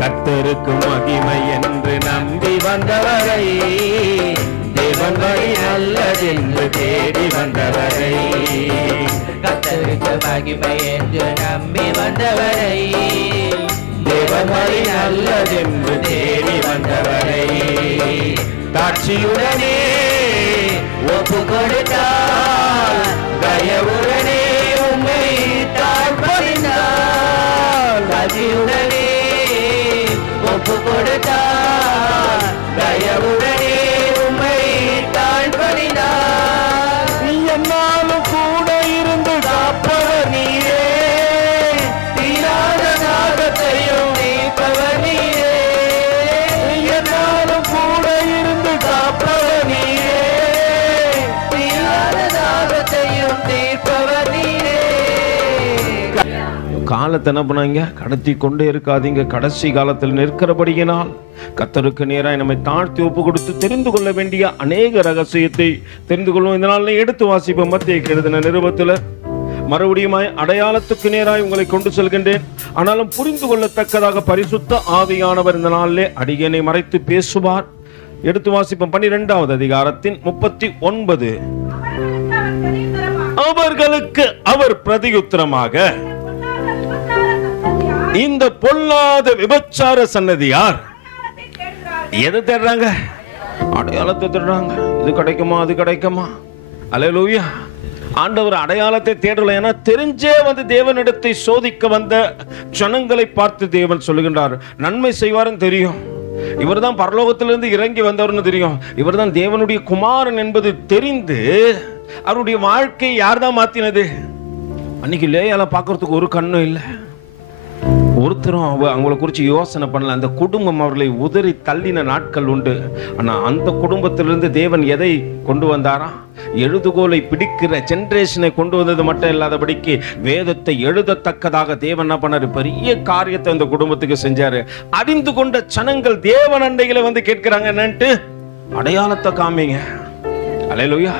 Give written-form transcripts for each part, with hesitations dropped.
கர்த்தருக்கு மகிமை என்று நம்பி வந்தவரை, தேவன் வழி நல்லதென்று தேடி வந்தவரை, கர்த்தருக்கு மகிமை என்று நம்பி வந்தவரை, தேவன் வழி நல்லதென்று தேடி வந்தவரை, தாட்சியுடனே ஒப்பு கொடுத்தார், தயவுடனே உம்மை தாழ்படிந்தார், தாட்சியுடனே ஒப்பு கொடுத்தார், தயவுடனே உம்மை தாழ்படிந்தார். என்னாலும் கூட இருந்து காப்பவர் நீரே, தீராத தாகத்தையும் நீப்பவர் நீரே, என்னாலும் கூட இருந்து காப்பவர் நீரே, தீராத தாகத்தையும் தீர்ப்பவர் நீரே. காலத்தை என்ன பண்ணாங்க, கடத்தி கொண்டே இருக்காதீங்க. கடைசி காலத்தில் நிற்கிறபடியினால் கர்த்தருக்கு நேராக நம்மை தாழ்த்தி ஒப்பு கொடுத்து தெரிந்து கொள்ள வேண்டிய அநேக ரகசியத்தை தெரிந்து கொள்வோம். இந்த நாள் எடுத்து வாசிப்போம். மத்தேயுக்கு எழுதின நிருபத்தில் மறுபடியும் அடையாளத்துக்கு நேராக உங்களை கொண்டு செல்கின்றேன், ஆனாலும் புரிந்து கொள்ளத்தக்கதாக பரிசுத்த ஆவியானவர் இந்த நாளிலே அடியனை மறைத்து பேசுவார். எடுத்து வாசிப்போம் 12வது அதிகாரத்தின் 39. அவர்களுக்கு அவர் பிரதியுத்தரமாக, இந்த பொல்லாத விபச்சார சன்னதியார் எது தேடுறாங்க? அடையாளத்தை தேடுறாங்க. இது கிடைக்குமா, அது கிடைக்குமா? அல்லேலூயா. ஆண்டவர் அடையாளத்தை தேடல, ஏன்னா தெரிஞ்சே வந்து தேவனிடத்தை சோதிக்க வந்த ஜனங்களை பார்த்து தேவன் சொல்லுகின்றார், நன்மை செய்வார்னு தெரியும், இவர் தான் பரலோகத்திலிருந்து இறங்கி வந்தவர்னு தெரியும், இவர் தான் தேவனுடைய குமாரன் என்பது தெரிந்து அவருடைய வாழ்க்கை யார் தான் மாத்தினது? அன்னைக்கு லேயால பார்க்கறதுக்கு ஒரு கண்ணும் இல்லை, ஒருத்தரும் அவங்களை குறித்து யோசனை பண்ணல. அந்த குடும்பம் அவர்களை உதறி தள்ளின நாட்கள் உண்டு. ஆனால் அந்த குடும்பத்திலிருந்து தேவன் எதை கொண்டு வந்தாரா? எழுதுகோலை பிடிக்கிற ஜெனரேஷனை கொண்டு வந்தது மட்டும் இல்லாதபடிக்கு வேதத்தை எழுதத்தக்கதாக தேவன் என்ன பண்ணாரு? பெரிய காரியத்தை அந்த குடும்பத்துக்கு செஞ்சாரு. அறிந்து கொண்ட ஜனங்கள் தேவன் அண்டைகளை வந்து கேட்கிறாங்க, என்னன்ட்டு அடையாளத்தை காமிங்க. அல்லேலூயா.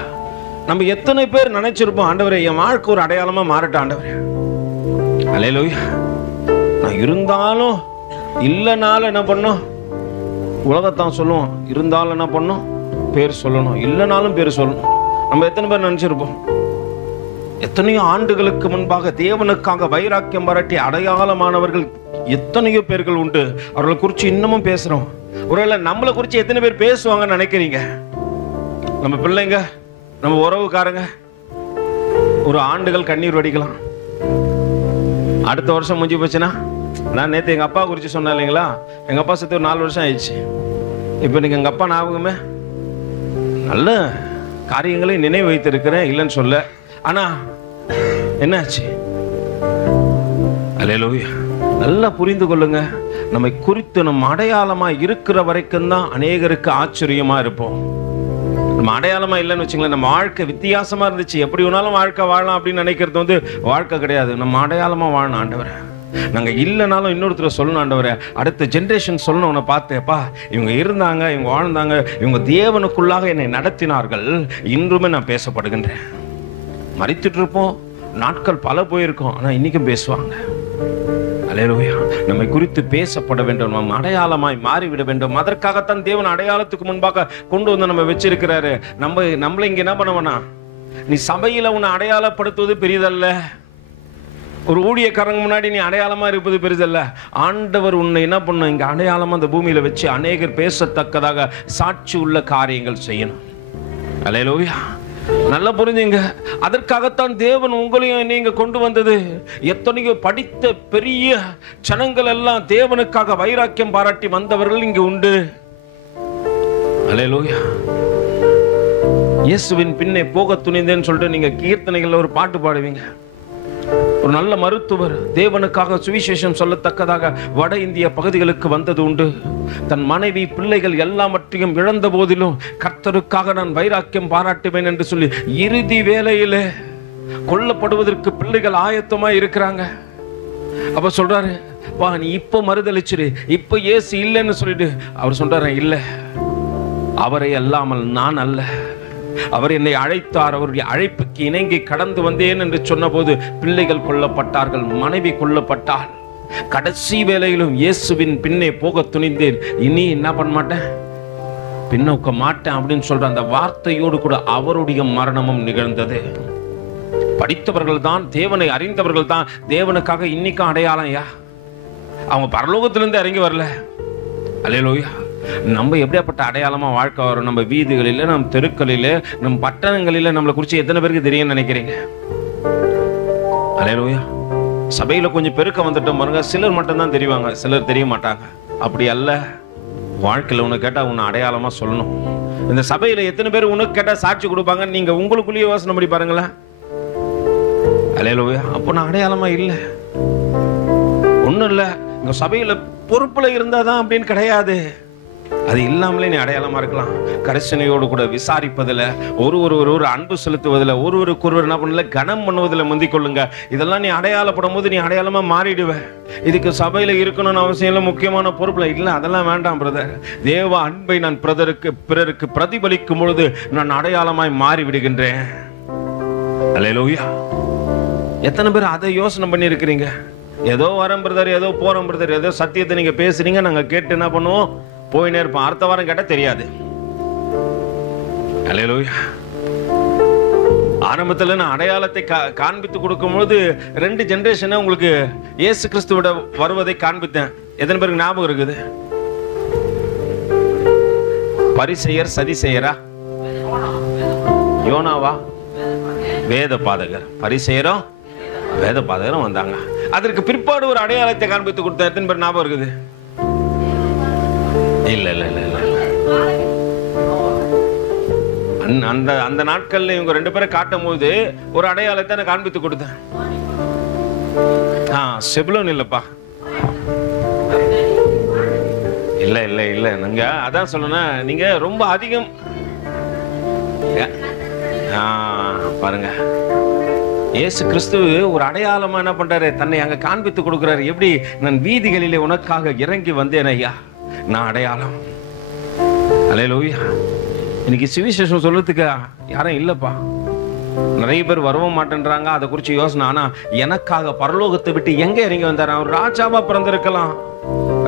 நம்ம எத்தனை பேர் நினைச்சிருப்போம், ஆண்டவரே என் வாழ்க்கை ஒரு அடையாளமா மாறட்டும் ஆண்டவரே. அல்லேலூயா. நான் இருந்தாலும் இல்லைனாலும் என்ன பண்ணும்? உலகத்தான் சொல்லுவோம். இருந்தாலும் என்ன பண்ணும்? பேர் சொல்லணும். இல்லைனாலும் பேர் சொல்லணும். நம்ம எத்தனை பேர் நினைச்சிருப்போம்? எத்தனையோ ஆண்டுகளுக்கு முன்பாக தேவனுக்காக வைராக்கியம் பாராட்டி அடையாளமானவர்கள் எத்தனையோ பேர்கள் உண்டு. அவர்களை குறித்து இன்னமும் பேசுறோம். ஒருவேளை நம்மளை குறித்து எத்தனை பேர் பேசுவாங்கன்னு நினைக்கிறீங்க? நம்ம பிள்ளைங்க, நம்ம உறவுக்காரங்க ஒரு ஆண்டுகள் கண்ணீர் வடிக்கலாம். அடுத்த வருஷம் முடிஞ்சு போச்சுன்னா, நான் நேற்று எங்கள் அப்பா குறித்து சொன்னேன் இல்லைங்களா, எங்கள் அப்பா சேர்த்து ஒரு 4 வருஷம் ஆயிடுச்சு. இப்போ எனக்கு எங்கள் அப்பா ஞாபகமே, நல்ல காரியங்களை நினைவு வைத்திருக்கிறேன், இல்லைன்னு சொல்ல. ஆனால் என்னாச்சு? அல்லேலூயா. நல்லா புரிந்து கொள்ளுங்க, நம்மை குறித்து நம்ம அடையாளமாக இருக்கிற வரைக்கும் தான் அநேகருக்கு ஆச்சரியமாக இருப்போம். நம்ம அடையாளமா இல்லைன்னு வச்சுங்களேன், நம்ம வாழ்க்கை வித்தியாசமா இருந்துச்சு, எப்படி வேணாலும் வாழ்க்கை வாழலாம் அப்படின்னு நினைக்கிறது வந்து வாழ்க்கை கிடையாது. நம்ம அடையாளமா வாழணும் ஆண்டவரே. நாங்க இல்லைனாலும் இன்னொருத்தர் சொல்லணும் ஆண்டவரே, அடுத்த ஜென்ரேஷன் சொல்லணும், உன்னை பார்த்தேப்பா, இவங்க இருந்தாங்க, இவங்க வாழ்ந்தாங்க, இவங்க தேவனுக்குள்ளாக என்னை நடத்தினார்கள், இன்றுமே நான் பேசப்படுகின்றேன். மறித்துட்டு இருப்போம், நாட்கள் பல போயிருக்கோம், ஆனா இன்னைக்கும் பேசுவாங்க. அல்லேலூயா. நம்மை குறித்து பேசப்பட வேண்டும், நம்ம அடையாளமாய் மாறிவிட வேண்டும். அதற்காகத்தான் தேவன் அடையாளத்துக்கு முன்பாக கொண்டு வந்து நம்ம வச்சிருக்கிறாரு. நம்மள இங்க என்ன பண்ணுவோம்னா, நீ சபையில உன்னை அடையாளப்படுத்துவது பெரிதல்ல, ஒரு ஊழியக்காரங்க முன்னாடி நீ அடையாளமா இருப்பது பெரிதல்ல. ஆண்டவர் உன்னை என்ன பண்ணும், இங்க அடையாளமா அந்த பூமியில வச்சு அநேகர் பேசத்தக்கதாக சாட்சி உள்ள காரியங்கள் செய்யணும். அல்லேலூயா. நல்லா புரிஞ்சுங்க. அதற்காகத்தான் தேவன் உங்களையும் நீங்க கொண்டு வந்தது. எத்தனையோ படித்த பெரிய ஜனங்கள் எல்லாம் தேவனுக்காக வைராக்கியம் பாராட்டி வந்தவர்கள் இங்கு உண்டு. அல்லேலூயா. இயேசுவின் பின்னே போக துணிந்தேன்னு சொல்லிட்டு நீங்க கீர்த்தனைகள்ல ஒரு பாட்டு பாடுவீங்க. ஒரு நல்ல மருத்துவர் தேவனுக்காக சுவிசேஷம் சொல்லத்தக்கதாக வட இந்திய பகுதிகளுக்கு வந்தது உண்டு. தன் மனைவி பிள்ளைகள் எல்லாவற்றையும் இழந்த போதிலும் கர்த்தருக்காக நான் வைராக்கியம் பாராட்டுவேன் என்று சொல்லி இறுதி வேளையிலே கொல்லப்படுவதற்கு பிள்ளைகள் ஆயத்தமா இருக்கிறாங்க. அப்ப சொல்றாரு, வா நீ இப்ப மறுதளிச்சிரு, இப்ப இயேசு இல்லைன்னு சொல்லிட்டு. அவர் சொல்றாரு, இல்ல, அவரை அல்லாமல் நான் அல்ல, அவர் என்னை அழைத்தார், அவருடைய அழைப்புக்கு இணங்கி கடந்து வந்தேன் என்று சொன்ன போது பிள்ளைகள் கொல்லப்பட்டார்கள், மனைவி கொல்லப்பட்டாள். கடைசி வேளையிலும் இயேசுவின் பின்னே போக துணிந்தேன், இனி என்ன பண்ண மாட்டேன், பின்னோக்க மாட்டேன் அப்படின்னு சொல்ற அந்த வார்த்தையோடு கூட அவருடைய மரணமும் நிகழ்ந்தது. படித்தவர்கள் தான், தேவனை அறிந்தவர்கள் தான் தேவனுக்காக இன்னைக்கும் அடையாளம். அவங்க பரலோகத்திலிருந்து இறங்கி வரல. அல்லேலூயா. நம்ம எப்படியாப்பட்ட அடையாளமா வாழ்க்கை வரும்? நம்ம வீதிகளில, நம்ம தெருக்களில, நம்ம பட்டணங்களில நம்மளை குறித்து எத்தனை பேருக்கு தெரியும்னு நினைக்கிறீங்க? அல்லேலூயா. சபையில கொஞ்சம் பெருக்க வந்துட்டோம் பாருங்க, சிலர் மட்டும்தான் தெரிவாங்க, சிலர் தெரிய மாட்டாங்க. அப்படி அல்ல. வாழ்க்கையில் உனக்கு கேட்டா உன்னை அடையாளமா சொல்லணும். இந்த சபையில எத்தனை பேர் உனக்கு கேட்டா சாட்சி கொடுப்பாங்க? நீங்க உங்களுக்குள்ளேயே யோசனை பண்ணி பாருங்களேன். அல்லேலூயா. அப்போ நான் அடையாளமா இல்லை. ஒன்றும் இல்லை, இந்த சபையில பொறுப்புல இருந்தாதான் அப்படின்னு கிடையாது. அது இல்லாமலே நீ அடையாளமா இருக்கலாம். கரிசனையோடு கூட விசாரிப்பதில், ஒரு அன்பு செலுத்துவதில், ஒருவருக்கொருவர் என்ன பண்ணல, கனம் பண்ணுவதில் முந்திக் கொள்ளுங்க. இதெல்லாம் நீ அடையாளப்படும் போது நீ அடையாளமா மாறிடுவ. இதுக்கு சபையில இருக்கணும்னு அவசியம் இல்லை, முக்கியமான பொறுப்புல இல்லை, அதெல்லாம் வேண்டாம் பிரதர். தேவ அன்பை நான் பிறருக்கு பிரதிபலிக்கும் பொழுது நான் அடையாளமாய் மாறி விடுகின்றேன். அல்லேலூயா. எத்தனை பேர் அதை யோசனை பண்ணி இருக்கிறீங்க? ஏதோ வரம் பிரதர், ஏதோ போறோம் பிரதர், ஏதோ சத்தியத்தை நீங்க பேசுறீங்க, நாங்க கேட்டு என்ன பண்ணுவோம், போயினே இருப்போம். அடுத்த வாரம் கேட்டா தெரியாது. அல்லேலூயா. ஆரம்பத்துல நான் அடையாளத்தை காண்பித்து கொடுக்கும்போது 2 ஜெனரேஷனை உங்களுக்கு இயேசு கிறிஸ்துவோட வருவதை காண்பித்தேன். எத்தனை பேருக்கு ஞாபகம் இருக்குது? பரிசெயர் சதிசெயரா? யோனாவா? வேத பாதகர். பரிசெயரும் வேத பாதகரும் வந்தாங்க. அதற்கு பிற்பாடு ஒரு அடையாளத்தை காண்பித்து கொடுத்த எத்தனை பேர் ஞாபகம் இருக்குது? இல்ல இல்ல இல்ல இல்ல. அந்த நாட்கள்ல இவங்க 2 பேரை காட்டும் போது ஒரு அடையாளத்தை நான் காண்பித்து கொடுத்தேன். செபுலோன் இல்லப்பா. இல்ல இல்ல இல்ல. நீங்க அதான் சொல்லணும், நீங்க ரொம்ப அதிகம் பாருங்க. இயேசு கிறிஸ்து ஒரு அடையாளமா என்ன பண்றாரு, தன்னை அங்க காண்பித்து கொடுக்கிறாரு. எப்படி? நான் வீதிகளிலே உனக்காக இறங்கி வந்தேன் ஐயா, நான் அடையாளம். அல்லேலூயா. இன்னைக்கு சுவிசேஷம் சொல்றதுக்கு யாரும் இல்லப்பா. நிறைய பேர் வரவும் மாட்டேன்றாங்க. அதை குறித்து யோசனை. ஆனா எனக்காக பரலோகத்தை விட்டு எங்க இறங்கி வந்தார்? அவர் ராஜாவா பிறந்திருக்கலாம்,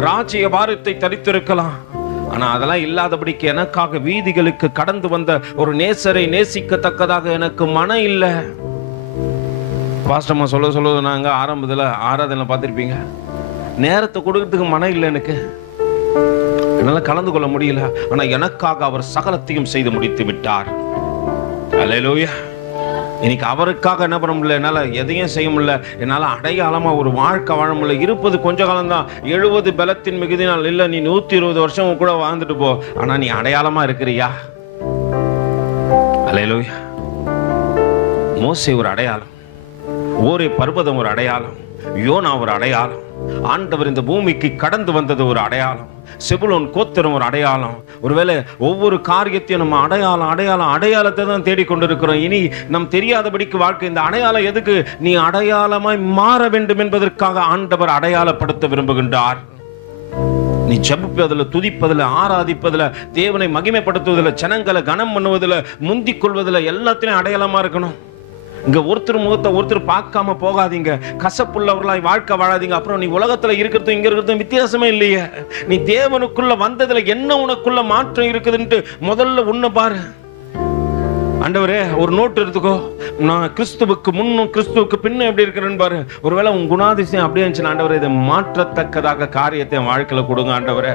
ராஜ்ய பாரத்தை தரித்திருக்கலாம். ஆனா அதெல்லாம் இல்லாதபடிக்கு எனக்காக வீதிகளுக்கு கடந்து வந்த ஒரு நேசரை நேசிக்கத்தக்கதாக எனக்கு மனம் இல்லை. பாஸ்டம்மா சொல்லுவது நாங்க ஆரம்பத்துல ஆராதனை பார்த்திருப்பீங்க, நேரத்தை கொடுக்கறதுக்கு மனம் இல்லை எனக்கு, என்னால கலந்து கொள்ள முடியல. ஆனா எனக்காக அவர் சகலத்தையும் செய்து முடித்து விட்டார். அல்லேலூயா. இன்னைக்கு அவருக்காக என்ன பண்ண முடியல, என்னால எதையும் செய்ய முடியல, என்னால அடையாளமா ஒரு வாழ்க்கை வாழ முடியல. இருப்பது கொஞ்ச காலம் தான். 70 பலத்தின் மிகுதினால் இல்ல, நீ 120 வருஷம் கூட வாழ்ந்துட்டு போ, ஆனா நீ அடையாளமா இருக்கிறியா? அல்லேலூயா. மோசே ஒரு அடையாளம், ஓரே பர்வதம் ஒரு அடையாளம், யோனா ஒரு அடையாளம், ஆண்டவர் இந்த பூமிக்கு கடந்து வந்தது ஒரு அடையாளம், செபுலோன் கோத்திரம் ஒரு அடையாளம். ஒருவேளை ஒவ்வொரு காரியத்தையும் நம்ம அடையாளத்தை தான் தேடிக்கொண்டிருக்கிறோம். இனி நம் தெரியாதபடிக்கு வாழ்க்கை. இந்த அடையாளம் எதுக்கு? நீ அடையாளமாய் மாற வேண்டும் என்பதற்காக ஆண்டவர் அடையாளப்படுத்த விரும்புகின்றார். நீ ஜெபிப்பதில், துதிப்பதில், ஆராதிப்பதில், தேவனை மகிமைப்படுத்துவதில், ஜனங்களை கனம் பண்ணுவதில், முந்திக் கொள்வதில் எல்லாத்திலையும் அடையாளமா இருக்கணும். இங்க ஒருத்தர் முகத்தை ஒருத்தர் பார்க்காம போகாதீங்க. கசப்புள்ளவர்களாய் வாழ்க்கை வாழாதீங்க. அப்புறம் நீ உலகத்துல இருக்கிறதும் இங்க இருக்கிறதும் வித்தியாசமே இல்லையே. நீ தேவனுக்குள்ள வந்ததுல என்ன உனக்குள்ள மாற்றம் இருக்குதுன்ட்டு முதல்ல உன்னை பாரு. ஆண்டவரே, ஒரு நோட்டு எடுத்துக்கோ, நான் கிறிஸ்துவுக்கு முன்னும் கிறிஸ்துவுக்கு பின்னும் எப்படி இருக்கிறேன்னு பாரு. ஒருவேளை உன் குணாதிசயம் அப்படியே இருந்துச்சு, ஆண்டவரே இதை மாற்றத்தக்கதாக காரியத்தை என் வாழ்க்கையில கொடுங்க ஆண்டவரே.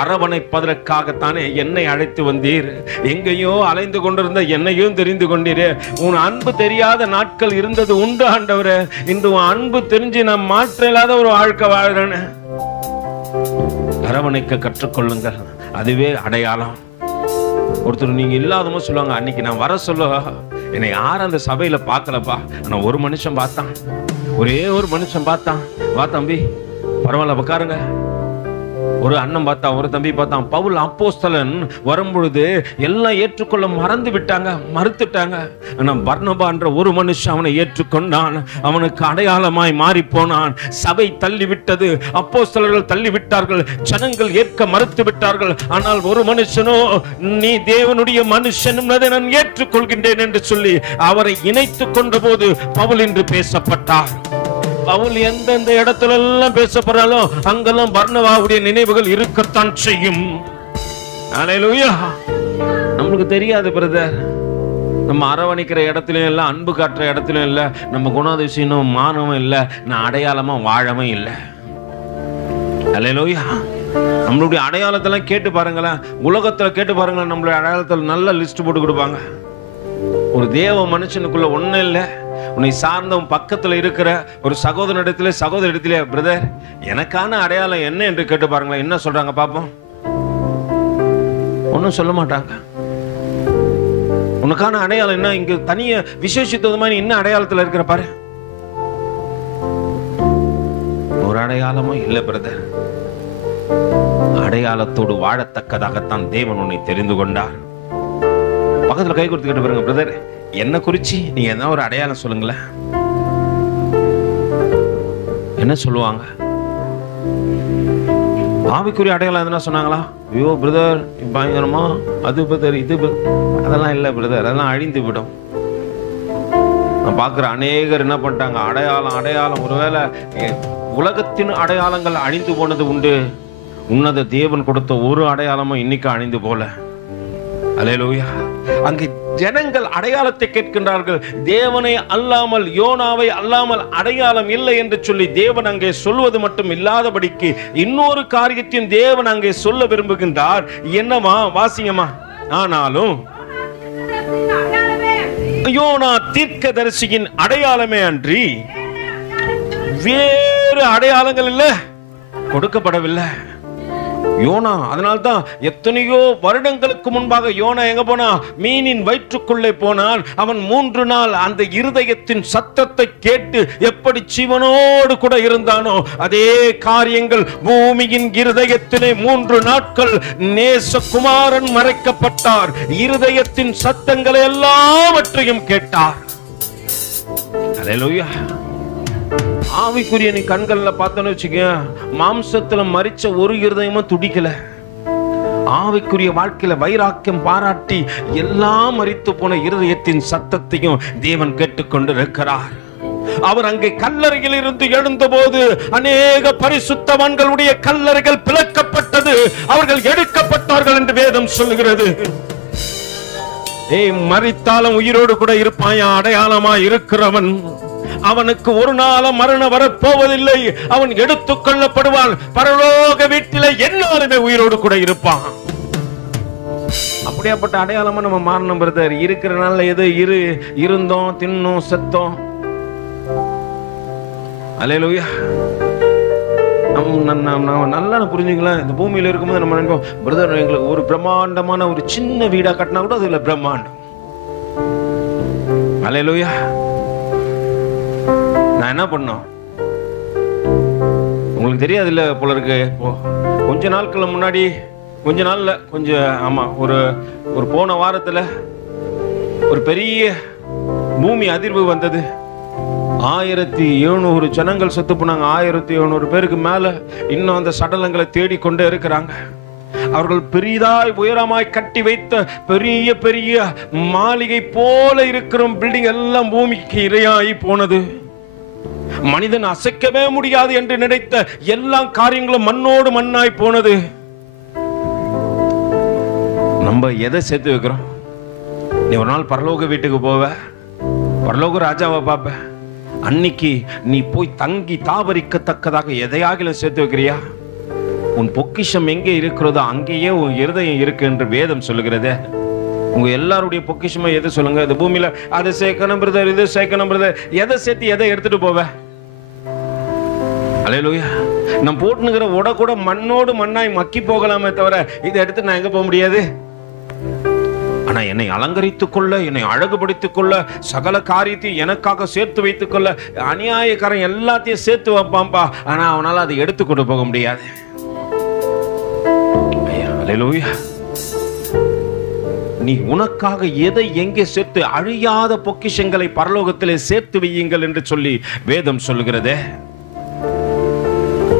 அரவணைப்பதற்காகத்தானே என்னை அழைத்து வந்தீர். எங்கேயோ அலைந்து கொண்டிருந்த என்னையும் தெரிந்து கொண்டீரே. உன் அன்பு தெரியாத நாட்கள் இருந்தது உண்டு ஆண்டவரே. இன்று உன் அன்பு தெரிஞ்சு நான் மாற்ற இல்லாத ஒரு வாழ்க்கை வாழ்றேன்னு அரவணைக்க கற்றுக்கொள்ளுங்கள். அதுவே அடையாளம். ஒருத்தர் நீங்க இல்லாதமோ சொல்லுவாங்க, அன்னைக்கு நான் வர சொல்ல என்னை யாரும் அந்த சபையில பார்க்கலப்பா, ஆனா ஒரு மனுஷன் பார்த்தான், ஒரே ஒரு மனுஷன் பார்த்தான். வா தம்பி, பரவாயில்ல உட்காருங்க. ஒரு அண்ணன் பார்த்தா, ஒரு தம்பி பார்த்தான். பவுல் அப்போஸ்தலன் வரும்பொழுது எல்லாம் ஏற்றுக்கொள்ள மறுத்துட்டாங்க. ஆனா பர்னபான்ற ஒரு மனுஷன் அவனை ஏற்றுக்கொண்டான். அவனுக்கு அடையாளமாய் மாறி போனான். சபை தள்ளிவிட்டது, அப்போஸ்தலர்கள் தள்ளிவிட்டார்கள், ஜனங்கள் ஏற்க மறுத்து விட்டார்கள். ஆனால் ஒரு மனுஷனோ, நீ தேவனுடைய மனுஷன் என்பதை நான் ஏற்றுக்கொள்கின்றேன் என்று சொல்லி அவரை இணைத்துக் கொண்ட போது பவுல் என்று பேசப்பட்டார். பவுல் எந்தெந்த இடத்துல எல்லாம் பேசப்படுறாலும் அங்கெல்லாம் பர்னபாவுடைய நினைவுகள் இருக்கத்தான் செய்யும். அல்லேலூயா. நம்மளுக்கு தெரியாது பிரதர், நம்ம அரவணைக்கிற இடத்துலயும் இல்லை, அன்பு காட்டுற இடத்துலயும் இல்லை, நம்ம குணாதிசயமும் மானமும் இல்லை, நான் அடையாளமா வாழவும் இல்லை. அல்லேலூயா. நம்மளுடைய அடையாளத்தெல்லாம் கேட்டு பாருங்களேன், உலகத்துல கேட்டு பாருங்களேன், நம்மளுடைய அடையாளத்தில் நல்ல லிஸ்ட் போட்டு கொடுப்பாங்க. ஒரு தேவ மனுஷனுக்குள்ள ஒண்ணு இல்லை, உன்னை சார்ந்தவன் பக்கத்துல இருக்கிற ஒரு சகோதரனிடத்துல சகோதரிடத்திலே, பிரதர் எனக்கான அடையாளம் என்ன என்று கேட்டு பாருங்களேன், என்ன சொல்றாங்க பாப்போம்? ஒன்னும் சொல்ல மாட்டாங்க. உனக்கான அடையாளம் என்ன? இங்க தனிய விசேஷித்தது மாதிரி என்ன அடையாளத்துல இருக்கிற பாரு. ஒரு அடையாளமும் இல்லை பிரதர். அடையாளத்தோடு வாழத்தக்கதாகத்தான் தேவன் உன்னை தெரிந்து கொண்டார். பக்கத்துல கை கொடுத்து கேட்டு பாருங்க, பிரதர் என்ன குறிச்சு நீங்க என்ன ஒரு அடையாளம் சொல்லுங்களேன். என்ன சொல்லுவாங்க? ஆவிக்குரிய அடையாளம் எதுனா சொன்னாங்களா? ஐயோ பிரதர் பயங்கரமா அது பிரதர் இது, அதெல்லாம் இல்லை பிரதர், அதெல்லாம் அழிந்து விடும். நான் பார்க்குற அநேகர் என்ன பண்ணிட்டாங்க, அடையாளம் அடையாளம். ஒருவேளை உலகத்தின் அடையாளங்கள் அழிந்து போனது உண்டு, உன்னத தேவன் கொடுத்த ஒரு அடையாளமும் இன்னைக்கு அழிந்து போல. அல்லேலூயா. அங்கே ஜனங்கள் அடையாளத்தை கேட்கின்றார்கள். தேவனை அல்லாமல், யோனாவை அல்லாமல் அடையாளம் இல்லை என்று சொல்லி தேவன் அங்கே சொல்வது மட்டும் இல்லாதபடிக்கு இன்னொரு காரியத்தையும் தேவன் அங்கே சொல்ல விரும்புகின்றார். என்னமா? வாசிங்கம்மா. ஆனாலும் யோனா தீர்க்கதரிசியின் அடையாளமே அன்றி வேறு அடையாளங்கள் இல்லை, கொடுக்கப்படவில்லை. யோனா அதனால்தான் எத்தனையோ வருடங்களுக்கு முன்பாக யோனா எங்க போனா? மீனின் வயிற்றுக்குள்ளே போனான். அவன் 3 நாள் அந்த இருதயத்தின் சத்தத்தை கேட்டு எப்படி ஜீவனோடு கூட இருந்தானோ அதே காரியங்கள் பூமியின் இருதயத்திலே 3 நாட்கள் நேசகுமாரன் மறைக்கப்பட்டார். இருதயத்தின் சத்தங்களை எல்லாவற்றையும் கேட்டார். அல்லேலூயா. ஆவிக்குரிய நீ கண்கள்ல பார்த்தோன்னு வச்சுக்க, மாம்சத்துல மரிச்ச ஒரு இருதயமும் துடிக்கல. ஆவிக்குரிய வாழ்க்கையில வைராக்கியம் பாராட்டி எல்லாம் மரித்து போன இருதயத்தின் சத்தத்தையும் தேவன் கேட்டுக்கொண்டு இருக்கிறார். அவர் அங்கே கல்லறையில் இருந்து எழுந்த போது அநேக பரிசுத்தவான்களுடைய கல்லறைகள் பிளக்கப்பட்டது, அவர்கள் எடுக்கப்பட்டார்கள் என்று வேதம் சொல்லுகிறது. மரித்தாலும் உயிரோடு கூட இருப்பாயா? அடையாளமா இருக்கிறவன் அவனுக்கு ஒரு நாளும் மரணம் வரப்போவதில்லை. அவன் எடுத்துக் கொள்ளப்படுவான். பரலோக வீட்டிலே என்னாலுமே உயிரோடு கூட இருப்பான். அப்படியாப்பட்ட அடையாளமா நம்ம மாறணும் பிரதர். இருக்கிற நாள்ல எது இருந்தோம், தின்னோம், செத்தோம். அல்லேலூயா. நல்லா புரிஞ்சுக்கலாம். இந்த பூமியில இருக்கும்போது நம்ம நினைப்போம், பிரதர் எங்களுக்கு ஒரு பிரம்மாண்டமான ஒரு சின்ன வீடா கட்டினா கூட அதுல பிரம்மாண்டம். அல்லேலூயா. நான் என்ன பண்ணோம் உங்களுக்கு தெரியாது இல்ல போல இருக்கு. கொஞ்ச நாட்கள் முன்னாடி, கொஞ்ச நாள்ல கொஞ்சம் ஆமா, ஒரு போன வாரத்துல ஒரு பெரிய பூமி அதிர்வு வந்தது. 1700 ஜனங்கள் செத்து போனாங்க. 1700 பேருக்கு மேல இன்னும் அந்த சடலங்களை தேடிக்கொண்டே இருக்கிறாங்க. அவர்கள் பெரிதாய் உயரமாய் கட்டி வைத்த பெரிய பெரிய மாளிகை போல இருக்கிற பில்டிங் எல்லாம் பூமிக்கு இரையாகி போனது. மனிதன் அசைக்கவே முடியாது என்று நினைத்த எல்லா காரியங்களும் மண்ணோடு மண்ணாய் போனது. நம்ம எதை சேர்த்து வைக்கிறோம்? நீ ஒரு நாள் பரலோக வீட்டுக்கு போவ, பரலோக ராஜாவை பார்ப்ப. அன்னைக்கு நீ போய் தங்கி தாவரிக்கத்தக்கதாக எதையாகிலும் சேர்த்து வைக்கிறியா? உன் பொக்கிஷம் எங்கே இருக்கிறதோ அங்கேயே உன் இருதயம் இருக்கு என்று வேதம் சொல்லுகிறது. உங்க எல்லாருடைய பொக்கிஷமா எது சொல்லுங்க? இந்த பூமியில அதை சேர்க்கணும் பிரதர், இது சேர்க்கணும் பிரதர். எதை சேர்த்து எதை எடுத்துட்டு போவ? அல்லேலூயா. நான் போட்டுனுங்கிற உட கூட மண்ணோடு மண்ணாய் மக்கி போகலாமே தவிர இதை எடுத்து நான் எங்க போக முடியாது. ஆனா என்னை அலங்கரித்துக் கொள்ள, என்னை அழகுபடுத்திக் கொள்ள, சகல காரியத்தையும் எனக்காக சேர்த்து வைத்துக் கொள்ள அநியாயக்காரன் எல்லாத்தையும் சேர்த்து வைப்பான்பா. ஆனா அவனால அதை எடுத்து கொண்டு போக முடியாது. அல்லேலூயா. நீ உனக்காக எதை எங்கே சேர்த்து, அழியாத பொக்கிஷங்களை பரலோகத்திலே சேர்த்து வையுங்கள் என்று சொல்லி வேதம் சொல்லுகிறதே.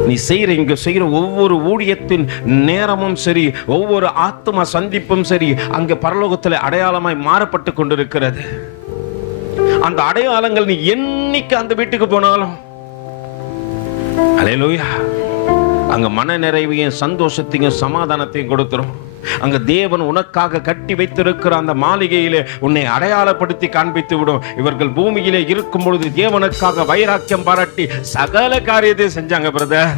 நீ செய்கிற ஒவ்வொரு ஊழியத்தின் நேரமும் சரி, ஒவ்வொரு ஆத்ம சந்திப்பும் சரி, அங்கே பரலோகத்தில் அடையாளமாய் மாறப்பட்டு கொண்டிருக்கிறது. அந்த அடையாளங்கள் நீ என்னைக்கு அந்த வீட்டுக்கு போனாலும் அல்லேலூயா. அங்க மன நிறைவையும் சந்தோஷத்தையும் சமாதானத்தையும் கொடுத்துரும். அங்க தேவன் உனக்காக கட்டி வைத்திருக்கிற அந்த மாளிகையிலே உன்னை அடையாளப்படுத்தி காண்பித்து விடும். இவர்கள் பூமியிலே இருக்கும் பொழுது தேவனுக்காக வைராக்கியம் பாராட்டி சகல காரியத்தை செஞ்சாங்க பிரதர்.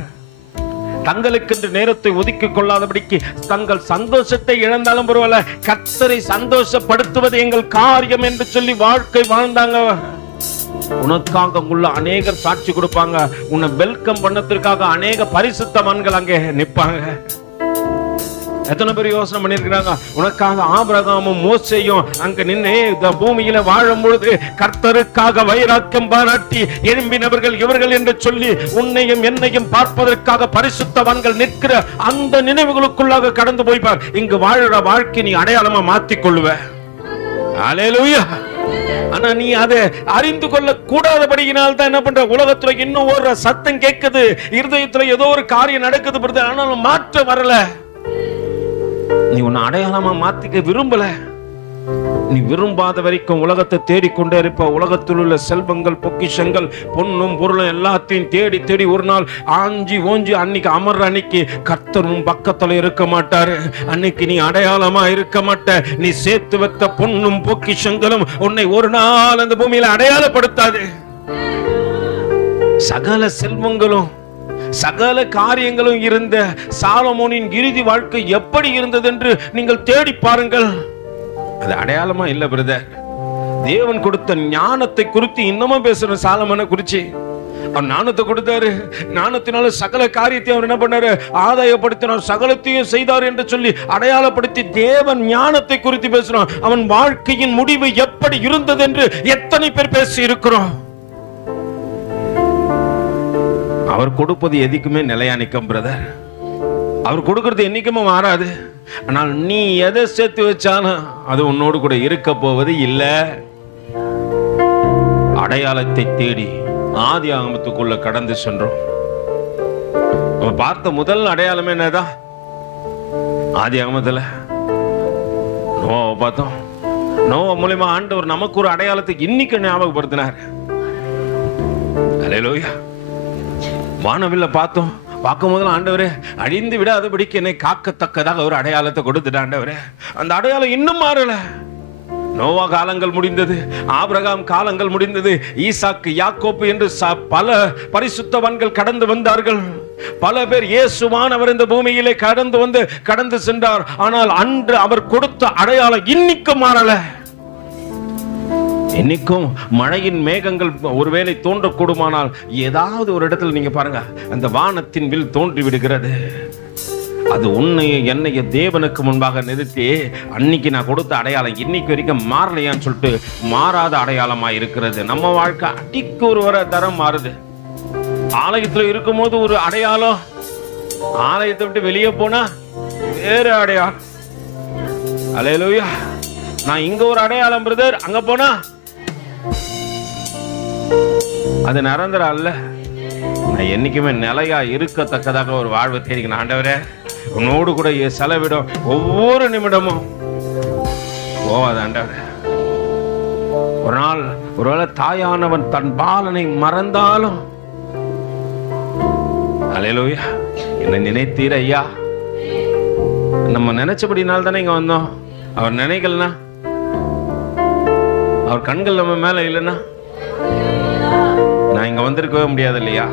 தங்களுக்கென்று நேரத்தை ஒதுக்கிக் கொள்ளாதபடிக்கு தங்கள் சந்தோஷத்தை இழந்தாலும் பரவாயில்ல, கர்த்தரை சந்தோஷப்படுத்துவது எங்கள் காரியம் என்று சொல்லி வாழ்க்கை வாழ்ந்தாங்க. உனக்காக உள்ள அநேகர் சாட்சி கொடுப்பாங்க. உன்னை வெல்கம் பண்ணத்திற்காக அநேக பரிசுத்தவான்கள் அங்கே நிற்பாங்க. எத்தனை பேர் யோசனை பண்ணிருக்கிறாங்க, உனக்காக ஆபிரகாமும் மோசேயும் அங்க நின்று இந்த பூமியில வாழும் பொழுது கர்த்தருக்காக வைராக்கியம் பாராட்டி எழும்பினவர்கள் இவர்கள் என்று சொல்லி உன்னையும் என்னையும் பார்ப்பதற்காக பரிசுத்தவான்கள் நிற்கிற அந்த நினைவுகளுக்குள்ளாக கடந்து போய்பார். இங்கு வாழுற வாழ்க்கை நீ அடையாளமா மாற்றிக் கொள்ளுவ. அல்லேலூயா. ஆனா நீ அதை அறிந்து கொள்ள கூடாதபடியினால் தான் என்ன பண்ற, உலகத்துல இன்னும் ஒரு சத்தம் கேட்குது, இருதயத்துல ஏதோ ஒரு காரியம் நடக்குது பிரதர், ஆனாலும் மாற்றம் வரல. நீ உன்னை அடையாளமா மாத்திக்க விரும்பல. நீ விரும்பாத வரைக்கும் உலகத்தை தேடிக்கொண்டே இருப்ப. உலகத்தில் உள்ள செல்வங்கள், பொக்கிஷங்கள், பொன்னும் பொருளும் எல்லாத்தையும் தேடி தேடி ஒரு நாள் ஆஞ்சி ஓஞ்சி அன்னைக்கு அமர்ற அன்னைக்கு கர்த்தரும் பக்கத்துல இருக்க மாட்டாரு. அன்னைக்கு நீ அடையாளமா இருக்க மாட்ட. நீ சேர்த்து வைத்த பொன்னும் பொக்கிஷங்களும் உன்னை ஒரு நாள் அந்த பூமியில அடையாளப்படுத்தாது. சகல செல்வங்களும் சகல காரியங்களும் இருந்த சாலமோனின் இறுதி வாழ்க்கை எப்படி இருந்தது என்று நீங்கள் தேடி பாருங்கள். அது அடையாளமா இல்ல பிரதர். தேவன் கொடுத்த ஞானத்தை குறித்து இன்னமும் பேசுறோம். சாலமோனை குறிச்சு அவர் ஞானத்தை கொடுத்தாரு. ஞானத்தினால சகல காரியத்தையும் அவர் என்ன பண்ணாரு, ஆதாயப்படுத்தினார், சகலத்தையும் செய்தார் என்று சொல்லி அடையாளப்படுத்தி தேவன் ஞானத்தை குறித்து பேசுறோம். அவன் வாழ்க்கையின் முடிவு எப்படி இருந்தது என்று எத்தனை பேர் பேசி இருக்கிறோம். அவர் கொடுப்பது எதுக்குமே நிலையா நிற்கும் பிரதர். அவர் கொடுக்கிறது என்னைக்குமே மாறாது. ஆனால் நீ எதை சேர்த்து வச்சாலும் அது உன்னோடு கூட இருக்க போவது இல்ல. அடையாளத்தை தேடி ஆதி ஆகமத்துக்குள்ள கடந்து சென்றோம். நம்ம பார்த்த முதல் அடையாளமே என்னதான், ஆதி ஆகமத்துல நோவாவை பார்த்தோம். நோவா மூலமா ஆண்டவர் நமக்கு ஒரு அடையாளத்தை இன்னைக்கு ஞாபகப்படுத்தினார். அல்லேலூயா. வானவில்ல பார்த்தோம். பார்க்கும் போது ஆண்டவரே அழிந்து விடாதபடிக்கு என்னை காக்கத்தக்கதாக ஒரு அடையாளத்தை கொடுத்துட்ட ஆண்டவரே. அந்த அடையாளம் இன்னும் மாறல. நோவா காலங்கள் முடிந்தது, ஆபிரகாம் காலங்கள் முடிந்தது, ஈசாக்கு, யாக்கோப்பு என்று பல பரிசுத்தவான்கள் கடந்து வந்தார்கள். பல பேர் இயேசுவானவர் இந்த பூமியிலே கடந்து சென்றார். ஆனால் அன்று அவர் கொடுத்த அடையாளம் இன்னைக்கும் மாறல. இன்னைக்கும் மழையின் மேகங்கள் ஒருவேளை தோன்றக்கூடுமானால் ஏதாவது ஒரு இடத்துல நீங்க பாருங்க, அந்த வானத்தின் வில் தோன்றி விடுகிறது. அது உன்னைய என்னைய தேவனுக்கு முன்பாக நிறுத்தி அன்னைக்கு நான் கொடுத்த அடையாளம் இன்னைக்கு வரைக்கும் மாறலையான்னு சொல்லிட்டு மாறாத அடையாளமா இருக்கிறது. நம்ம வாழ்க்கை அடிக்கு ஒரு தரம் மாறுது. ஆலயத்துல இருக்கும் போது ஒரு அடையாளம், ஆலயத்தை விட்டு வெளியே போனா வேற அடையாளம். அல்லேலூயா. நான் இங்க ஒரு அடையாளம் பிரதர், அங்க போனா அது நிரந்தரம் அல்ல. நான் என்னைக்குமே நிலையா இருக்கத்தக்கதாக ஒரு வாழ்வை தேடிக்கணும். ஆண்டவரே உன்னோடு கூட செலவிடும் ஒவ்வொரு நிமிடமும் போவாது ஆண்டவரே. ஒரு நாள் ஒருவேளை தாயானவன் தன் பாலனை மறந்தாலும் அல்லேலூயா என்ன நினைத்தீர் ஐயா. நம்ம நினைச்சபடினால தானே இங்க வந்தோம். அவர் நினைக்கலனா, அவர் கண்கள் நம்ம மேல இல்லைன்னா நான் இங்க வந்திருக்கவே முடியாது இல்லையா.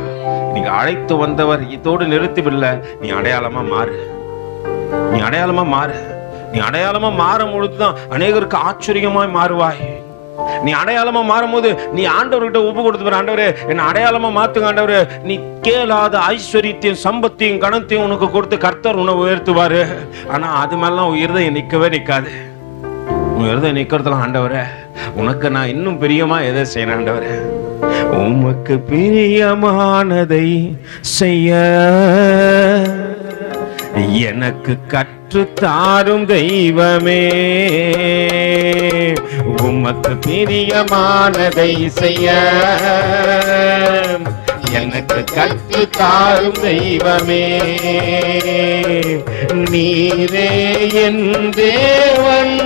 நீங்க அழைத்து வந்தவர் இதோடு நிறுத்திவில்லை. நீ அடையாளமா மாறு, நீ அடையாளமா மாறு. நீ அடையாளமா மாறும் பொழுதுதான் அநேகருக்கு ஆச்சரியமாய் மாறுவாய். நீ அடையாளமா மாறும் போது நீ ஆண்டவர்கிட்ட ஒப்பு கொடுத்து, ஆண்டவரே என்ன அடையாளமா மாத்துங்க ஆண்டவரே. நீ கேளாத ஐஸ்வர்யத்தையும் சம்பத்தையும் கணத்தையும் உனக்கு கொடுத்து கர்த்தர் உன்னை உயர்த்துவாரு. ஆனா அது மேலாம் உன் இருதயம் நிக்கவே நிக்காது. உன் இருதயம் நிக்கிறதுலாம் ஆண்டவரே உனக்கு நான் இன்னும் பிரியமா எதை செய்யணும் ஆண்டவரே. உமக்கு பிரியமானதை செய்ய எனக்கு கற்று தாரும் தெய்வமே. உமக்கு பிரியமானதை செய்ய எனக்கு கற்று தாரும் தெய்வமே. நீரே என் தேவன்,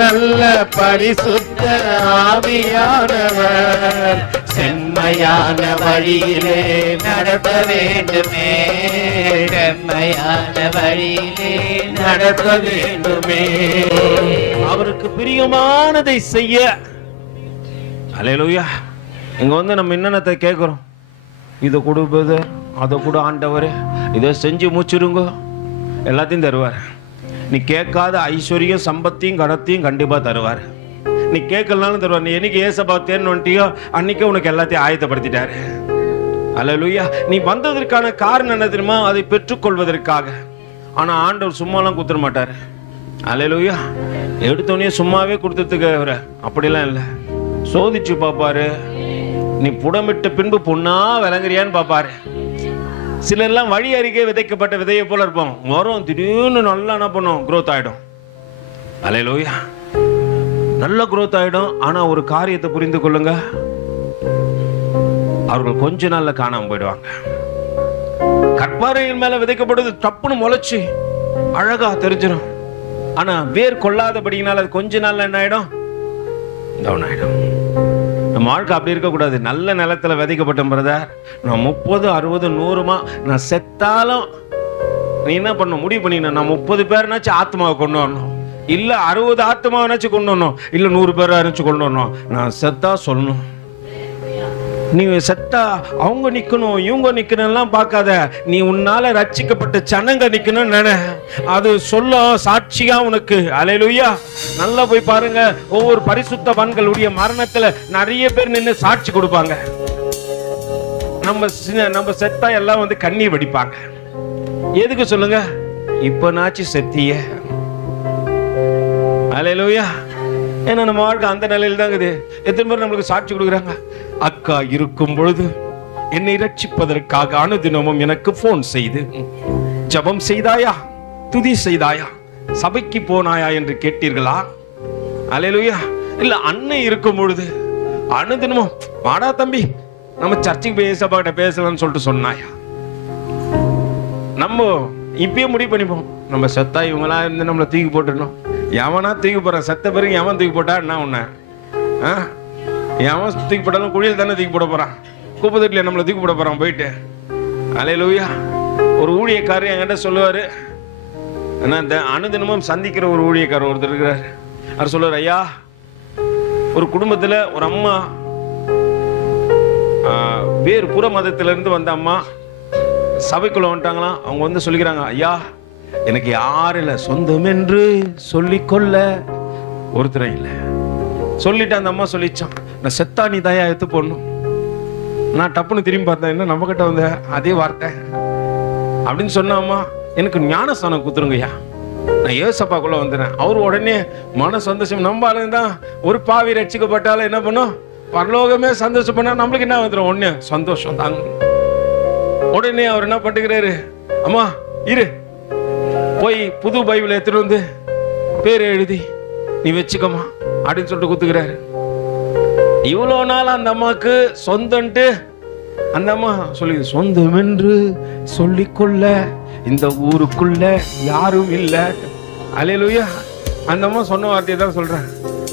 நல்ல பரிசுத்த ஆவியானவர் செம்ம செம்மையான வழியிலே நடத்த வேண்டுமே, செம்மையான வழியிலே நடத்த வேண்டுமே. அவருக்கு பிரியமானதை செய்ய. அல்லேலூயா. இங்க வந்து நம்ம என்னென்னத்தை கேட்கிறோம்? இதை கொடுப்பது, அதை கூட ஆண்டவர், இதை செஞ்சு முடிச்சிருங்க, எல்லாத்தையும் தருவார். நீ கேட்காத ஐஸ்வர்யம் சம்பத்தையும் கடத்தையும் கண்டிப்பா தருவார். நீ கேட்கலனாலும் தருவார். நீ என்னைக்கு ஏசப்பா தேர்ந்து வந்துட்டியோ அன்னைக்கு உனக்கு எல்லாத்தையும் ஆயத்தப்படுத்திட்டாரு. அல்லேலூயா. நீ வந்ததற்கான காரணம் என்ன தெரியுமா? அதை பெற்றுக்கொள்வதற்காக. ஆனா ஆண்டவர் சும்மாலாம் கொடுத்துட மாட்டாரு. அல்லேலூயா. எடுத்தோடனே சும்மாவே கொடுத்துட்டு அப்படிலாம் இல்லை. சோதிச்சு பார்ப்பாரு. நீ புடமிட்ட பின்பு பொண்ணா விளங்குறியான்னு பார்ப்பாரு. சிலர்லாம் வழி அருகே விதைக்கப்பட்ட விதையை போல இருப்போம். வரும் திடீர்னு நல்லா என்ன பண்ணும்? growth ஆயிடும். அல்லேலூயா. நல்ல growth ஆயிடும். ஆனா ஒரு காரியத்தை புரிந்து கொள்ளுங்க, அவர்கள் கொஞ்ச நாள்ல காணாம போயிடுவாங்க. கற்பாறையின் மேல விதைக்கப்படுது தப்புன்னு முளைச்சு அழகா தெரிஞ்சிடும். ஆனா வேர் கொள்ளாதபடினால அது கொஞ்ச நாள்ல என்ன ஆயிடும்? டவுன் ஆயிடும். நம்ம வாழ்க்கை அப்படி இருக்கக்கூடாது. நல்ல நிலத்துல விதைக்கப்பட்ட பிரதர், நான் 30, 60, 100மா நான் செத்தாலும் நீ என்ன பண்ண முடிவு பண்ணின? நான் 30 பேர்னாச்சும் ஆத்மாவை கொண்டு வரணும், இல்ல 60 ஆத்மாவனாச்சும் கொண்டு வரணும், இல்ல 100 பேராச்சும் கொண்டு வரணும். நான் செத்தா சொல்லணும். நீ செத்தா அவங்க நிக்கணும் இவங்க நிக்கணும் பார்க்காத. நீ உன்னால ரட்சிக்கப்பட்ட ஜனங்க நிக்கணும் நினை. அது சொல்ல சாட்சியா உனக்கு. அல்லேலூயா. நல்லா போய் பாருங்க. ஒவ்வொரு பரிசுத்தவான்களுடைய மரணத்துல நிறைய பேர் நின்று சாட்சி கொடுப்பாங்க. நம்ம செத்தா எல்லாம் வந்து கண்ணீர் வடிப்பாங்க. எதுக்கு சொல்லுங்க? இப்ப நாச்சு செத்திய. அல்லேலூயா. ஏன்னா நம்ம வாழ்க்கை அந்த நிலையில் தான் இருக்குது. எத்தனை பேர் நம்மளுக்கு சாட்சி கொடுக்குறாங்க? அக்கா இருக்கும் பொழுது என்னை ரட்சிப்பதற்காக அனுதினமும் எனக்கு போன் செய்து ஜெபம் செய்தாயா, துதி செய்தாயா, சபைக்கு போனாயா என்று கேட்டீர்களா? அல்லேலூயா. இல்ல அன்னை இருக்கும் பொழுது அனுதினமும் வாடா தம்பி நம்ம சர்ச்சுக்கு போய் ஏசப்பாட்ட பேசலாம்னு சொல்லிட்டு சொன்னாயா? நம்ம இப்பயே முடிவு பண்ணிப்போம், நம்ம செத்தா இவங்களா இருந்து நம்மளை தூக்கி போட்டுடணும். எவனா தூக்கி போறான்? செத்த பிறகு எவன் தூக்கி போட்டா என்ன உன்ன? எவன் தூக்கி போட்டாலும் குழியில் தானே தூக்கி போட போறான். குப்பத்தட்டில நம்மளை தூக்கி போட போறான் போயிட்டு. அல்லேலூயா. ஒரு ஊழியக்காரர் என்கிட்ட சொல்லுவாரு, அனுதினமும் சந்திக்கிற ஒரு ஊழியக்காரர் ஒருத்தர் இருக்கிறார். அவர் சொல்லுவார், ஐயா ஒரு குடும்பத்துல ஒரு அம்மா வேறு புற மதத்துல இருந்து வந்த அம்மா சபைக்குள்ள வந்துட்டாங்களாம். அவங்க வந்து சொல்லிக்கிறாங்க, ஐயா எனக்கு யாரும் இல்லை, சொந்தம் என்று சொல்லிக்கொள்ள ஒருத்தரை இல்லை. சொல்லிட்டு அந்த அம்மா சொல்லிச்சான், நான் செத்தா நீ தயா எடுத்து போடணும். நான் டப்புன்னு திரும்பி பார்த்தேன், என்ன நம்ம கிட்ட வந்த அதே வார்த்தை அப்படின்னு சொன்ன அம்மா, எனக்கு ஞானஸ்தானம் குத்துருங்கய்யா, நான் ஏசப்பாக்குள்ள வந்துடுறேன். அவர் உடனே மன சந்தோஷம். நம்ம ஆளுதான் ஒரு பாவி ரட்சிக்கப்பட்டாலும் என்ன பண்ணும்? பரலோகமே சந்தோஷம் பண்ணா நம்மளுக்கு என்ன வந்துடும்? ஒண்ணு சந்தோஷம் தாங்க. உடனே அவர் என்ன பண்ணுகிறாரு, அம்மா இரு, போய் புது பைபிள் எடுத்துட்டு வந்து பேர் எழுதி நீ வச்சுக்கமா அப்படின்னு சொல்லிட்டு குத்துக்கிறாரு. இவ்வளோ நாள் அந்த அம்மாக்கு சொந்தன்ட்டு அந்த அம்மா சொல்லி, சொந்தம் என்று சொல்லிக்கொள்ள இந்த ஊருக்குள்ள யாரும் இல்லை. அல்லேலூயா. அந்த அம்மா சொன்ன வார்த்தையை தான் சொல்றேன்.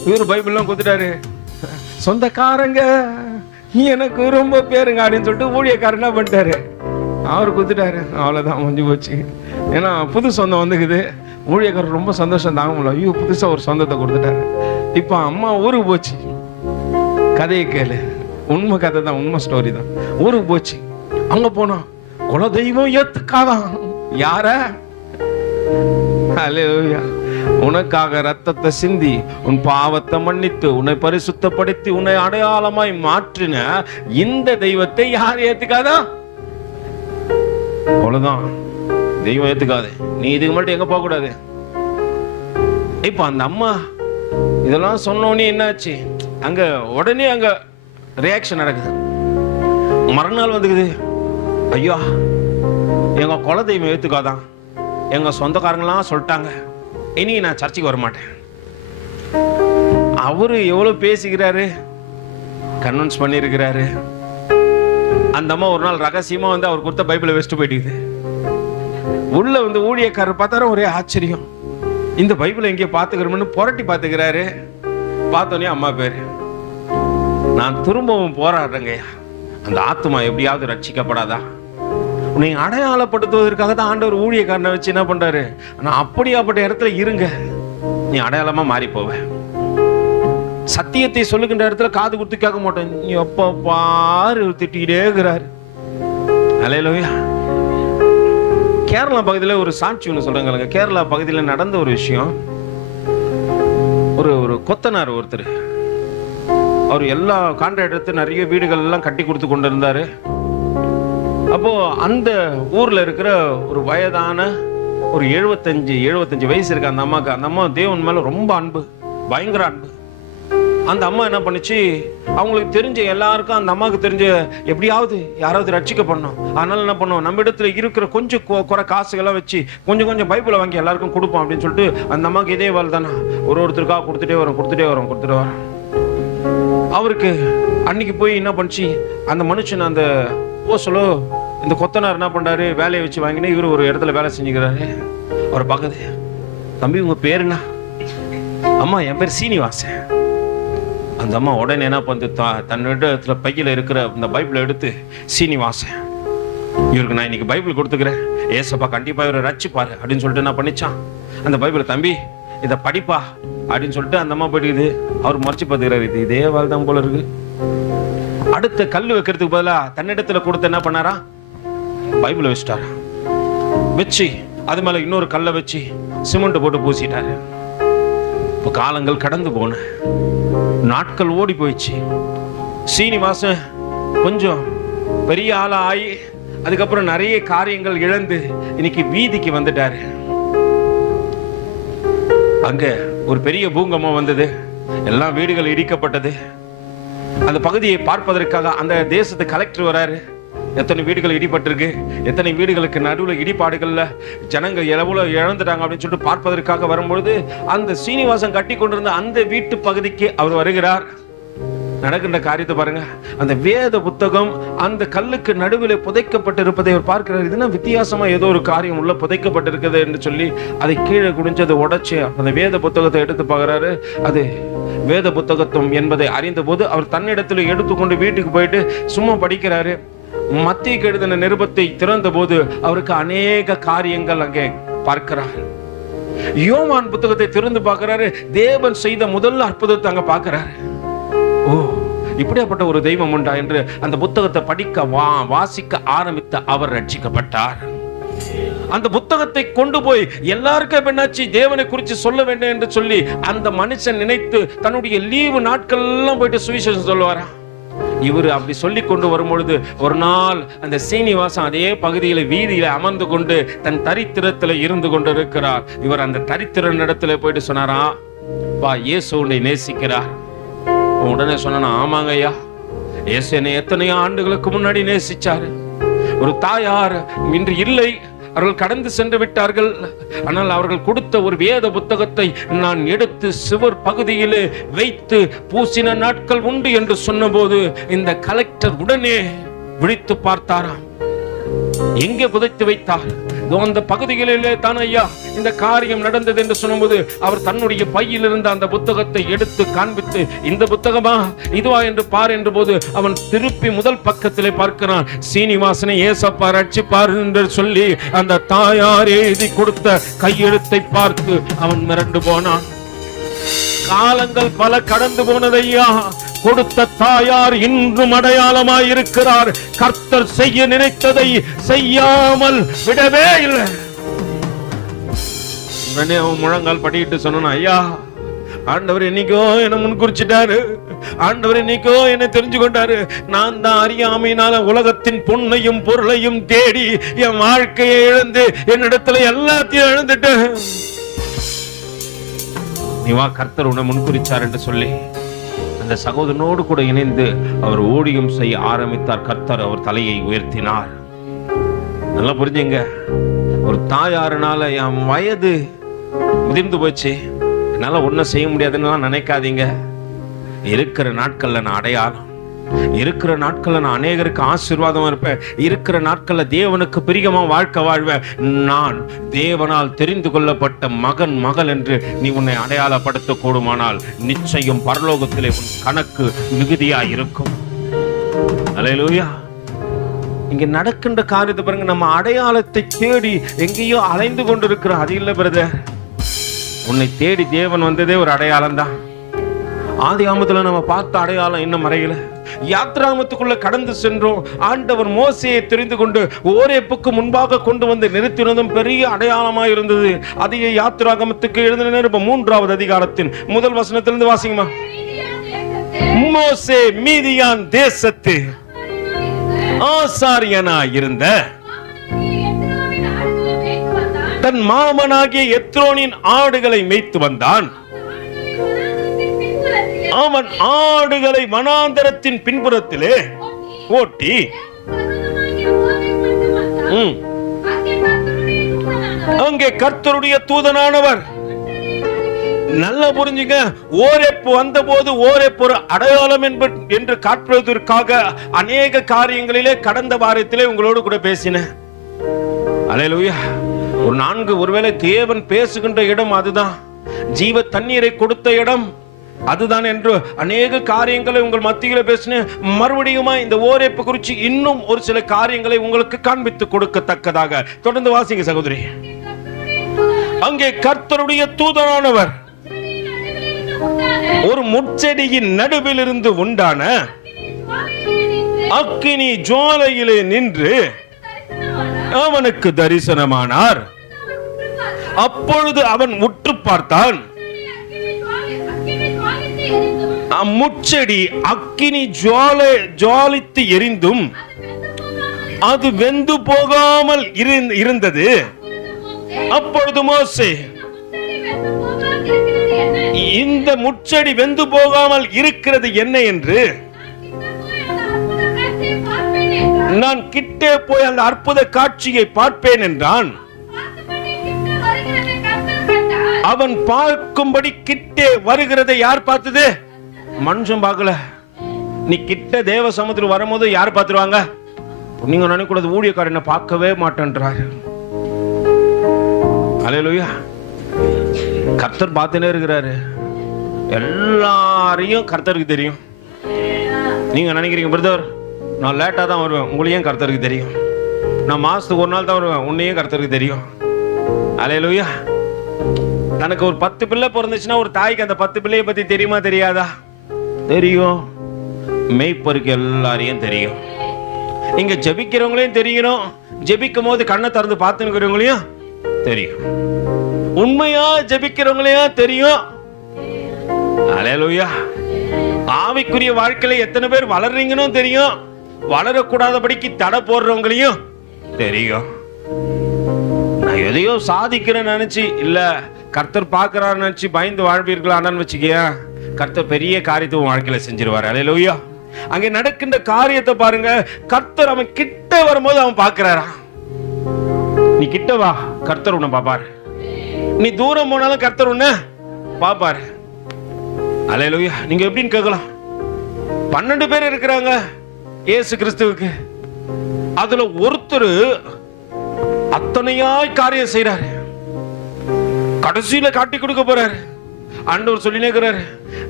இவரு பைபிள்லாம் குத்துட்டாரு, சொந்தக்காரங்க எனக்கு ரொம்ப பேருங்க அப்படின்னு சொல்லிட்டு ஊழியக்காரன் என்ன பண்ணிட்டாரு, அவர் குத்துட்டாரு. அவ்வளோதான், முடிஞ்சு போச்சு. ஏன்னா புது சொந்தம் வந்துக்குது. ஊழியக்காரர் ரொம்ப சந்தோஷம் தாங்க முடியல. ஐயோ புதுசா ஒரு சொந்தத்தை கொடுத்துட்டாரு. இப்போ அம்மா ஊருக்கு போச்சு. கதையை கேளு, உண்மை கதை தான், உண்மை ஸ்டோரி தான். ஊருக்கு போச்சு. அங்க போனோம், குல தெய்வம் ஏத்துக்காதான். யார? அல்லேலூயா. உனக்காக ரத்தத்தை சிந்தி உன் பாவத்தை மன்னித்து உன்னை பரிசுத்தப்படுத்தி உன்னை அடையாளமாய் மாற்றின இந்த தெய்வத்தை யார் ஏத்துக்காதா? அவ்வளவுதான், தெய்வம் ஏத்துக்காது. நீ இதுக்கு மட்டும் எங்க போக கூடாது. இப்ப அந்த அம்மா இதெல்லாம் சொன்னோன்னே என்னாச்சு, அங்க உடனே அங்க ரியாக்ஷன் நடக்குது. மறுநாள் வந்துக்குது, ஐயா எங்க குல தெய்வம் ஏத்துக்காதான், எங்க சொந்தக்காரங்களாம் சொல்லிட்டாங்க, இனி நான் சர்ச்சுக்கு வர மாட்டேன். அவரு எவ்வளவு பேசிக்கிறாரு, கன்வின்ஸ் பண்ணிருக்கிறாரு. அந்த அம்மா ஒரு நாள் ரகசியமா வந்து அவர் கொடுத்த பைபிளை வச்சுட்டு போயிட்டு உள்ள வந்து ஊழியக்காரர் பார்த்தாரு. ஒரே ஆச்சரியம், இந்த பைபிளை எங்கேயோ பாத்துக்கிறோம்னு புரட்டி பாத்துக்கிறாரு. பார்த்தோன்னே அம்மா பேரு, நான் திரும்பவும் போராடுறேங்கய்யா, அந்த ஆத்மா எப்படியாவது ரட்சிக்கப்படாதா? உன்னை அடையாளப்படுத்துவதற்காக தான் ஆண்டவர் ஊழியக்காரனை வச்சு என்ன பண்றாரு. ஆனா அப்படியாப்பட்ட இடத்துல இருங்க, நீ அடையாளமா மாறி போவ. சத்தியத்தை சொல்லுகின்ற இடத்துல காது கொடுத்து கேட்க மாட்டேன், நீ எப்ப பாரு திட்டிகிட்டே இருக்கிறாரு. அல்லேலூயா. கேரளா பகுதியில் ஒரு சாட்சி ஒன்று சொல்றாங்க. கேரளா பகுதியில் நடந்த ஒரு விஷயம். ஒரு கொத்தனார் ஒருத்தர், அவர் எல்லா கான்ட்ராக்ட் எடுத்து நிறைய வீடுகள் எல்லாம் கட்டி கொடுத்து கொண்டு இருந்தாரு. அப்போ அந்த ஊர்ல இருக்கிற ஒரு வயதான ஒரு 75 வயசு இருக்கு அந்த அம்மாக்கு. அந்த அம்மா தேவன் மேல ரொம்ப அன்பு, பயங்கர அன்பு. அந்த அம்மா என்ன பண்ணுச்சு, அவங்களுக்கு தெரிஞ்ச எல்லாருக்கும், அந்த அம்மாவுக்கு தெரிஞ்ச எப்படியாவது யாராவது ரட்சிக்க பண்ணோம். அதனால என்ன பண்ணுவோம், நம்ம இடத்துல இருக்கிற கொஞ்சம் குறை காசுகள்லாம் வச்சு கொஞ்சம் பைபிளை வாங்கி எல்லாருக்கும் கொடுப்போம் அப்படின்னு சொல்லிட்டு அந்த அம்மாவுக்கு இதே வேலை தானே. ஒருத்தருக்காக கொடுத்துட்டே வரோம். அவருக்கு அன்னைக்கு போய் என்ன பண்ணுச்சு, அந்த மனுஷன் அந்த போசலோ இந்த கொத்தனார் என்ன பண்றாரு, வேலையை வச்சு வாங்கினே இவரு ஒரு இடத்துல வேலை செஞ்சுக்கிறாரு. அவரை பார்க்குது, தம்பி உங்க பேருண்ணா? அம்மா என் பேர் சீனிவாசன். அந்த அம்மா உடனே என்ன பண்ணு, தன்னிடத்துல பையில இருக்கிற இந்த பைபிளை எடுத்து, சீனிவாசன் இவருக்கு நான் இன்னைக்கு பைபிள் கொடுத்துக்கிறேன், ஏசப்பா கண்டிப்பா இவரை ரட்சிப்பாரு அப்படின்னு சொல்லிட்டு என்ன பண்ணிச்சான், அந்த பைபிளை தம்பி இதை படிப்பா அப்படின்னு சொல்லிட்டு அந்த அம்மா போயிட்டு அவர் மறைச்சு பார்த்துக்கிறாரு. இதே வாழ்தான் போல இருக்கு. அடுத்த கல் வைக்கிறதுக்கு பதிலா தன்னிடத்துல கொடுத்து என்ன பண்ணாரா, பைபிளை வச்சுட்டாரா. வச்சு அது மேல இன்னொரு கல்லை வச்சு சிமெண்ட் போட்டு பூசிட்டாரு. இப்ப காலங்கள் கடந்து போன, நாட்கள் ஓடி போயிடுச்சு. சீனிவாசன் கொஞ்சம் பெரிய ஆளா ஆகி அதுக்கப்புறம் நிறைய காரியங்கள் இழந்து இன்னைக்கு வீதிக்கு வந்துட்டாரு. அங்க ஒரு பெரிய பூகம்பம் வந்தது, எல்லா வீடுகள் இடிக்கப்பட்டது. அந்த பகுதியை பார்ப்பதற்காக அந்த தேசத்து கலெக்டர் வராரு. எத்தனை வீடுகள் இடிபட்டிருக்கு, எத்தனை வீடுகளுக்கு நடுவில் இடிபாடுகள்ல ஜனங்கள் எவ்வளவு இழந்துட்டாங்க அப்படின்னு சொல்லிட்டு பார்ப்பதற்காக வரும்பொழுது அந்த சீனிவாசன் கட்டி கொண்டிருந்த அந்த வீட்டு பகுதிக்கு அவர் வருகிறார். நடக்கின்ற காரியத்தை பாருங்க. அந்த வேத புத்தகம் அந்த கல்லுக்கு நடுவில் புதைக்கப்பட்டிருப்பதை அவர் பார்க்கிறார். இதுனா வித்தியாசமா ஏதோ ஒரு காரியம் உள்ள புதைக்கப்பட்டிருக்குது என்று சொல்லி அதை கீழே குடிஞ்சு அதை உடைச்சு அந்த வேத புத்தகத்தை எடுத்து பார்க்கிறாரு. அது வேத புத்தகத்துவம் என்பதை அறிந்த போது அவர் தன்னிடத்தில் எடுத்துக்கொண்டு வீட்டுக்கு போயிட்டு சும்மா படிக்கிறாரு. மத்தேயுக்கு எழுதின நிருபத்தை திறந்த போது அவருக்கு அநேக காரியங்கள் அங்கே பார்க்கிறார். யோவான் புத்தகத்தை திறந்து பார்க்கிறாரு. தேவன் செய்த முதல் அற்புதத்தை அங்க பார்க்கிறாரு. ஓ, இப்படியாப்பட்ட ஒரு தெய்வம் உண்டா என்று அந்த புத்தகத்தை படிக்க வாசிக்க ஆரம்பித்த அவர் ரட்சிக்கப்பட்டார். அந்த புத்தகத்தை கொண்டு போய் எல்லாருக்கும் என்னாச்சு, தேவனை குறித்து சொல்ல வேண்டும் என்று சொல்லி அந்த மனுஷன் நினைத்து தன்னுடைய லீவு நாட்கள் எல்லாம் போயிட்டு சுவிசேஷம் சொல்லுவாரா. இவர் அப்படி சொல்லி கொண்டு வரும்பொழுது ஒரு நாள் அந்த சீனிவாசன் அதே பகுதியில வீதியில அமர்ந்து கொண்டு தன் தரித்திரத்துல இருந்து கொண்டு இருக்கிறார். இவர் அந்த தரித்திர இடத்துல போயிட்டு சொன்னாரா, வா இயேசு உன்னை நேசிக்கிறார். உடனே சொன்னா, ஆமாங்க ஐயா, இயேசு என்னை எத்தனையோ ஆண்டுகளுக்கு முன்னாடி நேசிச்சாரு. ஒரு தாயார் இன்று இல்லை, அவர்கள் கடந்து சென்று விட்டார்கள். ஆனால் அவர்கள் கொடுத்த ஒரு வேத புத்தகத்தை நான் எடுத்து சிவர் பகுதியிலே வைத்து பூசின நாட்கள் உண்டு என்று சொன்னபோது இந்த கலெக்டர் உடனே விழித்து பார்த்தாராம். எங்கே புதைத்து வைத்தார்? அந்த பகுதிகளிலே தான் ஐயா இந்த காரியம் நடந்தது என்று சொன்னபோது அவர் தன்னுடைய பையில் இருந்த அந்த புத்தகத்தை எடுத்து காண்பித்து, இந்த புத்தகமா இதுவா என்று பார் என்ற போது அவன் திருப்பி முதல் பக்கத்திலே பார்க்கிறான். சீனிவாசனை ஏசப்பா ரட்சிப்பார் என்று சொல்லி அந்த தாயார் எழுதி கொடுத்த கையெழுத்தை பார்த்து அவன் மிரண்டு போனான். காலங்கள் பல கடந்து போனதையா, கொடுத்த தாயார் இன்றும் அடையாளமாய் இருக்கிறார். கர்த்தர் செய்ய நினைத்ததை செய்யாமல் விடவே இல்லை. உடனே அவன் முழங்கால் படிட்டு சொன்னான், ஐயா ஆண்டவர் என்னைக்கோ என்ன முன்குறிச்சிட்டாரு, ஆண்டவர் என்னைக்கோ என்ன தெரிஞ்சு கொண்டாரு. நான் தான் அறியாமையினால உலகத்தின் பொன்னையும் பொருளையும் தேடி என் வாழ்க்கையை இழந்து என்னிடத்துல எல்லாத்தையும் இழந்துட்டேன். நீ வா, கர்த்தர் உன்னை முன்குறிச்சார் என்று சொல்லி அந்த சகோதரனோடு கூட இணைந்து அவர் ஊழியம் செய்ய ஆரம்பித்தார். கர்த்தர் அவர் தலையை உயர்த்தினார். நல்லா புரிஞ்சுங்க, ஒரு தாயாருனால என் வயது முதிர்ந்து போச்சு, என்னால ஒன்னும் செய்ய முடியாதுன்னு நினைக்காதீங்க. இருக்கிற நாட்கள்ல நான் அடையாளம், இருக்கிற நாட்கள்ல நான் அநேகருக்கு ஆசீர்வாதமா இருப்பேன், இருக்கிற நாட்கள்ல தேவனுக்கு பிரியமா வாழ்க்கை வாழ்வேன். நான் தேவனால் தெரிந்து கொள்ளப்பட்ட மகன் மகள் என்று நீ உன்னை அடையாளப்படுத்த கூடுமானால் நிச்சயம் பரலோகத்திலே உன் கணக்கு மிகுதியாய் இருக்கும். அல்லேலூயா. இங்க நடக்கின்ற காரியத்தை பாருங்க. நம்ம அடையாளத்தை தேடி எங்கேயோ அலைந்து கொண்டிருக்கிறோம். அது இல்ல பிரதர், உன்னை தேடி தேவன் வந்ததே ஒரு அடையாளம் தான். ஆதியாகமத்துல நம்ம பார்த்த அடையாளம் இன்னும் மறையல. யாத்ராகமத்துக்குள்ள கடந்து சென்றோம். ஆண்டவர் மோசேயை தெரிந்து கொண்டு ஓரேப்புக்கு முன்பாக கொண்டு வந்து நிறுத்தினதும் பெரிய அடையாளமா இருந்தது. அதையே யாத்ராகமத்துக்கு எழுதின 3வது அதிகாரத்தின் முதல் வசனத்திலிருந்து வாசிங்கம்மா. மோசே மீதியான் தேசத்து ஆசாரியனாய் இருந்த தன் மாமனாகிய எத்ரோனின் ஆடுகளை மேய்த்து வந்தான். அவன் ஆடுகளை வனாந்தரத்தின் பின்புறத்திலே ஓட்டி அங்கே கர்த்தருடைய தூதனானவர். நல்லா புரிஞ்சுங்க. ஓரேப்பு வந்த போது ஓரேப்பு ஒரு அடையாளம் என்று காட்டுவதற்காக அநேக காரியங்களிலே கடந்த வாரத்திலே உங்களோடு கூட பேசினேன். அல்லேலூயா. ஒருவேளை தேவன் பேசுகின்ற இடம் அதுதான், ஜீவ தண்ணீரை கொடுத்த இடம் அதுதான் என்று அநேக காரியங்களை உங்கள் மத்தியில பேசினேன். மறுபடியுமா இந்த ஓரேப்பு குறித்து இன்னும் ஒரு சில காரியங்களை உங்களுக்கு காண்பித்து கொடுக்கத்தக்கதாக தொடர்ந்து வாசிங்க சகோதரி. அங்கே கர்த்தருடைய தூதனானவர் ஒரு முட்செடியின் நடுவில் இருந்து உண்டான அக்கினி ஜுவாலையிலே நின்று அவனுக்கு தரிசனமானார். அப்பொழுது அவன் உற்று பார்த்தான். முட்செடி அக்கினி ஜுவாலித்து எரிந்தும் அது வெந்து போகாமல் இருந்தது. அப்பொழுது மோசே, இந்த முட்செடி வெந்து போகாமல் இருக்கிறது என்ன என்று நான் கிட்டே போய் அந்த அற்புத காட்சியை பார்ப்பேன் என்றான். அவன் பார்க்கும்படி கிட்டே வருகிறதை யார் பார்த்தது? மனுஷன் பார்க்கல. நீ கிட்ட தேவ சமுத்திரம் வரும்போது யார் பார்த்துருவாங்க? நீங்க நினைக்கூடாது ஊழியக்காரனை பார்க்கவே மாட்டேன்றாரு. அல்லேலூயா. கர்த்தர் பார்த்துனே இருக்கிறாரு. எல்லாரையும் கர்த்தருக்கு தெரியும். நீங்க நினைக்கிறீங்க பிரதர் நான் லேட்டா தான் வருவேன், உங்களையும் கர்த்தருக்கு தெரியும். நான் மாசத்துக்கு ஒரு நாள் தான் வருவேன், உன்னையும் கர்த்தருக்கு தெரியும். அல்லேலூயா. தனக்கு ஒரு 10 பிள்ளை பிறந்துச்சுன்னா ஒரு தாய்க்கு அந்த 10 பிள்ளையை பத்தி தெரியுமா தெரியாதா? தெரியும். மேய்ப்பருக்கு எல்லாரையும் தெரியும். இங்க ஜெபிக்கிறவங்களையும் தெரியணும், ஜெபிக்கும் போது கண்ணை திறந்து பார்த்துக்கிறவங்களையும் தெரியும், உண்மையா ஜெபிக்கிறவங்களையும் தெரியும். அல்லேலூயா. ஆவிக்குரிய வாழ்க்கையில எத்தனை பேர் வளர்றீங்கன்னு தெரியும், வளரக்கூடாதபடிக்கு தடை போடுறவங்களையும் தெரியும். நான் எதையோ சாதிக்கிறேன்னு நினைச்சு இல்ல கர்த்தர் பார்க்கிறாரு நினைச்சு பயந்து வாழ்வீர்களான்னு வச்சுக்கிய கர்த்தர் பெரிய காரியத்தை உன் வாழ்க்கையில செஞ்சிருவாரு. அல்லேலூயா. அங்கே நடக்கின்ற காரியத்தை பாருங்க. கர்த்தர் அவன் கிட்ட வரும்போது அவன் பார்க்கிறாரா. நீ கிட்ட வா, கர்த்தர் உன்னை பாப்பாரு. நீ தூரம் போனாலும் கர்த்தர் உன்னை பாப்பாரு. அல்லேலூயா. நீங்க எப்படின்னு கேட்கலாம். 12 பேர் இருக்கிறாங்க இயேசு கிறிஸ்துவுக்கு. அதுல ஒருத்தர் அத்தனையாய் காரியம் செய்யறாரு. கடைசியில காட்டி கொடுக்க போறாரு. ஆண்டவர் சொல்லினே இருக்கிறாரு,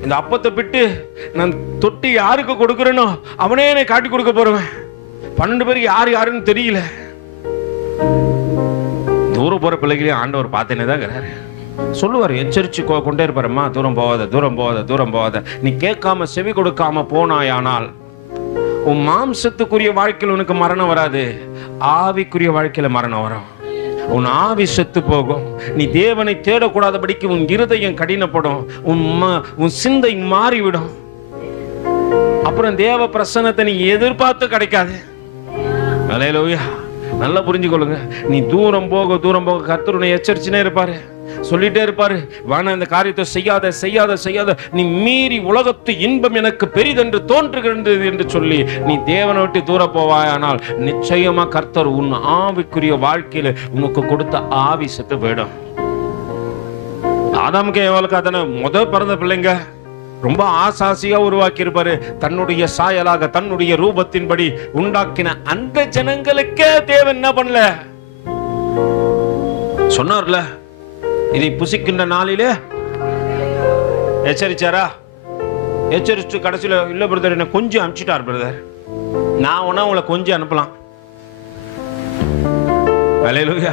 இந்த அப்பத்தை விட்டு நான் தொட்டி யாருக்கு கொடுக்கிறேனோ அவனே என்னை காட்டி கொடுக்க போறவன். 12 பேருக்கு யாருன்னு தெரியல. தூரம் போற பிள்ளைகளையும் ஆண்டவர் பார்த்தேனே தான் இருக்கிறாரு. சொல்லுவார், எச்சரிச்சு கொண்டே இருப்பாரம்மா, தூரம் போகாத, தூரம் போகாத, தூரம் போகாத. நீ கேட்காம செவி கொடுக்காம போனாயானால் உன் மாம்சத்துக்குரிய வாழ்க்கையில் உனக்கு மரணம் வராது, ஆவிக்குரிய வாழ்க்கையில மரணம் வரும். உன் ஆவி செத்து போகும். நீ தேவனை தேடக்கூடாதபடிக்கு உன் இருதயம் கடினப்படும், உன் சிந்தை மாறிவிடும். அப்புறம் தேவ பிரசன்னத்தை நீ எதிர்பார்த்து கிடைக்காது. அல்லேலூயா. நல்லா புரிஞ்சுக்கொள்ளுங்க. நீ தூரம் போக தூரம் போக கர்த்தர் உன்னை எச்சரிச்சுனே இருப்பாரு, சொல்லிட்டே இருப்பாரு, வேணா இந்த காரியத்தை செய்யாத செய்யாத செய்யாத, நீ மீறி உலகத்து இன்பம் எனக்கு பெரிதென்று தோன்றுகின்றது என்று சொல்லி நீ தேவனை விட்டு தூர போவாயானால் நிச்சயமா கர்த்தர் உன் ஆவிக்குரிய வாழ்க்கையில உனக்கு கொடுத்த ஆவி செத்து போயிடும். ஆதாமுக்கு எவ்வளவு அதனை பிறந்த பிள்ளைங்க ரொம்ப ஆசாசியா உருவாக்கி இருப்பாரு. தன்னுடைய சாயலாக தன்னுடைய ரூபத்தின்படி உண்டாக்கின அந்த ஜனங்களுக்கே தேவன் என்ன பண்ணல சொன்னார்ல, இதை புசிக்கின்ற நாளிலே எச்சரிச்சாரா? எச்சரிச்சு கடைசியில இல்ல பிரதர் என்ன கொஞ்சம் அனுப்பிச்சிட்டார் பிரதர், நான் ஒன்னா உங்களை கொஞ்சம் அனுப்பலாம். அல்லேலூயா.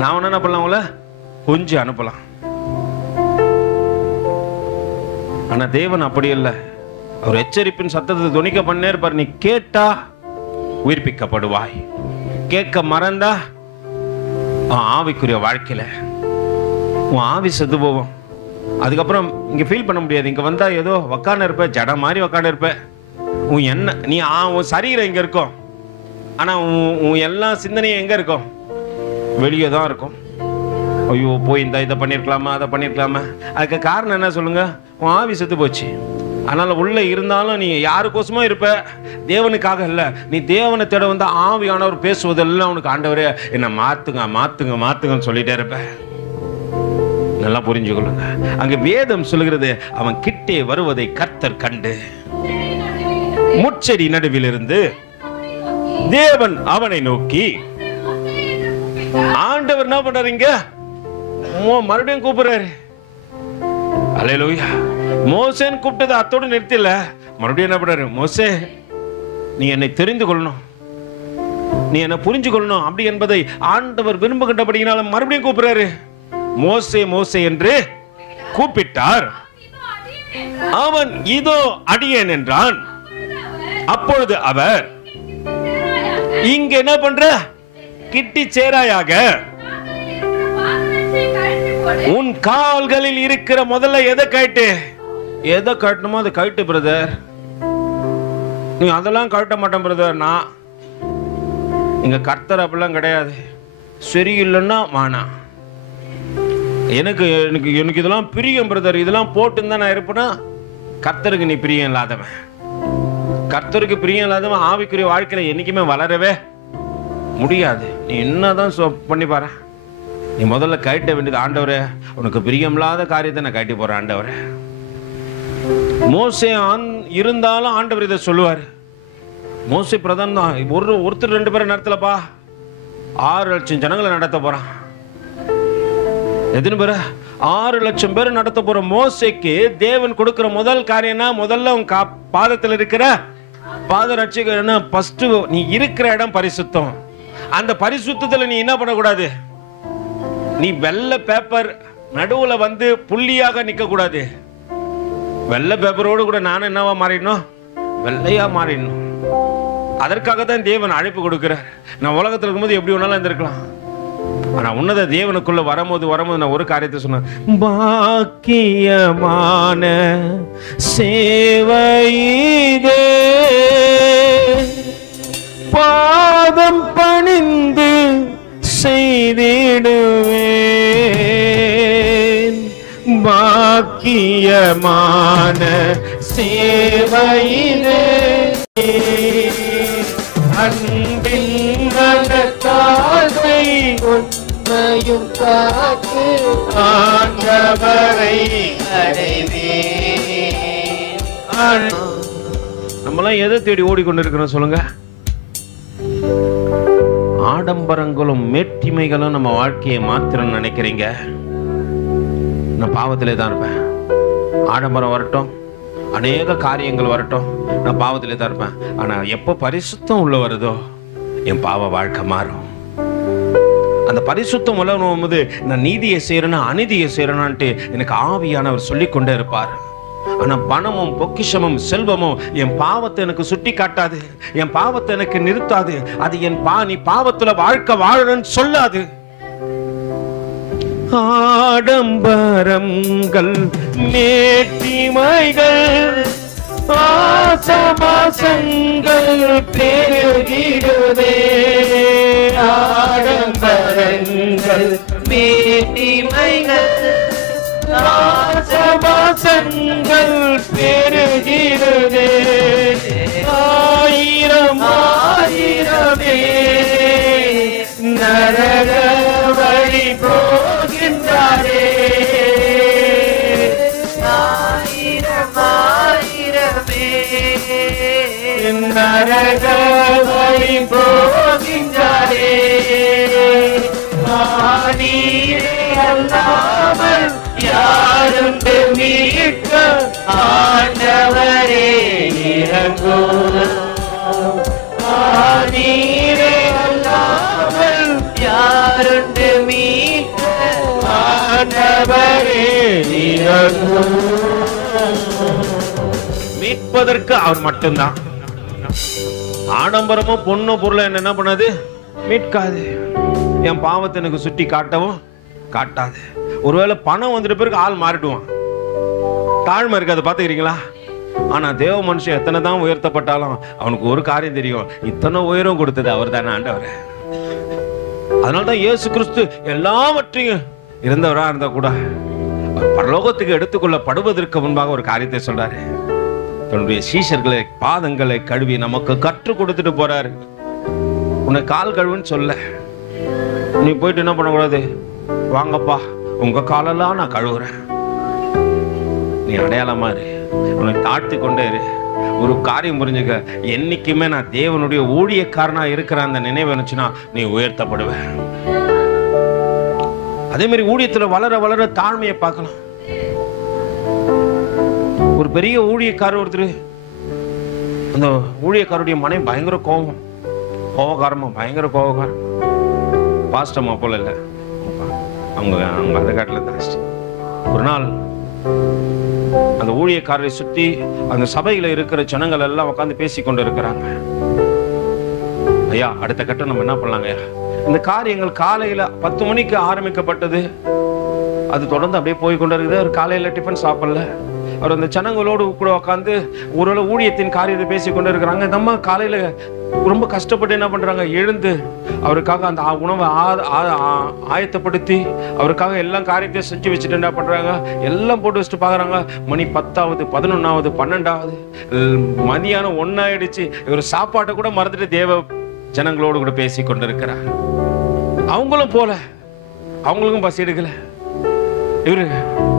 நான் ஒன்னா என்ன பண்ணலாம், உங்களை கொஞ்சம் அனுப்பலாம். ஆனா தேவன் அப்படி இல்லை. அவர் எச்சரிப்பின் சத்தத்தை துணிக்க பண்ணே இருப்பார். நீ கேட்டா உயிர்ப்பிக்கப்படுவாய், கேட்க மறந்தா ஆவிக்குரிய வாழ்க்கையில உன் ஆவி செத்து போவோம். அதுக்கப்புறம் இங்க ஃபீல் பண்ண முடியாது. இங்க வந்தா ஏதோ உக்காந்து இருப்ப, ஜட மாதிரி உக்காந்து இருப்ப. உன் என்ன நீ உன் சரீரம் எங்க இருக்கும், ஆனா உன் எல்லா சிந்தனையும் எங்க இருக்கும், வெளியே தான் இருக்கும். ஐயோ போய் இந்த இதை பண்ணிருக்கலாமா, அதை பண்ணிருக்கலாமா. அதுக்கு காரணம் என்ன சொல்லுங்க, உன் ஆவி செத்து போச்சு. அதனால உள்ள இருந்தாலும் நீ யாருக்கோசமா இருப்ப, தேவனுக்காக இல்ல. நீ தேவனை தேட வந்து ஆவியானவர் பேசுவதெல்லாம் உனக்கு ஆண்டவரே என்ன மாத்துங்க மாத்துங்க மாத்துங்கன்னு சொல்லிட்டே இருப்ப. நல்லா புரிஞ்சுக்கொள்ளுங்க. அங்க வேதம் சொல்லுகிறது, அவன் கிட்டே வருவதை கர்த்தர் கண்டு முட்செடி நடுவில் இருந்து தேவன் அவனை நோக்கி, ஆண்டவர் என்ன பண்றாருங்க, மறுபடியும் கூப்பிடுறாரு. அல்லேலூயா. மோசேன்னு கூப்பிட்டது அத்தோடு நிறுத்தல, மறுபடியும் என்ன பண்றாரு, மோசே நீ என்னை தெரிந்து கொள்ளணும், நீ என்ன புரிஞ்சு கொள்ளணும் அப்படி என்பதை ஆண்டவர் விரும்புகின்றபடியினால மறுபடியும் கூப்பிடுறாரு. மோசே மோசே என்று கூப்பிட்டார். அவன் இதோ அடியேன் என்றான். அப்பொழுது அவர், இங்க என்ன பண்ற, கிட்டி சேராயாக, உன் கால்களில் இருக்கிற முதல்ல எதை கழட்டு, எதை கட்டணுமோ அதை கழட்டு பிரதர். நீ அதெல்லாம் கழட்ட மாட்டேன் பிரதர். நான் இங்க கர்த்தர் அப்படிலாம் கிடையாது. சரியில்லைன்னா வானா, எனக்கு எனக்கு எனக்கு இதெல்லாம் பிரியம் பிரதர், இதெல்லாம் போட்டு தான் நான் இருப்பேன்னா கர்த்தருக்கு நீ பிரியம் இல்லாதவன். கர்த்தருக்கு பிரியம் இல்லாதவன் ஆவிக்குரிய வாழ்க்கையில என்னைக்குமே வளரவே முடியாது. நீ என்னதான் பண்ணி பாரு. நீ முதல்ல கட்ட வேண்டியது, ஆண்டவரே உனக்கு பிரியமில்லாத காரியத்தை நான் கட்டி போறேன் ஆண்டவரே. மோசே இருந்தாலும் ஆண்டவர் இதை சொல்லுவார். மோசே பிரதான் தான். ஒருத்தர் 2 பேரை நடத்தலப்பா, 6 லட்சம் ஜனங்களை நடத்த போறான். எத்தனை பேர், 6 லட்சம் பேர் நடத்த போற மோசேக்கு தேவன் கொடுக்கிற முதல் காரியம்னா, முதல்ல உன் பாதத்தில் இருக்கிற பாத ரட்சிக்க. ஃபர்ஸ்ட் நீ இருக்கிற இடம் பரிசுத்தம். அந்த பரிசுத்தத்துல நீ என்ன பண்ணக்கூடாது, நீ வெள்ளை பேப்பர் நடுவுல வந்து புள்ளியாக நிக்க கூடாது. வெள்ளை பேப்பரோடு கூட நானும் என்னவா மாறிடணும், வெள்ளையா மாறிடணும். அதற்காக தான் தேவன் அழைப்பு கொடுக்கிறார். நான் உலகத்தில் இருக்கும்போது எப்படி ஒன்னாலும் இருந்திருக்கலாம், ஆனா உன்னத தேவனுக்குள்ள வரும்போது நான் ஒரு காரியத்தை சொன்னேன், பாக்கியமான சேவையிதே பாதம் பணிந்து செய்திடுவேன். பாக்கியமான சேவையிலே அன்பின் மனத்தாழ்வை உண்மையும் காத்து ஆண்டவரை அடைவேன். நம்மளாம் எதை தேடி ஓடிக்கொண்டிருக்கிறோம் சொல்லுங்க? ஆடம்பரங்களும் மேட்டிமைகளும் நம்ம வாழ்க்கையை மாத்திரம் நினைக்கிறீங்க. நான் பாவத்திலே தான் இருப்பேன். ஆடம்பரம் வரட்டும், அநேக காரியங்கள் வரட்டும், நான் பாவத்திலே தான் இருப்பேன். ஆனா எப்போ பரிசுத்தம் உள்ள வருதோ என் பாவ வாழ்க்கை மாறும். அந்த பரிசுத்தம் உள்ள போது நான் நீதியை செய்யறேன்னா அநீதியை செய்யறேனான்ட்டு எனக்கு ஆவியானவர் சொல்லிக்கொண்டே இருப்பார். ஆனா பணமும் பொக்கிஷமும் செல்வமும் என் பாவத்தை எனக்கு சுட்டி காட்டாது, என் பாவத்தை எனக்கு நிறுத்தாது. அது நீ பாவத்துல வாழ்க்கை வாழணும்னு சொல்லாது. ஆடம்பரங்கள் மேட்டிமைகள் ஆசபாசங்கள் பெருகிடுவே. ஆடம்பரங்கள் மேட்டிமைகள் ஆசபாசங்கள் பெருகிடுவே. ஆயிரம் ஆயிரமே நரக வழி போகின்றாரே. ஆயிரம் ஆயிரமே நரக வழி போகின்றாரே. நீரே அல்லாமல் யாரும் மீட்க ஆண்டவரே இறங்கும். நீரே அல்லாமல் யாருண்டு மீட்க, ஆண்டவரே இறங்கும். மீட்பதற்கு அவர் மட்டும்தான். ஆடம்பரமும் பொண்ணு பொருளை என்ன பண்ணாது? மீட்காது. என் பாவத்தை எனக்கு சுட்டி காட்டவும் காட்டாது. ஒருவேளை பணம் வந்துட்டு பிறகு ஆள் மாறிடுவான். தாழ்மை இருக்காது, பாத்துக்கிறீங்களா? ஆனா தேவ மனுஷன் எத்தனை தான் உயர்த்தப்பட்டாலும் அவனுக்கு ஒரு காரியம் தெரியும், இத்தனை உயரம் கொடுத்தது அவர் தானே, ஆண்டவர். அதனால்தான் இயேசு கிறிஸ்து எல்லாவற்றையும் இருந்தவரா இருந்தா கூட பரலோகத்துக்கு எடுத்துக்கொள்ளப்படுவதற்கு முன்பாக ஒரு காரியத்தை சொல்றாரு. தன்னுடைய சீஷர்களை பாதங்களை கழுவி நமக்கு கற்றுக் கொடுத்துட்டு போறாரு. உன்னை கால் கழுவுன்னு சொல்ல, நீ போயிட்டு என்ன பண்ணக்கூடாது, வாங்கப்பா உங்க காலெல்லாம் நான் கழுவுறேன், நீ அடையாளமா இரு, உன்னை தாழ்த்தி கொண்டே இரு. ஒரு காரியம் புரிஞ்சுக்க, என்னைக்குமே நான் தேவனுடைய ஊழியக்காரனா இருக்கிற அந்த நினைவு இருந்துச்சுன்னா நீ உயர்த்தப்படுவ. அதே மாதிரி ஊழியத்துல வளர வளர தாழ்மையை பார்க்கலாம். ஒரு பெரிய ஊழியக்காரர் ஒருத்தர், அந்த ஊழியக்காரருடைய மனைவி பயங்கர கோபக்காரமா, பயங்கர கோபக்காரம். பாஸ்டம்மா போல இல்லை, அவங்க அவங்க அந்த காட்டில் தான். ஒரு நாள் அந்த ஊழியக்காரரை சுற்றி அந்த சபையில இருக்கிற ஜனங்கள் எல்லாம் உட்காந்து பேசி கொண்டு இருக்கிறாங்க. ஐயா, அடுத்த கட்டம் நம்ம என்ன பண்ணலாங்க ஐயா? இந்த காரியங்கள் காலையில 10 மணிக்கு ஆரம்பிக்கப்பட்டது, அது தொடர்ந்து அப்படியே போய் கொண்டு இருக்குது. அவர் காலையில டிஃபன் சாப்பிடல. அவர் அந்த ஜனங்களோடு கூட உட்காந்து ஒரு ஊழியத்தின் காரியத்தை பேசி கொண்டு இருக்கிறாங்க. நம்ம காலையில ரொம்ப கஷ்டப்பட்டு என்ன பண்றாங்க, எழுந்து அவருக்காக அந்த உணவை ஆயத்தப்படுத்தி அவருக்காக எல்லாம் காரியத்தையும் செஞ்சு வச்சுட்டு என்ன பண்றாங்க, எல்லாம் போட்டு வச்சுட்டு பாக்குறாங்க. மணி 10ஆவது 11ஆவது 12ஆவது மதியானம் 1 ஆயிடுச்சு. இவர் சாப்பாட்டை கூட மறந்துட்டு தேவ ஜனங்களோடு கூட பேசி கொண்டு இருக்கிறார். அவங்களும் போல, அவங்களுக்கும் பசி எடுக்கல. இவரு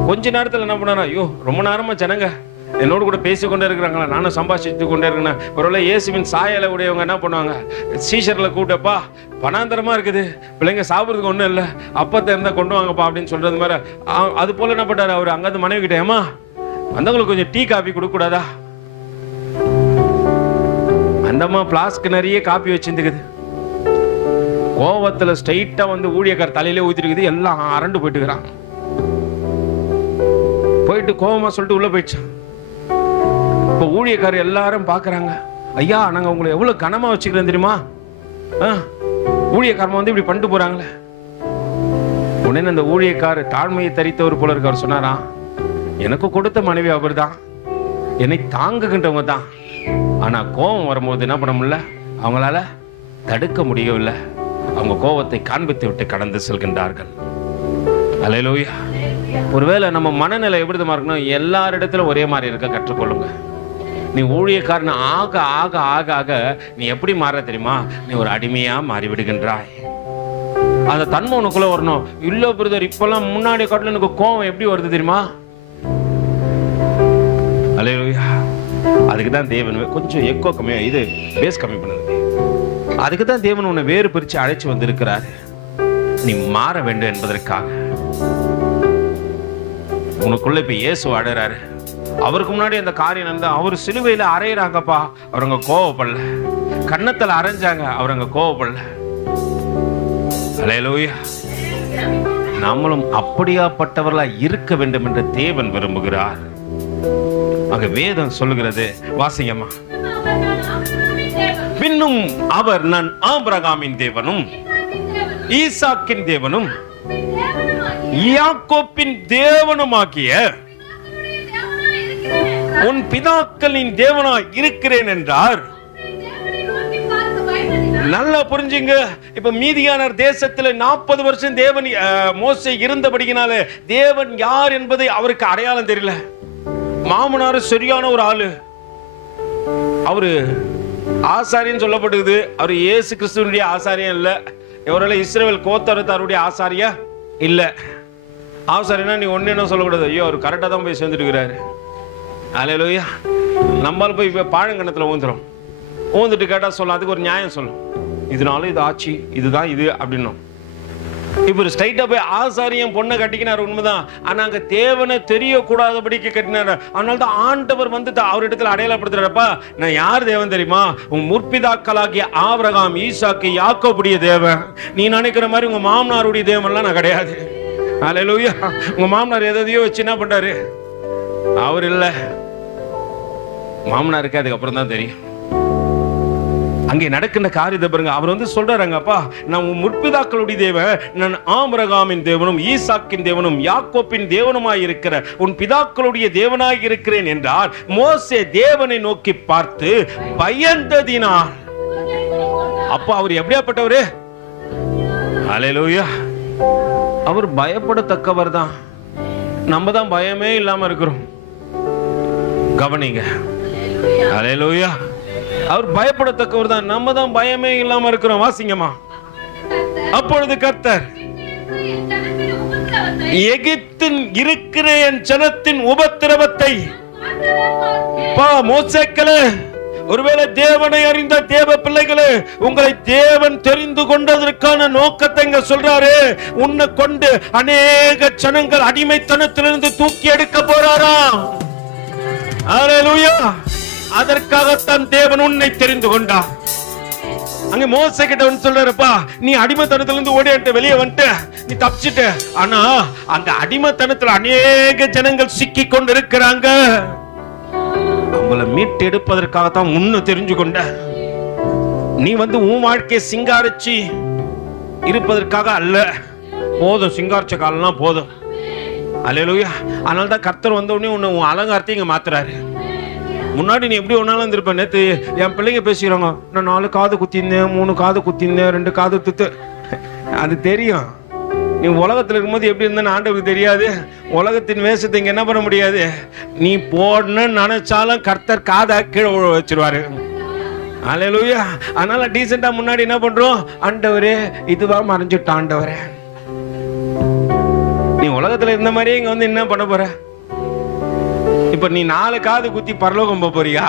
கொஞ்ச நேரத்தில் என்ன பண்ணாரா, ஐயோ ரொம்ப நேரமா ஜனங்க என்னோடு கூட பேசி கொண்டே இருக்கிறாங்களா, நானும் சம்பாஷித்து கொண்டே இருக்கிறேன். ஒருவேளை இயேசுவின் சாயலை உடையவங்க என்ன பண்ணுவாங்க, சீஷர்ல கூட்டப்பா பணாந்தரமா இருக்குது, பிள்ளைங்க சாப்பிட்றதுக்கு ஒன்றும் இல்லை, அப்பத்தை இருந்தா கொண்டு வாங்கப்பா அப்படின்னு சொல்றது மாதிரி. அது போல என்ன பண்ணாரு, அவர் அங்க மனைவி கிட்ட, ஏமா வந்தவங்களுக்கு கொஞ்சம் டீ காபி கொடுக்க கூடாதா? அந்தம்மா பிளாஸ்க் நிறைய காப்பி வச்சிருந்துக்குது. கோவத்துல ஸ்ட்ரைட்டா வந்து ஊழியக்கார தலையிலே ஊத்திருக்குது. எல்லாம் அரண்டு போயிட்டுக்கிறான். போயிட்டு கோவமா சொல்லிட்டு உள்ள போயிடுச்சு. இப்ப ஊழியக்காரர் எல்லாரும் பாக்குறாங்க, ஐயா நாங்க உங்களை எவ்வளவு கனமா வச்சுக்கிறோம் தெரியுமா, ஊழியக்காரமா வந்து இப்படி பண்ணிட்டு போறாங்களே. உடனே அந்த ஊழியக்காரர் தாழ்மையை தரித்தவர் போல இருக்க, அவர் சொன்னாரா, எனக்கு கொடுத்த மனைவி அவர் தான், என்னை தாங்குகின்றவங்க தான், ஆனா கோபம் வரும்போது என்ன பண்ண முடியல, அவங்களால தடுக்க முடியவில்லை, அவங்க கோபத்தை காண்பித்து விட்டு கடந்து செல்கின்றார்கள். அல்லேலூயா. ஒருவேளை நம்ம மனநிலை எப்படி இருக்கணும், எல்லாரிடத்திலும் ஒரே மாதிரி இருக்க கற்றுக்கொள்ளுங்க. நீ ஊழியக்காரன் ஆக ஆக ஆக ஆக நீ எப்படி மாற தெரியுமா, நீ ஒரு அடிமையா மாறி விடுகின்றாய். அந்த தன்மை உனக்குள்ள வரணும். இல்ல பிரதர், இப்பெல்லாம் முன்னாடி காட்டில எனக்கு கோபம் எப்படி வருது தெரியுமா? அல்லேலூயா. அதுக்கு தான் தேவன் கொஞ்சம் எக்கோ கம்மியா, இது பேஸ் கம்மி பண்ணுது. அதுக்கு தான் தேவன் உன்னை வேறு பிரிச்சு அழைச்சு வந்திருக்கிறாரு, நீ மாற வேண்டும் என்பதற்காக. உனக்குள்ள இப்ப இயேசு அடைறாரு. அவருக்கு முன்னாடி அந்த காரியம் நடந்தா, அவர் சிலுவையில அறையிறாங்கப்பா, அவருங்க கோவப்படல. கன்னத்துல அரைஞ்சாங்க, அவருங்க கோவப்படல. அல்லேலூயா. நம்மளும் அப்படியாப்பட்டவர்களா இருக்க வேண்டும் என்று தேவன் விரும்புகிறார். ஆக வேதம் சொல்லுகிறது, வாசிங்கம்மா. பின்னும் அவர் நான் ஆபிரகாமின் தேவனும் ஈசாக்கின் தேவனும் யாக்கோப்பின் தேவனுமாகிய உன் பிதாக்களின் தேவனாய் இருக்கிறேன் என்றார். நல்லா புரிஞ்சுங்க. இப்ப மீதியானர் தேசத்துல 40 வருஷம் தேவன் மோசே இருந்தபடியினால தேவன் யார் என்பதை அவருக்கு அடையாளம் தெரியல. மாமனார் சரியான ஒரு ஆளு, அவரு ஆசாரியன் சொல்லப்படுது. அவர் இயேசு கிறிஸ்துவனுடைய ஆசாரியம் இல்ல, இவரால் இஸ்ரவேல் கோத்திரத்தாருடைய ஆசாரியா இல்ல. ஆசாரியனா நீ ஒன்னு என்ன சொல்லக்கூடாது, ஐயோ அவர் கரெக்டா தான் போய் சேர்ந்துட்டு இருக்கிறாரு. அல்லேலூயா. நம்மால் போய் பாழங்கணத்துல ஊந்துட்டு கேட்டா சொல்லும், அதுக்கு ஒரு நியாயம் சொல்லும், இதனால இது ஆச்சு, இதுதான் இது அப்படின்னும். இவர் ஸ்ட்ரைட்டா போய் ஆசாரியம் பொண்ணை கட்டிக்கினார் உண்மைதான். ஆனா அங்க தேவனை தெரியக்கூடாதபடிக்கு கட்டினார். அதனால தான் ஆண்டவர் வந்து அவரிடத்துல அடையாளப்படுத்துறாருப்பா, நான் யார் தேவன் தெரியுமா? உன் முற்பிதாக்களாகிய ஆபிரகாம், ஈசாக்கு, யாக்கோபுடைய தேவன். நீ நினைக்கிற மாதிரி உங்க மாமனாருடைய தேவன்லாம் நான் கிடையாது. அல்லேலூயா. உங்க மாமனார் எதையோ வச்சு என்ன பண்றாரு? அவர் இல்ல, மாமனாருக்கு அதுக்கு அப்புறம் தான் தெரியும். அங்கே நடக்கின்ற காரியத்தை பாருங்க. அவர் வந்து சொல்றாங்கப்பா, நான் உன் முற்பிதாக்களுடைய தேவன், நான் ஆபிரகாமின் தேவனும் ஈசாக்கின் தேவனும் யாக்கோப்பின் தேவனுமாய் இருக்கிற உன் பிதாக்களுடைய தேவனாய் இருக்கிறேன் என்றார். மோசே தேவனை நோக்கி பார்த்து பயந்ததினால். அப்ப அவர் எப்படியாப்பட்டவரு? அல்லேலூயா. அவர் பயப்படத்தக்கவர் தான். நம்ம தான் பயமே இல்லாம இருக்கிறோம். கவனிங்க. அல்லேலூயா. அவர் பயப்படத்தக்கவர் தான், நம்ம தான் பயமே இல்லாம இருக்கிறோம். வாசிங்கம்மா. அப்பொழுது கர்த்தர், எகிப்தில் இருக்கிற என் ஜனத்தின் உபத்திரவத்தை மோசேக்களே, ஒருவேளை தேவனை அறிந்த தேவ பிள்ளைகளே, உங்களை தேவன் தெரிந்து கொண்டதற்கான நோக்கத்தை இங்க சொல்றாரு. உன்னை கொண்டு அநேக ஜனங்கள் அடிமைத்தனத்திலிருந்து தூக்கி எடுக்க போறாராம். அல்லேலூயா. அதற்காகத்தான் தேவன் உன்னை தெரிந்து கொண்டார். அங்க மோசே கிட்ட வந்து சொல்றாருப்பா, நீ அடிமைத்தனத்திலிருந்து ஓடிட்டு வெளியே வந்துட்ட, நீ தப்பிச்சிட்ட. ஆனா அந்த அடிமைத்தனத்துல அநேக ஜனங்கள் சிக்கி கொண்டு இருக்கிறாங்க. அவங்களை மீட்டு எடுப்பதற்காகத்தான் முன்ன தெரிஞ்சு கொண்ட. நீ வந்து உன் வாழ்க்கையை சிங்காரிச்சு இருப்பதற்காக அல்ல. போதும், சிங்காரிச்ச காலம்லாம் போதும். அல்லேலூயா. அதனால தான் கர்த்தர் வந்த உடனே உன்னை உன் அலங்காரத்தை இங்க மாத்துறாரு. முன்னாடி நீ எப்படி ஒன்னாலும் இருந்திருப்ப. நேற்று என் பிள்ளைங்க பேசிக்கிறாங்க, நான் 4 காது குத்திருந்தேன், 3 காது குத்திருந்தேன், 2 காது துத்து. அது தெரியும். நீ உலகத்தில் இருக்கும்போது எப்படி இருந்தேன்னு ஆண்டவருக்கு தெரியாது. உலகத்தின் வேஷத்தை இங்க என்ன பண்ண முடியாது. நீ போடணும்னு நினைச்சாலும் கர்த்தர் காதை கீழே வச்சிருவாரு. அல்லேலூயா. அதனால டீசெண்டா முன்னாடி என்ன பண்றோம்? ஆண்டவரே இதுவா மறைஞ்சிட்ட ஆண்டவரே. நீ உலகத்துல இருந்த மாதிரியே இங்க வந்து என்ன பண்ண போற? இப்ப நீ 4 காது குத்தி பரலோகம் போக போறியா?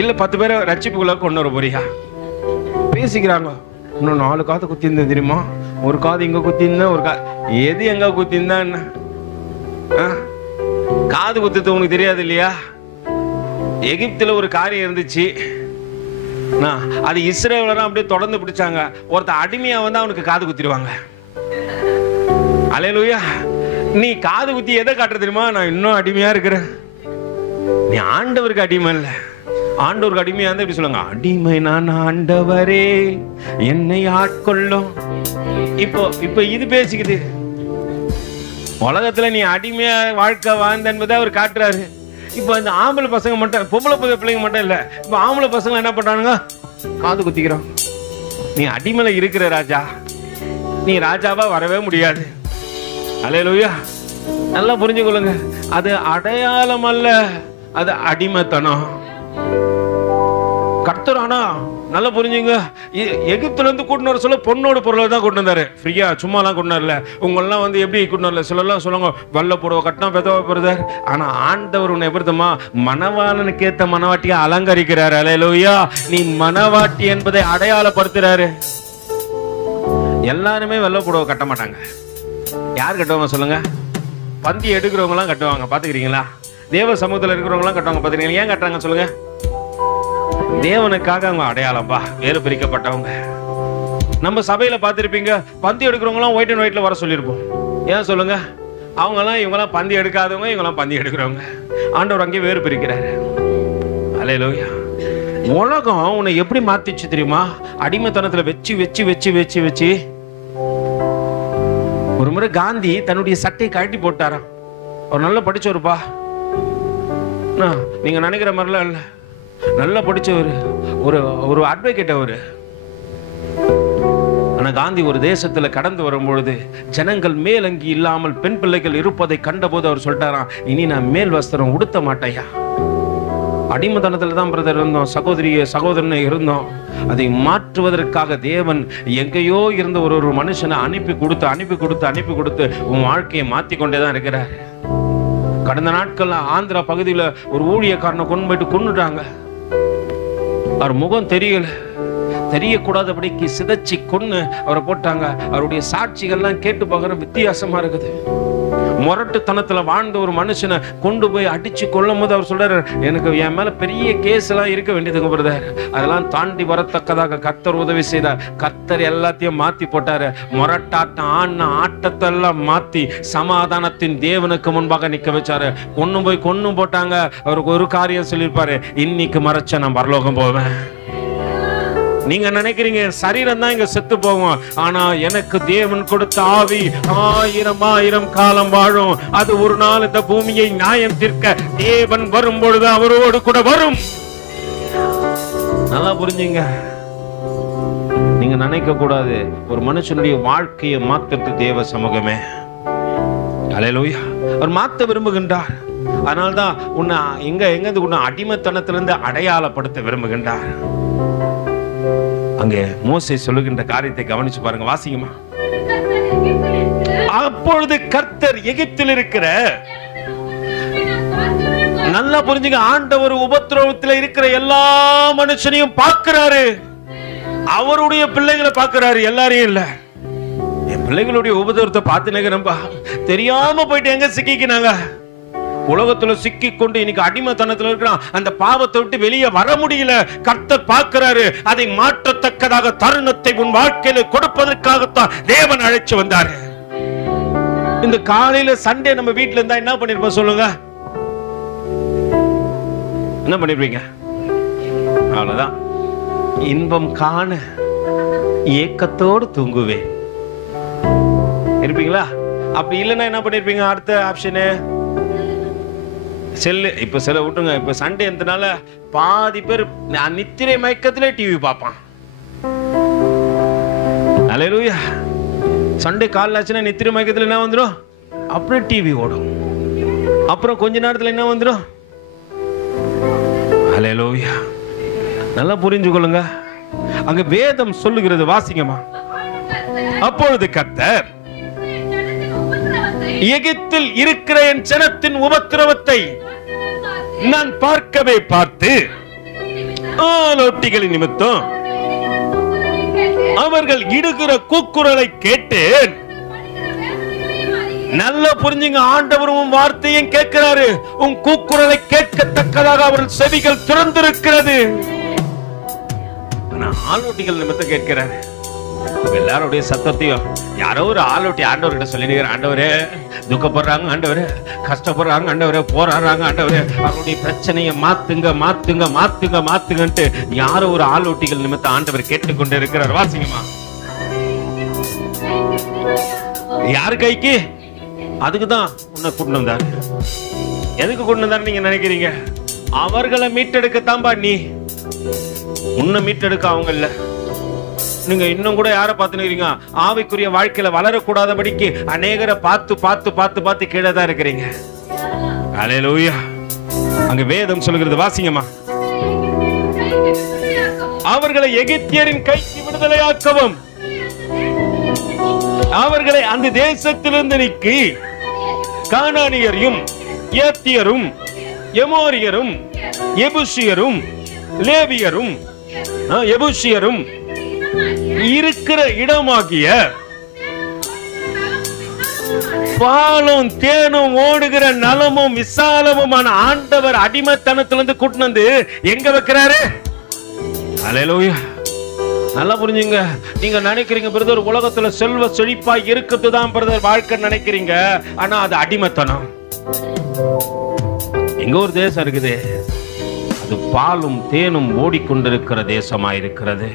இல்ல 10 பேரை ரட்சிப்புக்குள்ள கொண்டு வர போறியா? பேசிக்கிறாங்க. இன்னும் 4 காது குத்தி இருந்தேன் தெரியுமா, 1 காது இங்க குத்தி இருந்தேன், 1 காது எது எங்க குத்தி இருந்தா என்ன? காது குத்துறது உனக்கு தெரியாது இல்லையா? எகிப்துல ஒரு காரியம் இருந்துச்சு. அது இஸ்ரேலரும் அப்படியே தொடர்ந்து பிடிச்சாங்க. ஒருத்த அடிமையா வந்து அவனுக்கு காது குத்திடுவாங்க. அல்லேலூயா. நீ காது குத்தி எதை காட்டுற தெரியுமா? நான் இன்னும் அடிமையா இருக்கிறேன். நீ ஆண்டவருக்கு அடிமை இல்ல. ஆண்டவருக்கு அடிமையா இருந்தா இப்படி சொல்லுங்க, அடிமை நான் ஆண்டவரே என்னை ஆட்கொள்ளும். இப்போ இது பேசிக்குது. உலகத்துல நீ அடிமையா வாழ்க்கை வாழ்ந்த என்பதை அவர் காட்டுறாரு. இப்ப இந்த ஆம்பளை பசங்க மட்டும், பொம்பளை பிள்ளைங்க மட்டும் இல்ல, இப்ப ஆம்பளை பசங்க என்ன பண்றானுங்க? காது குத்திக்கிறோம். நீ அடிமையில இருக்கிற ராஜா, நீ ராஜாவா வரவே முடியாது. அல்லேலூயா. நல்லா புரிஞ்சுக்கொள்ளுங்க. அது அடையாளம் அல்ல, அது அடிமைத்தனம். கர்த்தர் ஆனா நல்லா புரிஞ்சுங்க, எகிப்துல இருந்து கூட்டிட்டு வர சொல்ல பொண்ணோட பொருளை தான் கொண்டு வந்தாரு. ஃப்ரீயா சும்மாலாம் கொண்டு வரல. உங்களெல்லாம் வந்து எப்படி கொண்டு வரல? சொல்லலாம் சொல்லுங்க, வெள்ளை புடவை கட்டினா பெதவா பிரதர். ஆனா ஆண்டவர் உன்னை எப்படிமா மணவாளனுக்கு ஏத்த மணவாட்டியை அலங்கரிக்கிறாரு. அல்லேலூயா. நீ மணவாட்டி என்பதை அடையாளப்படுத்துறாரு. எல்லாருமே வெள்ளை புடவை கட்ட மாட்டாங்க. யார் கட்டுவாங்க சொல்லுங்க? பந்தி எடுக்கிறவங்க எல்லாம் கட்டுவாங்க, பாத்துக்கிறீங்களா? தேவ சமூகத்தில் இருக்கிறவங்க எல்லாம் கட்டுவாங்க, பாத்துக்கிறீங்களா? ஏன் கட்டுறாங்க சொல்லுங்க? தேவனுக்காக அவங்க அடையாளம்பா, வேறு பிரிக்கப்பட்டவங்க. நம்ம சபையில பார்த்திருப்பீங்க, பந்தி எடுக்கிறவங்க எல்லாம் ஒயிட் அண்ட் ஒயிட்ல வர சொல்லியிருப்போம். ஏன் சொல்லுங்க? அவங்க எல்லாம் இவங்கெல்லாம் பந்தி எடுக்காதவங்க, இவங்கெல்லாம் பந்தி எடுக்கிறவங்க. ஆண்டவர் அங்கே வேறு பிரிக்கிறாரு. அல்லேலூயா. உலகம் உன்னை எப்படி மாத்திச்சு தெரியுமா? அடிமைத்தனத்துல வச்சு வச்சு வச்சு வச்சு வச்சு. ஒரு முறை காந்தி தன்னுடைய சட்டையை கழட்டி போட்டாராம். அவர் நல்லா படிச்சவருப்பா, நீங்க நினைக்கிற மாதிரிலாம் இல்ல, நல்லா படிச்சவர், ஒரு அட்வொகேட் அவரு. ஆனா காந்தி ஒரு தேசத்துல கடந்து வரும்பொழுது ஜனங்கள் மேலங்கி இல்லாமல் பெண் பிள்ளைகள் இருப்பதை கண்டபோது அவர் சொல்லிட்டாராம், இனி நான் மேல் வஸ்திரம் உடுத்த மாட்டேயா. அடிமைத்தனத்துல தான் பிரதர் இருந்தோம், சகோதரனை இருந்தோம். அதை மாற்றுவதற்காக தேவன் எங்கேயோ இருந்த ஒரு மனுஷனை அனுப்பி கொடுத்து உன் வாழ்க்கையை மாத்தி கொண்டேதான் இருக்கிறார். கடந்த நாட்கள்ல ஆந்திரா பகுதியில் ஒரு ஊழியக்காரனை கொண்டு போயிட்டு கொன்னுட்டாங்க. அவர் முகம் தெரியல. தெரியக்கூடாதபடிக்கு சிதைச்சி கொன்னு அவரை போட்டாங்க. அவருடைய சாட்சிகள்லாம் கேட்டு பார்க்குற வித்தியாசமா இருக்குது. முரட்டுத்தனத்துல வாழ்ந்த ஒரு மனுஷனை கொண்டு போய் அடிச்சு கொள்ளும் போது அவர் சொல்றாரு, எனக்கு என் மேல பெரிய கேஸ் எல்லாம் இருக்க வேண்டியதுங்க பிரதர், அதெல்லாம் தாண்டி வரத்தக்கதாக கர்த்தர் உதவி செய்தார். கர்த்தர் எல்லாத்தையும் மாத்தி போட்டாரு. முரட்டாட்டம் ஆடின ஆட்டத்தை எல்லாம் மாத்தி சமாதானத்தின் தேவனுக்கு முன்பாக நிக்க வச்சாரு. கொன்னு போட்டாங்க. அவருக்கு ஒரு காரியம் சொல்லியிருப்பாரு, இன்னைக்கு மறைச்ச நான் பரலோகம் போவேன். நீங்க நினைக்கிறீங்க சரீரம் தான் இங்க செத்து போகும், ஆனா எனக்கு தேவன் கொடுத்த ஆவி 1000 காலம் வாழும். அது ஒரு நாள் இந்த பூமியை நியாயம் தீர்க்க தேவன் வரும் பொழுது அவரோடு கூட வரும். நல்லா புரிஞ்சுங்க. நீங்க நினைக்க கூடாது ஒரு மனுஷனுடைய வாழ்க்கையை மாத்துறது தேவ சமூகமே. அல்லேலூயா. அவர் மாத்த விரும்புகின்றார். அதனால்தான் உன்னை எங்க உன்னை அடிமைத்தனத்திலிருந்து அடையாளப்படுத்த விரும்புகின்றார். அங்கே மோசே சொல்லுகின்ற காரியத்தை கவனிச்சு பாருங்க, வாசிங்கம்மா. அப்பொழுது கர்த்தர் எகிப்தில் இருக்கிற, நல்லா புரிஞ்சுங்க, ஆண்டவர் உபத்திரவத்தில் இருக்கிற எல்லா மனுஷனையும் பார்க்கிறாரு. அவருடைய பிள்ளைகளை பார்க்கிறாரு, எல்லாரையும் இல்ல. என் பிள்ளைகளுடைய உபத்திரவத்தை பார்த்து நினைக்கிறேன்பா, தெரியாம போயிட்டு எங்க சிக்கிக்கினாங்க, உலகத்துல சிக்கி கொண்டு இன்னைக்கு அடிமைத்தனத்துல இருக்கிறான். அந்த பாவத்தை விட்டு வெளியே வர முடியல. கர்த்தர் பார்க்கிறாரு. அதை மாற்றத்தக்கதாக தருணத்தை உன் வாழ்க்கையில கொடுப்பதற்காகத்தான் தேவன் அழைச்சு வந்தாரு. இந்த காலையில சண்டே நம்ம வீட்டுல இருந்தா என்ன பண்ணிருப்போம் சொல்லுங்க? என்ன பண்ணிருப்பீங்க? அவ்வளவுதான். இன்பம் காண ஏக்கத்தோடு தூங்குவேன் இருப்பீங்களா? அப்படி இல்லைன்னா என்ன பண்ணிருப்பீங்க? அடுத்த ஆப்ஷனு செல்லு. இப்ப சில விட்டுங்க, இப்ப சண்டே இருந்தனால பாதி பேர் நித்திரை மயக்கத்திலே டிவி பார்ப்பான். அல்லேலூயா. சண்டே காலைல ஆச்சுன்னா நித்திரை மயக்கத்துல என்ன வந்துடும்? அப்படியே டிவி ஓடும். அப்புறம் கொஞ்ச நேரத்துல என்ன வந்துடும்? அல்லேலூயா. நல்லா புரிஞ்சு கொள்ளுங்க. அங்க வேதம் சொல்லுகிறது, வாசிங்கம்மா. அப்பொழுது கர்த்தர் எகிப்தில் இருக்கிற என் ஜனத்தின் உபத்திரவத்தை நான் பார்க்கவே பார்த்து ஆலோட்டிகளின் நிமித்தம் அவர்கள் இடுகிற கூக்குரலை கேட்டேன். நல்லா புரிஞ்சுங்க, ஆண்டவரும் வார்த்தையும் கேட்கிறாரு. உன் கூக்குரலை கேட்கத்தக்கதாக அவர்கள் செவிகள் திறந்திருக்கிறது. ஆலோட்டிகள் நிமித்தம் கேட்கிறாரு. எல்லாருடைய சத்தத்தையும் யாரோ ஒரு ஆலோட்டி ஆண்டவர்கிட்ட சொல்லிடுகிற, ஆண்டவரே துக்கப்படுறாங்க, ஆண்டவரே கஷ்டப்படுறாங்க, ஆண்டவரே போராடுறாங்க, ஆண்டவரே அவருடைய பிரச்சனையை மாத்துங்க மாத்துங்க மாத்துங்க மாத்துங்கன்ட்டு யாரோ ஒரு ஆலோட்டிகள் நிமித்தம் ஆண்டவர் கேட்டுக்கொண்டு இருக்கிறார். வாசிங்கம்மா. யாரு கைக்கு? அதுக்குதான் உன்னை கொண்டு வந்தாரு. எதுக்கு கொண்டு வந்தாரு நீங்க நினைக்கிறீங்க? அவர்களை மீட்டெடுக்கத்தான்பா. நீ உன்னை மீட்டெடுக்க அவங்க இல்ல. நீங்க இன்னும் கூட யாரை பார்த்துக்கிறீங்க? ஆவிக்குரிய வாழ்க்கையில வளரக்கூடாதபடிக்கு அநேகரை பார்த்து பார்த்து பார்த்து பார்த்து கீழே தான் இருக்கிறீங்க. அல்லேலூயா. அங்க வேதம் சொல்லுகிறது, வாசிங்கம்மா. அவர்களை எகிப்தியரின் கைக்கு விடுதலையாக்கவும் அவர்களை அந்த தேசத்திலிருந்து நீக்கி கானானியரையும் ஏத்தியரும் எமோரியரும் எபூசியரும் லேவியரும் எபூசியரும் இருக்கிற இடமாகிய பாலும் தேனும் ஓடுகிற நலமும் விசாலமுமான ஆண்டவர் அடிமைத்தனத்திலிருந்து கூட்டிட்டு வந்து எங்க வைக்கிறாரு? அல்லேலூயா. நல்லா புரிஞ்சுங்க. நீங்க நினைக்கிறீங்க பிரதர் உலகத்துல செல்வ செழிப்பா இருக்குதுதான் பிரதர் வாழ்க்கை நினைக்கிறீங்க. ஆனா அது அடிமைத்தனம். எங்க ஒரு தேசம் இருக்குது, அது பாலும் தேனும் ஓடிக்கொண்டிருக்கிற தேசமாயிருக்கிறது.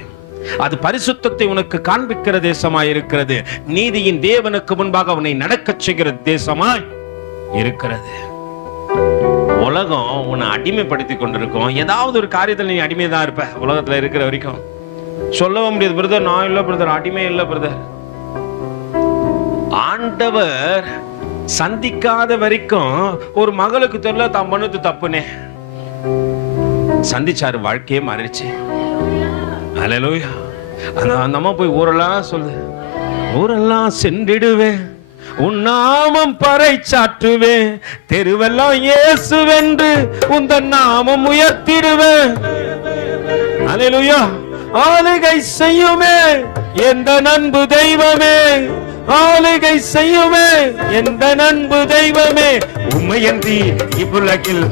அது பரிசுத்தத்தை உனக்கு காண்பிக்கிற தேசமாய் இருக்கிறது. நீதியின் தேவனுக்கு முன்பாக உன்னை நடக்க செய்கிற தேசமாய் இருக்கிறது. உலகம் உன்னை அடிமைப்படுத்தி கொண்டிருக்கும். ஏதாவது ஒரு காரியத்தில் நீ அடிமைதான் இருப்ப. உலகத்துல இருக்கிற வரைக்கும் சொல்லவே முடியாது பிரதர், நான் இல்ல பிரதர், அடிமை இல்ல பிரதர். ஆண்டவர் சந்திக்காத வரைக்கும் ஒரு மகளுக்கு தெரியல தான் பண்ணது தப்புனே. சந்திச்சாரு, வாழ்க்கையே மாறிடுச்சு. அல்லேலூயா. அந்த அம்மா போய் ஊரெல்லாம் சொல்லு, ஊரெல்லாம் சென்றிடுவேன், உன் நாமம் பறைச்சாற்றுவேன், தெருவெல்லாம் இயேசுவென்று உந்த நாமம் உயர்த்திடுவேன். அல்லேலூயா. ஆளுகை செய்யுமே எந்த அன்பு தெய்வமே, ஆளுகை செய்யுமே எந்த அன்பு தெய்வமே. உம்மையன்றி இவ்வுலகில்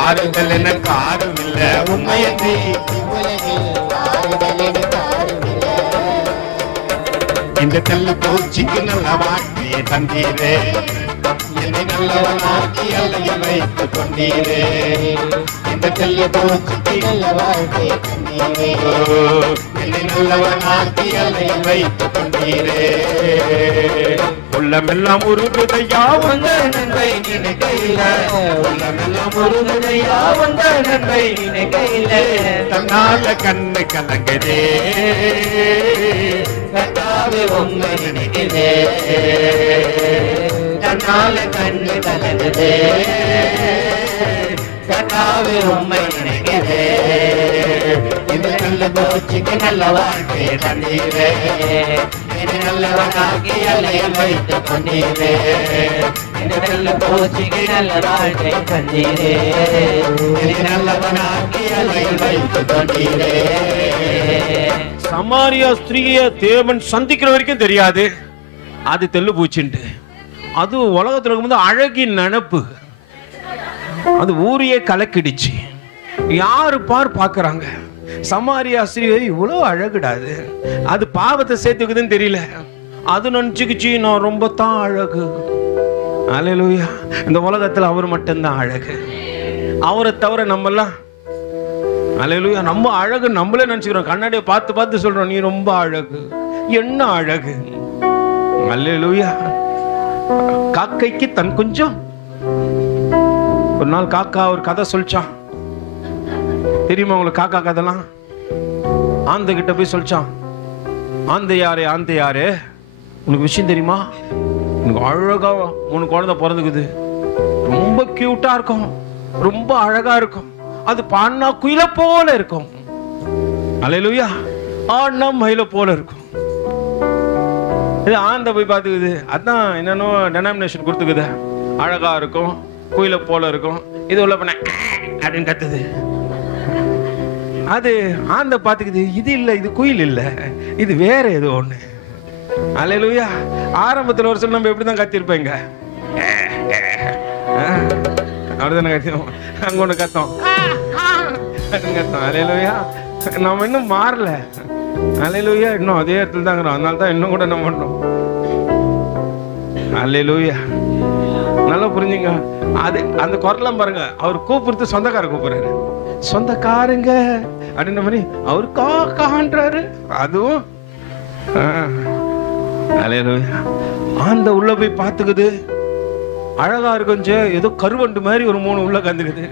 ஆறுதல் எனக்கு ஆறும் இல்ல, உம்மையன்றி இந்த தெல்ல பூச்சிக்கு நல்ல வாழ்க்கையை தந்தீரே, என்னை நல்லவனாக்கி அல்லையை வைத்துக் கொண்டீரே. இந்த தெல்ல பூச்சிக்கு நல்ல வாழ்க்கையை தந்தீரே, என்னை நல்லவனாக்கி அல்லையை வைத்துக் கொண்டீரே. உள்ளமெல்லாம் உருகுதையா வந்த நன்மை நினைக்கையில, உள்ளமெல்லாம் உருகுதையா வந்த நன்மை நினைக்கையில. தன்னால கண்ணு கலங்குதே, கத்தாவே உம்மை நினைக்கிறே. தன்னால கண்ணு கலங்குதே, கத்தாவே உம்மை நினைக்கிறே. இந்த நல்ல போச்சுக்கு நல்ல வாழ்க்கையை தந்தீரே, என்னை நல்லவனாக்கி அல்லையை வைத்துக் கொண்டீரே. இந்த நல்ல போச்சுக்கு நல்ல வாழ்க்கையை தந்தீரே, என்னை நல்லவனாக்கி அல்லையை வைத்துக் கொண்டீரே. சமாரியா ஸ்திரீய தேவன் சந்திக்கிற வரைக்கும் தெரியாது அது தெல்லு பூச்சின்ட்டு. அது உலகத்துல இருக்கும்போது அழகின் நினப்பு, அது ஊரையே கலக்கிடுச்சு. யாரு பாக்குறாங்க சமாரியா ஸ்திரீ இவ்வளவு அழகுடாது, அது பாவத்தை சேர்த்துக்குதுன்னு தெரியல, அது நினைச்சுக்குச்சு நான் ரொம்ப தான் அழகு. அல்லேலூயா. இந்த உலகத்துல அவர் மட்டும்தான் அழகு, அவரை தவிர நம்மெல்லாம் அல்லேலூயா நம்ம அழகு நம்மளே நினைச்சுக்கிறோம். கண்ணாடியை பார்த்து பார்த்து சொல்றோம் நீ ரொம்ப அழகு, என்ன அழகு. அல்லேலூயா. காக்கைக்கு தன் குஞ்சம். ஒரு நாள் காக்கா ஒரு கதை சொல்லிச்சான், தெரியுமா உங்களுக்கு காக்கா கதைலாம்? ஆந்த கிட்ட போய் சொல்லிச்சான், ஆந்த யாரு உனக்கு விஷயம் தெரியுமா, உனக்கு அழகா 3 குழந்தை பிறந்துக்குது, ரொம்ப கியூட்டா இருக்கும், ரொம்ப அழகா இருக்கும், அது பாடினா குயில போல இருக்கும். அல்லேலூயா. ஆடினா மயில போல இருக்கும். இது ஆந்த போய் பார்த்துக்குது, அதான் என்னன்னோ டெனாமினேஷன் கொடுத்துக்குது, அழகா இருக்கும், குயில போல இருக்கும், இது உள்ள பண்ண அப்படின்னு கத்துது. அது ஆந்த பார்த்துக்குது, இது இல்ல, இது குயில் இல்ல, இது வேற ஏதோ ஒண்ணு. அல்லேலூயா. ஆரம்பத்தில் ஒரு சொல்ல நம்ம எப்படிதான் கத்திருப்பேங்க, அப்படிதானே கத்தியோம், அங்க ஒண்ணு கத்தோம் கத்தோம். அல்லேலூயா. நம்ம இன்னும் மாறல. அல்லேலூயா. இன்னும் அதே இடத்துல தான் இருக்கிறோம், அதனால தான் இன்னும் கூட நம்ம பண்றோம். அல்லேலூயா. நல்லா புரிஞ்சுங்க. அது அந்த குரலாம் பாருங்க, அவர் கூப்பிடுறது சொந்தக்கார கூப்பிடுறாரு, சொந்தக்காரங்க அப்படின்ற மாதிரி அவர் காக்கான்றாரு. அதுவும் அல்லேலூயா. அந்த உள்ள போய் பார்த்துக்குது, அழகா இருக்கும், ஏதோ கருவண்டு மாதிரி ஒரு 3 உள்ள கந்துக்குது.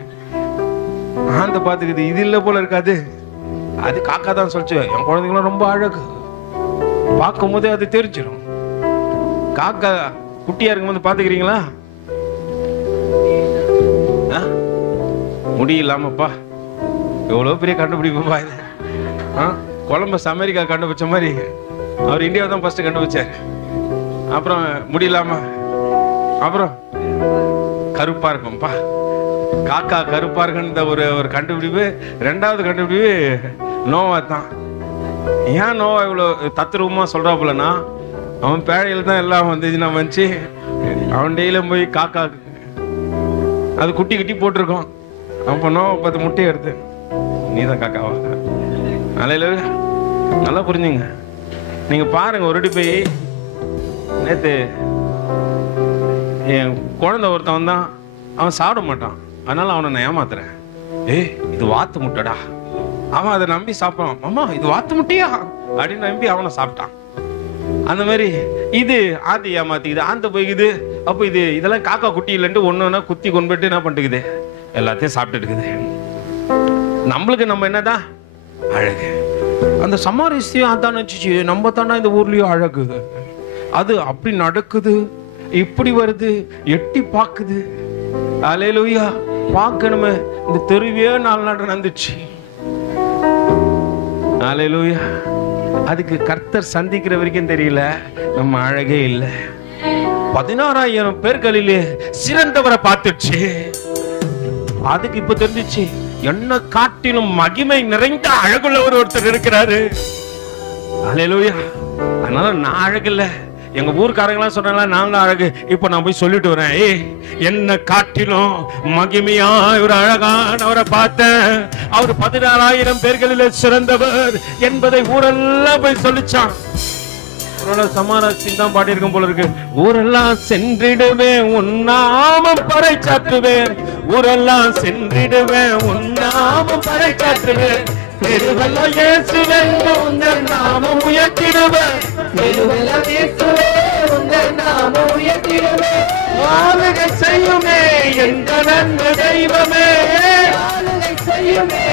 ஆந்த பார்த்துக்குது, இது இல்ல போல இருக்காது, அது காக்கா தான் சொல்லிச்சு, என் குழந்தைங்களும் ரொம்ப அழகு. பார்க்கும் போதே அது தெரிஞ்சிடும். காக்கா குட்டியா இருக்கும்போது பாத்துக்கிறீங்களா? முடியலாமப்பா, எவ்வளவு பெரிய கண்டுபிடிப்புப்பா இது. கொலம்பஸ் அமெரிக்கா கண்டுபிடிச்ச மாதிரி அவர் இந்தியாவை தான் ஃபர்ஸ்ட் கண்டுபிடிச்சாரு. அப்புறம் முடியலாம, அப்புறம் கருப்பா இருக்கும்பா, காக்கா கருப்பா இருக்குன்ற ஒரு கண்டுபிடிப்பு. 2வது கண்டுபிடிப்பு நோவா தான். ஏன் நோவா இவ்வளவு தத்ரூபமா சொல்றா போலன்னா, அவன் பேழையில தான் எல்லாம் வந்துச்சு, நான் வந்துச்சு, அவன் டெய்லியும் போய் காக்கா அது குட்டி குட்டி போட்டிருக்கோம். அப்போ நோவா 10 முட்டையை எடுத்து, நீதான் காக்காவா? அல்லேலூயா. நல்லா புரிஞ்சுங்க. நீங்க பாருங்க, ஒரு போய் நேத்து என் குழந்தை ஒருத்தவன் தான், அவன் சாப்பிட மாட்டான், அதனால அவனை நான் ஏமாத்துறேன். இது வாத்து முட்டைடா, அவன் அதை நம்பி சாப்பிடுவான். அம்மா இது வாத்து முட்டையா அப்படின்னு நம்பி அவனை சாப்பிட்டான். அந்த மாதிரி இது ஆந்தி ஏமாத்திக்குது, ஆந்த போய்க்குது. அப்போ இதெல்லாம் காக்கா குட்டி இல்லைன்ட்டு ஒன்னொன்னா குத்தி கொண்டுட்டு என்ன பண்ணிட்டுக்குது, எல்லாத்தையும் சாப்பிட்டு இருக்குது. நம்மளுக்கு நம்ம என்னதான் அழகு. அந்த சமாரிசியம் அதான் நினைச்சிச்சு, நம்ம தானே இந்த ஊர்லயும் அழகு. அது அப்படி நடக்குது, இப்படி வருது, எட்டி பாக்குது. அல்லேலூயா. பார்க்கணுமே, இந்த தெருவே 4 நாள் நடந்துச்சு. அல்லேலூயா. அதுக்கு கர்த்தர் சந்திக்கிற வரைக்கும் தெரியல நம்ம அழகே இல்லை. 16,000 பேர்களிலே சிறந்தவரை பார்த்துச்சு. அதுக்கு இப்ப தெரிஞ்சிச்சு, என்ன காட்டிலும் மகிமை நிறைந்த அழகுள்ளவர் ஒருத்தர் இருக்கிறாரு. அல்லேலூயா. அதனால நான் அழகு இல்ல, எங்க ஊர்க்காரங்களாம் சொன்னால நாங்க அழகு. இப்ப நான் போய் சொல்லிட்டு வரேன், என்ன காட்டிலும் மகிமையா ஒரு அழகானவரை பார்த்தேன். அவர் 14,000 பேர்களில் சிறந்தவர் என்பதை ஊரெல்லாம் போய் சொல்லிச்சான். சமாராசியம் தான் பாடியிருக்கும் போல இருக்கு. ஊரெல்லாம் சென்றிடுவேன் உன்னாமம் பறைச்சாற்றுவேன், ஊரெல்லாம் சென்றிடுவேன் உன்னாமம் பறைச்சாற்றுவேன், பெருவெல்லாம் இயேசுவே உந்தன் நாமம் உயர்த்திடுவேன், பெருவெல்லாம் இயேசுவே உந்தன் நாமம் உயர்த்திடுவேன், ஆளுகை செய்யுமே எந்த நன்மை தெய்வமே, ஆளுகை செய்யுமே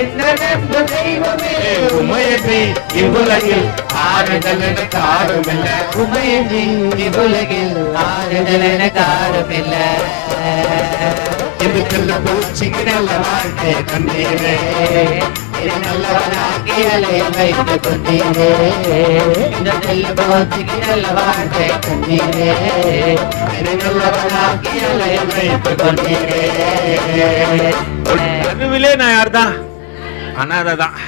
எந்த நன்மை தெய்வமே, உமையன்றி இவ்வுலகில் ஆறுதல் எனக்கு ஆறுமில்ல, உமையன்றி இவ்வுலகில் ஆறுதல் எனக்கு ஆறுமில்ல, இதுக்குள்ள பூச்சிக்கு நல்ல வாழ்க்கை கண்டீரே, நல்லவனாகியலை வைத்து கொண்டீரே, இந்த நல்ல பூச்சிக்கு நல்ல வாழ்க்கை கண்டீரே, நல்லவனாகியலை வைத்து கொண்டீரே. அதுவிலே நான் யார்தான்? அனாதைதான்.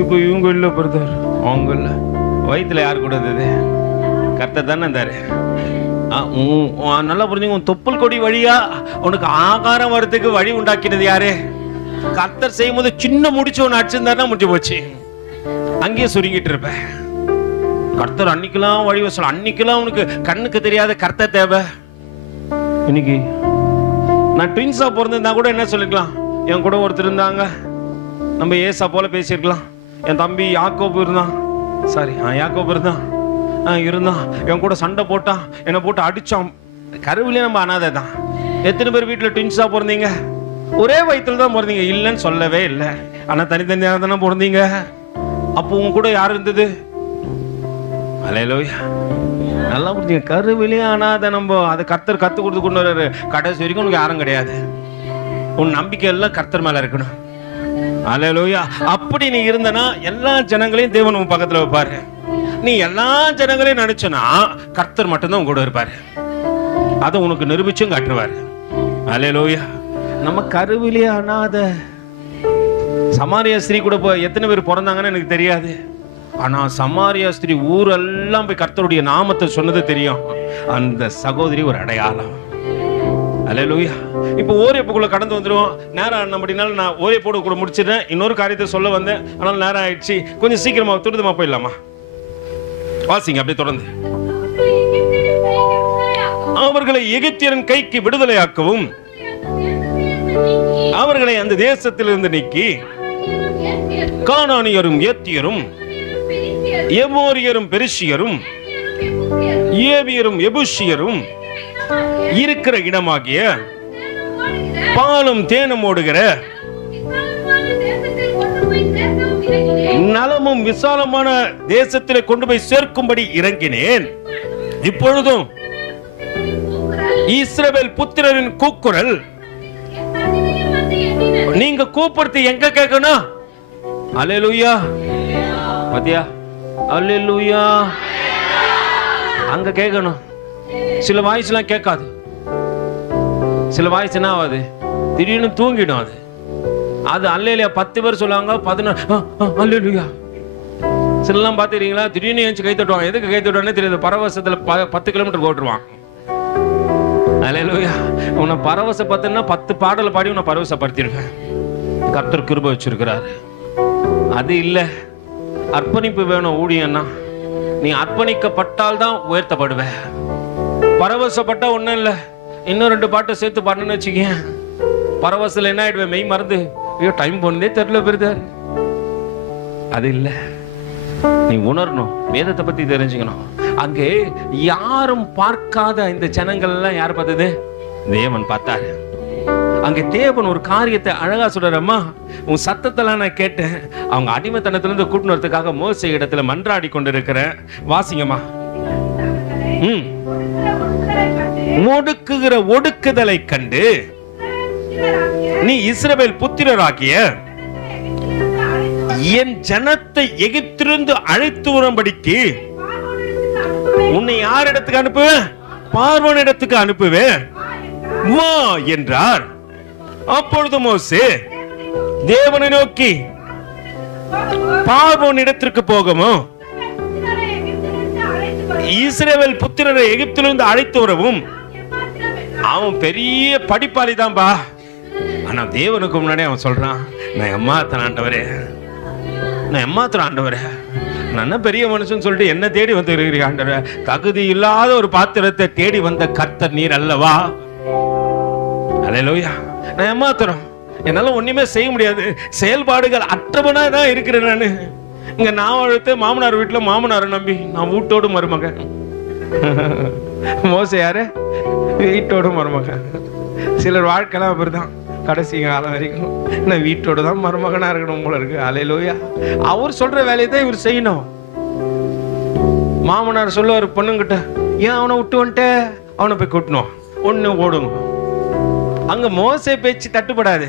இப்போ இவங்க இல்ல பிரதர், அவங்க இல்ல. வயிற்றுல யாரு கூட இருந்தது? கர்த்தர் தானே இருந்தாரு. நல்லா புரிஞ்சுங்க. உன் தொப்புள் கொடி வழியா உனக்கு ஆகாரம் வரத்துக்கு வழி உண்டாக்கினது யாரு? கர்த்தர் செய்யும் போது சின்ன முடிச்சு ஒன்று அடிச்சிருந்தாருன்னா முடிஞ்சு போச்சு, அங்கேயே சுருங்கிட்டு இருப்ப. கர்த்தர் அன்னைக்கெல்லாம் வழி வசூல், அன்னைக்கெல்லாம் உனக்கு கண்ணுக்கு தெரியாத கர்த்தர் தேவை. இன்னைக்கு நான் ட்வின்ஸா பிறந்திருந்தா கூட என்ன சொல்லிக்கலாம், என் கூட ஒருத்தர் இருந்தாங்க, நம்ம ஏசா போல பேசியிருக்கலாம். என் தம்பி யாக்கோபு இருந்தான், சாரி யாக்கோபு இருந்தான், என் கூட சண்டை போட்டான், என்னை போட்டு அடிச்சான். கருவிலே நம்ம அனாதை தான். எத்தனை பேர் வீட்டில் ட்வின்ஸா பிறந்தீங்க? ஒரே வயிற்றுல தான் பிறந்தீங்க, இல்லைன்னு சொல்லவே இல்லை. ஆனால் தனித்தனியாக தானே பிறந்தீங்க. அப்போ உங்க கூட யார் இருந்தது? அல்லேலூயா. நல்லா புரிஞ்சுங்க. கருவிலே அனாதை நம்ம அதை கர்த்தர் கற்றுக் கொடுத்து கொண்டு வர்றாரு. கடைசி வரைக்கும் உனக்கு யாரும் கிடையாது. உன் நம்பிக்கை எல்லாம் கர்த்தர் மேல இருக்கணும். அல்லேலூயா. அப்படி நீ இருந்தனா எல்லா ஜனங்களையும் தேவன் உன் பக்கத்துல வைப்பாரு. நீ எல்லா ஜனங்களையும் நினைச்சனா கர்த்தர் மட்டும்தான் உன் கூட இருப்பாரு. அதை உனக்கு நிரூபிச்சும் காட்டுவாரு. அல்லேலூயா. நம்ம கருவிலே அனாதை. சமாரியா ஸ்திரீ கூட எத்தனை பேர் பிறந்தாங்கன்னு எனக்கு தெரியாது. ஆனா சமாரியா ஸ்திரீ ஊரெல்லாம் போய் கர்த்தருடைய நாமத்தை சொன்னது தெரியும். அந்த சகோதரி ஒரு அடையாளம். அல்லேலூயா. இப்போ ஓரேப்புக்குள்ள கடந்து வந்துடுவோம். நேரம் நம்மடினால நான் ஓரேப்போடு கூட முடிச்சிடுறேன். இன்னொரு காரியத்தை சொல்ல வந்தேன், ஆனால் நேரம் ஆயிடுச்சு. கொஞ்சம் சீக்கிரமா துரிதமா போயிடலாமா? வாசிங்க அப்படியே தொடர்ந்து. அவர்களை எகிப்தியரின் கைக்கு விடுதலையாக்கவும் அவர்களை அந்த தேசத்திலிருந்து நீக்கி கானானியரும் ஏத்தியரும் எமோரியரும் பெரிசியரும் ஏவியரும் எபூசியரும் இருக்கிற இடமாகிய பாலும் தேனும் ஓடுகிற நலமும் விசாலமான தேசத்திலே கொண்டு போய் சேர்க்கும்படி இறங்கினேன். இப்பொழுதும் இஸ்ரவேல் புத்திரரின் கூக்குரல் நீங்க கூப்பிடுறது எங்க கேட்கணும்? அல்லேலூயா. பாத்தியா? அல்லேலூயா. அங்க கேட்கணும். சில வாய்ஸ் எல்லாம் கேட்காது. சில வாய்ஸ் என்ன ஆகாது, திடீர்னு தூங்கிடும். அது அல்லேலூயா 10 பேர் சொல்லுவாங்க, 11 அல்லேலூயா. சிலலாம் பாத்துக்கிறீங்களா, திடீர்னு ஏஞ்சி கை தட்டுவாங்க. எதுக்கு கை தட்டுவானே தெரியாது. பரவசத்துல 10 கிலோமீட்டர் ஓட்டுருவான். அல்லேலூயா. உன்னை பரவச பத்துன்னா 10 பாடலை பாடி உன்னை பரவசப்படுத்திருக்கேன். கர்த்தர் கிருபை வச்சிருக்கிறாரு. அது இல்ல, அர்ப்பணிப்பு வேணும். ஊழியன்னா நீ அர்ப்பணிக்கப்பட்டால் தான் உயர்த்தப்படுவ. பரவசப்பட்டா ஒண்ணும் இல்ல, இன்னும் 2 பாட்டை சேர்த்து பாடணும்னு வச்சுக்கேன், பரவசத்துல என்ன ஆயிடுவேன், மெய் மறந்து ஐயோ டைம் போனதே தெரியல பிரதர். அது இல்ல, நீ உணரணும், வேதத்தை பத்தி தெரிஞ்சுக்கணும். அங்கே யாரும் பார்க்காத இந்த ஜனங்கள் எல்லாம் யார் பார்த்தது? தேவன் பார்த்தாரு. அங்கே தேவன் ஒரு காரியத்தை அழகா சொல்றம்மா, உன் சத்தத்தெல்லாம் நான் கேட்டேன். அவங்க அடிமைத்தனத்திலிருந்து கூட்டின்னு வரதுக்காக மோசே இடத்துல மன்றாடி கொண்டிருக்கிறேன். வாசிங்கம்மா. ஒடுக்குகிற ஒடுக்குதலை கண்டு நீ இஸ்ரவேல் புத்திரராகிய என் ஜனத்தை எகிப்திலிருந்து அழைத்து வரும்படிக்கு உன்னை யார் இடத்துக்கு அனுப்புவேன்? பார்வோன் இடத்துக்கு அனுப்புவேன் வா என்றார். அப்பொழுது மோசே தேவனை நோக்கி பார்வோன் இடத்திற்கு போகவும் இஸ்ரவேல் புத்திரரை எகிப்திலிருந்து அழைத்து வரவும். அவன் பெரிய படிப்பாளி தான்பா. ஆனா தேவனுக்கு முன்னாடி அவன் சொல்றான், நான் ஏமாத்தன ஆண்டவரே, நான் ஏமாத்துற ஆண்டவரே, நான் பெரிய மனுஷன் சொல்லிட்டு என்ன தேடி வந்து இருக்கிறீங்க ஆண்டவரே, தகுதி இல்லாத ஒரு பாத்திரத்தை தேடி வந்த கர்த்தர் நீர் அல்லவா? அல்லேலூயா. நான் ஏமாத்துறோம், என்னால ஒண்ணுமே செய்ய முடியாது, செயல்பாடுகள் அற்றவனா தான் இருக்கிறேன் நானு. இங்க நான் வளர்த்து மாமனார் வீட்டுல மாமனாரை நம்பி நான் வீட்டோடு மருமக. மோசே யாரு? வீட்டோடு மருமக. சிலர் வாழ்க்கைலாம் அப்படிதான், கடைசி காலம் வரைக்கும் நான் வீட்டோட தான் மருமகனா இருக்கணும் போல இருக்கு. அல்லேலூயா. அவர் சொல்ற வேலையை தான் இவர் செய்யணும். மாமனார் சொல்லுவார் பொண்ணுங்கிட்ட, ஏன் அவனை விட்டு வந்துட்டு, அவனை போய் கூட்டணும், ஒண்ணு ஓடுங்க. அங்க மோசே பேச்சு தட்டுப்படாது.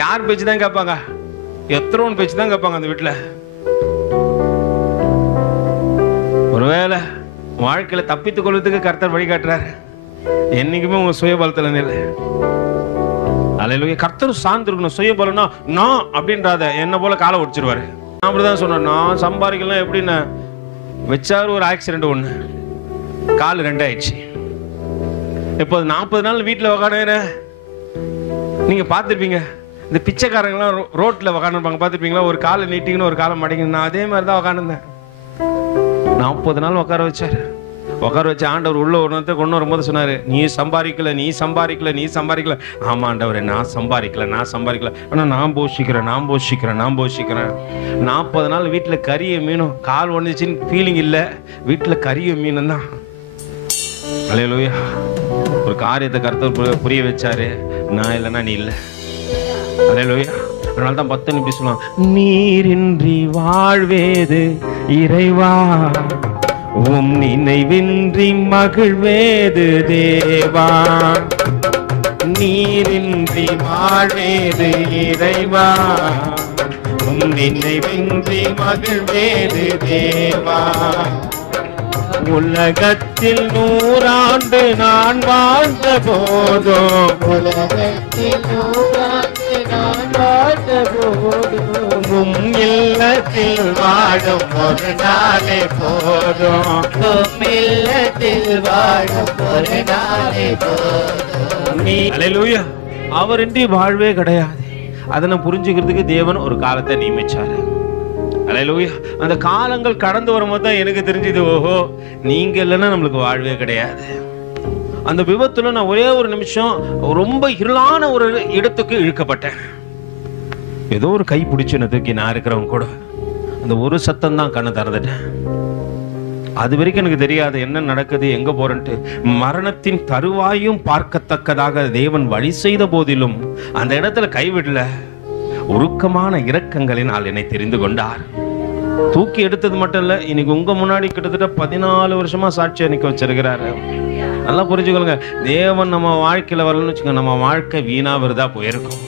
யார் பேச்சு தான் கேட்பாங்க? எத்தனை பேச்சு தான் கேட்பாங்க அந்த வீட்டுல. ஒருவேளை வாழ்க்கையில தப்பித்துக் கொள்வதற்கு கர்த்தர் வழிகாட்டுறாரு. என்னைக்குமே உங்க சுயபலத்துல நிலை. அல்லேலூயா. கர்த்தர் சார்ந்திருக்கணும். சுயபலம்னா நான் அப்படின்றாத என்ன போல காலை ஒடிச்சிருவாரு. நான் அப்படிதான் சொன்னேன், நான் சம்பாதிக்கலாம் எப்படின்னு வச்சாரு. ஒரு ஆக்சிடென்ட் ஒண்ணு, கால் 2 ஆயிடுச்சு. இப்போ 40 நாள் வீட்டுல உக்காந்து நீங்க பார்த்துருப்பீங்க. இந்த பிச்சைக்காரங்களாம் ரோட்ல உக்காந்துருப்பாங்க, பார்த்துருப்பீங்களா? ஒரு காலை நீட்டிங்கன்னு ஒரு காலை மடங்கின்னு. நான் அதே மாதிரி தான் உக்காந்துருந்தேன். 40 நாள் உட்கார வச்சாரு. உட்கார வச்சு ஆண்டவர் உள்ள ஒருத்தர் கொண்டு வரும்போது சொன்னாரு, நீ சம்பாதிக்கல, நீ சம்பாதிக்கல, நீ சம்பாதிக்கல. ஆமா ஆண்டவரே, நான் சம்பாதிக்கல, நான் சம்பாதிக்கல, ஆனா நான் போஷிக்கிறேன், நான் போஷிக்கிறேன், நான் போஷிக்கிறேன். 40 நாள் வீட்டுல கறிய மீனும், கால் ஒன்றுச்சின்னு ஃபீலிங் இல்லை, வீட்டுல கறிய மீனும் தான். அல்லேலூயா. ஒரு காரியத்தை கர்த்தர் புரிய வச்சாரு, நான் இல்லைன்னா நீ இல்லை. அல்லேலூயா. அதனால தான் 10 இப்படி சொல்லுவான், நீரின்றி வாழ்வேது இறைவா, உம் நினைவின்றி மகிழ்வேது தேவா. நீரின்றி வாழ்வேது இறைவா, உம் நினைவின்றி மகிழ்வேது தேவா. உலகத்தில் 100 ஆண்டு நான் வாழ்ந்த போதும், உலகத்தில் 100 ஆண்டு நான் வாழ்ந்த போதும், உம் இல்லத்தில் வாழும் ஒரு நாளே போதும், உம் இல்லத்தில் வாழும் ஒரு நாளே போதும். அல்லேலூயா. அவரின்றி வாழ்வே கிடையாது. அதனை புரிஞ்சுக்கிறதுக்கு தேவன் ஒரு காலத்தை நியமிச்சாரு. அல்லேலூயா. அந்த காலங்கள் கடந்து வரும்போது தான் எனக்கு தெரிஞ்சது, ஓஹோ, நீங்க இல்லைன்னா நம்மளுக்கு வாழ்வே கிடையாது. அந்த விபத்துல நான் ஒரே ஒரு நிமிஷம் ரொம்ப இருளான ஒரு இடத்துக்கு இழுக்கப்பட்டேன். ஏதோ ஒரு கை பிடிச்சு தூக்கி நான் இருக்கிறவங்க கூட அந்த ஒரு சத்தம் தான் கண்ணை திறந்துட்டேன். அது வரைக்கும் எனக்கு தெரியாது என்ன நடக்குது, எங்க போறேன்ட்டு. மரணத்தின் தருவாயும் பார்க்கத்தக்கதாக தேவன் வழி செய்த போதிலும் அந்த இடத்துல கைவிடல. உருக்கமான இரக்கங்களினால் என்னை தெரிந்து கொண்டார். தூக்கி எடுத்தது மட்டும் இல்ல, இன்னைக்கு உங்க முன்னாடி கிட்டத்தட்ட 14 வருஷமா சாட்சியா நிக்க வச்சிருக்கிறாரு. நல்லா புரிஞ்சுக்கோங்க, தேவன் நம்ம வாழ்க்கையில வரலன்னு வச்சுக்கோங்க, நம்ம வாழ்க்கை வீணா விருதா போயிருக்கும்.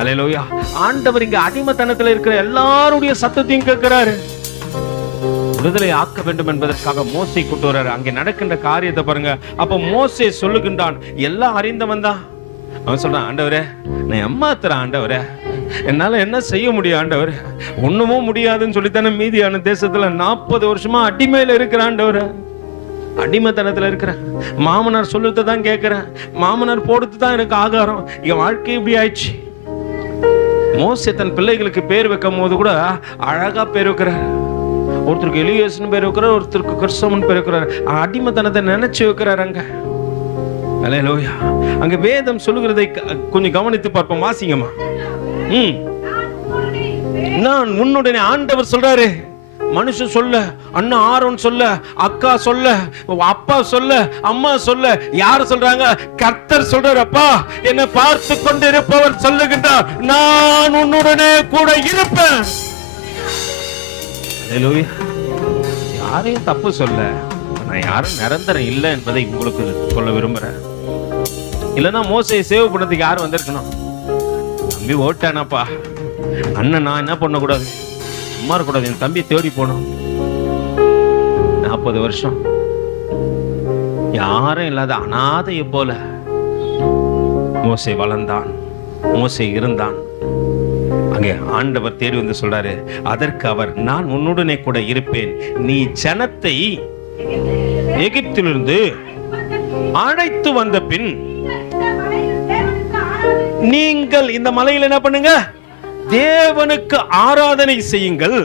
அல்லேலூயா. ஆண்டவர் இங்க அடிமைத்தனத்துல இருக்கிற எல்லாருடைய சத்தத்தையும் கேட்கிறாரு. விடுதலை ஆக்க வேண்டும் என்பதற்காக மோசே கூட்டு வர்றாரு. அங்கே நடக்கின்ற காரியத்தை பாருங்க. அப்ப மோசே சொல்லுகின்றான், எல்லாம் அறிந்தவன் தான். அவன் சொல்றான், ஆண்டவரே நான் ஏமாத்துறேன் ஆண்டவரே, என்னால என்ன செய்ய முடியும் ஆண்டவரே, ஒண்ணுமும் முடியாதுன்னு சொல்லித்தானே மீதியான தேசத்துல 40 வருஷமா அடிமையில இருக்கிற ஆண்டவரே, அடிமைத்தனத்துல இருக்கிறேன். மாமனார் சொல்லுறது தான் கேட்கிறேன், மாமனார் போடுறது தான் எனக்கு ஆகாரம். என் வாழ்க்கை இப்படி ஆயிடுச்சு. மோசே தன் பிள்ளைகளுக்கு பேர் வைக்கும் போது கூட அழகா பேர் வைக்கிறார். ஒருத்தருக்கு எலியேசுன்னு பேர் வைக்கிறார், ஒருத்தருக்கு கிறிஸ்தவன் பேர் வைக்கிறார். அடிமைத்தனத்தை நினைச்சு வைக்கிறார் அங்க. அல்லேலூயா. அங்க வேதம் சொல்லுகிறதை கொஞ்சம் கவனித்து பார்ப்போம். வாசிங்கம்மா. நான் உன்னுடனே ஆண்டவர் சொல்றாரு. மனுஷன் சொல்ல, அண்ணா ஆரோன் சொல்ல, அக்கா சொல்ல, அப்பா சொல்ல, அம்மா சொல்ல, யாரு சொல்றாங்க? கர்த்தர் சொல்றாரு. அப்பா, என்னை பார்த்து கொண்டிருப்பவர் சொல்லுகின்றார், நான் உன்னுடனே கூட இருப்பேன். அல்லேலூயா. யாரையும் தப்பு சொல்ல, நான் யாரும் நிரந்தரம் இல்லை என்பதை உங்களுக்கு சொல்ல விரும்புறேன். இல்லைன்னா மோசையை சேவ் பண்ணதுக்கு யாரும் வந்திருக்கணும்? தம்பி ஓட்டானாப்பா, அண்ணன் நான் என்ன பண்ணக்கூடாது, சும்மா இருக்கக்கூடாது, என் தம்பி தேடி போனோம். 40 வருஷம் யாரும் இல்லாத அனாதையை போல மோசே வளர்ந்தான், மோசே இருந்தான். அங்கே ஆண்டவர் தேடி வந்து சொல்றாரு, அதற்கு அவர், நான் உன்னுடனே கூட இருப்பேன், நீ ஜனத்தை எகிப்திலிருந்து அழைத்து வந்த பின் நீங்கள் இந்த மலையில் என்ன பண்ணுங்க, தேவனுக்கு ஆராதனை செய்யுங்கள்,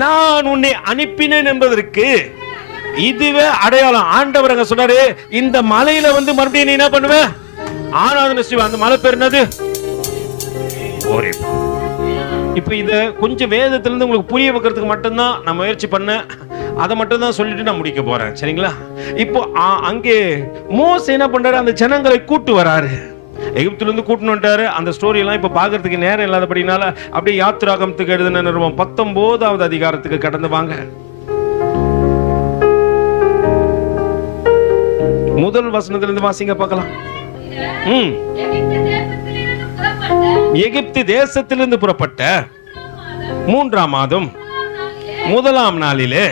நான் உன்னை அனுப்பினேன் என்பதற்கு இதுவே அடையாளம். ஆண்டவர் அங்க சொன்னாரு, இந்த மலையில வந்து மறுபடியும் நீ என்ன பண்ணுவ, ஆராதனை செய்வ. அந்த மலை பேர் என்னது? ஓரேப். இப்ப இத கொஞ்சம் வேதத்திலிருந்து உங்களுக்கு புரிய வைக்கிறதுக்கு மட்டும்தான் நான் முயற்சி பண்ண, அதை மட்டும் தான் சொல்லிட்டு நான் முடிக்க போறேன், சரிங்களா? இப்போ அங்கே மோசே என்ன பண்றாரு, அந்த ஜனங்களை கூட்டு வராரு, எகிப்துல இருந்து கூட்டிட்டு வந்துட்டாரு. அந்த ஸ்டோரி எல்லாம் இப்ப பாக்குறதுக்கு நேரம் இல்லாதபடினால அப்படியே யாத்திராகமத்துக்கு எழுதின நிருபம் 19வது அதிகாரத்துக்கு கடந்து வாங்க. முதல் வசனத்திலிருந்து வாசிங்க பார்க்கலாம். எகிப்து தேசத்திலிருந்து புறப்பட்ட 3ஆம் மாதம் 1ஆம் நாளிலே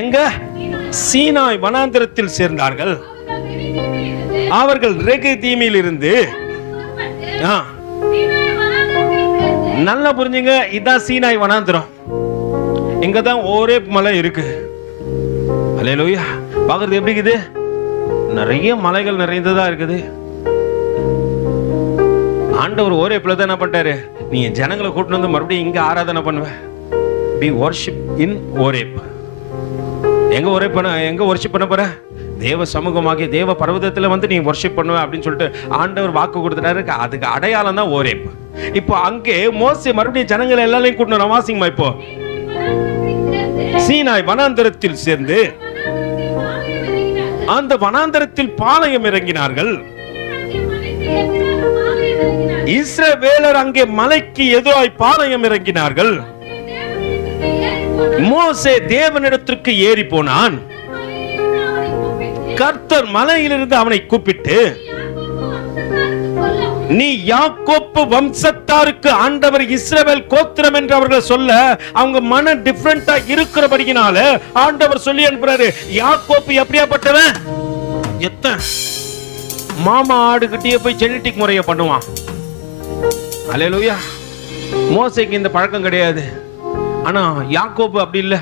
எங்க சீனாய் வனாந்திரத்தில் சேர்ந்தார்கள். அவர்கள் ரெகிதீமில் இருந்து, நல்லா புரிஞ்சுங்க, இதான் சீனாய் வனாந்திரம். இங்கதான் ஓரேப் மலை இருக்கு. அல்லேலூயா. பாக்குறது எப்படி இருக்குது? நிறைய மலைகள் நிறைந்ததா இருக்குது. ஆண்டவர் ஓரேப்ல தான் என்ன பண்ணிட்டாரு, நீ ஜனங்களை கூட்டிட்டு வந்து மறுபடியும் இங்க ஆராதனை பண்ணுவ. பி வர்ஷிப் இன் ஓரேப். எங்க ஓரேப் பண்ண, எங்க வர்ஷிப் பண்ண போற? தேவ சமூகமாகிய தேவ பர்வதத்துல வந்து நீ வர்ஷிப் பண்ணுவ அப்படின்னு சொல்லிட்டு ஆண்டவர் வாக்கு கொடுத்துட்டாரு. அதுக்கு அடையாளம் தான் ஓரேப். இப்போ அங்கே மோசே மறுபடியும் ஜனங்களை எல்லாரையும் கூட்டணும். வாசிங்கம்மா. இப்போ சீனாய் வனாந்தரத்தில் சேர்ந்து அந்த வனாந்தரத்தில் பாளையம் இறங்கினார்கள். இஸ்ரவேலர் அங்கே மலைக்கு எதிராய் பாளையம் இறங்கினார்கள். மோசே தேவனிடத்திற்கு ஏறி போனான். கர்த்தர் மலையிலிருந்து அவனை கூப்பிட்டு, நீ யாக்கோப்பு வம்சத்தாருக்கு ஆண்டவர் இஸ்ரவேல் கோத்திரம் என்று அவர்கள் சொல்ல, அவங்க மன டிஃபரண்டா இருக்கிறபடியினால ஆண்டவர் சொல்லி அனுப்புறாரு, யாக்கோப்பு எப்படியாப்பட்டவன், எத்தனை மாமா ஆடுகிட்டே போய் ஜெனடிக் முறையை பண்ணுவான். அல்லேலூயா. மோசேக்கு இந்த பழக்கம் கிடையாது. ஆனா யாக்கோபு அப்படி இல்ல,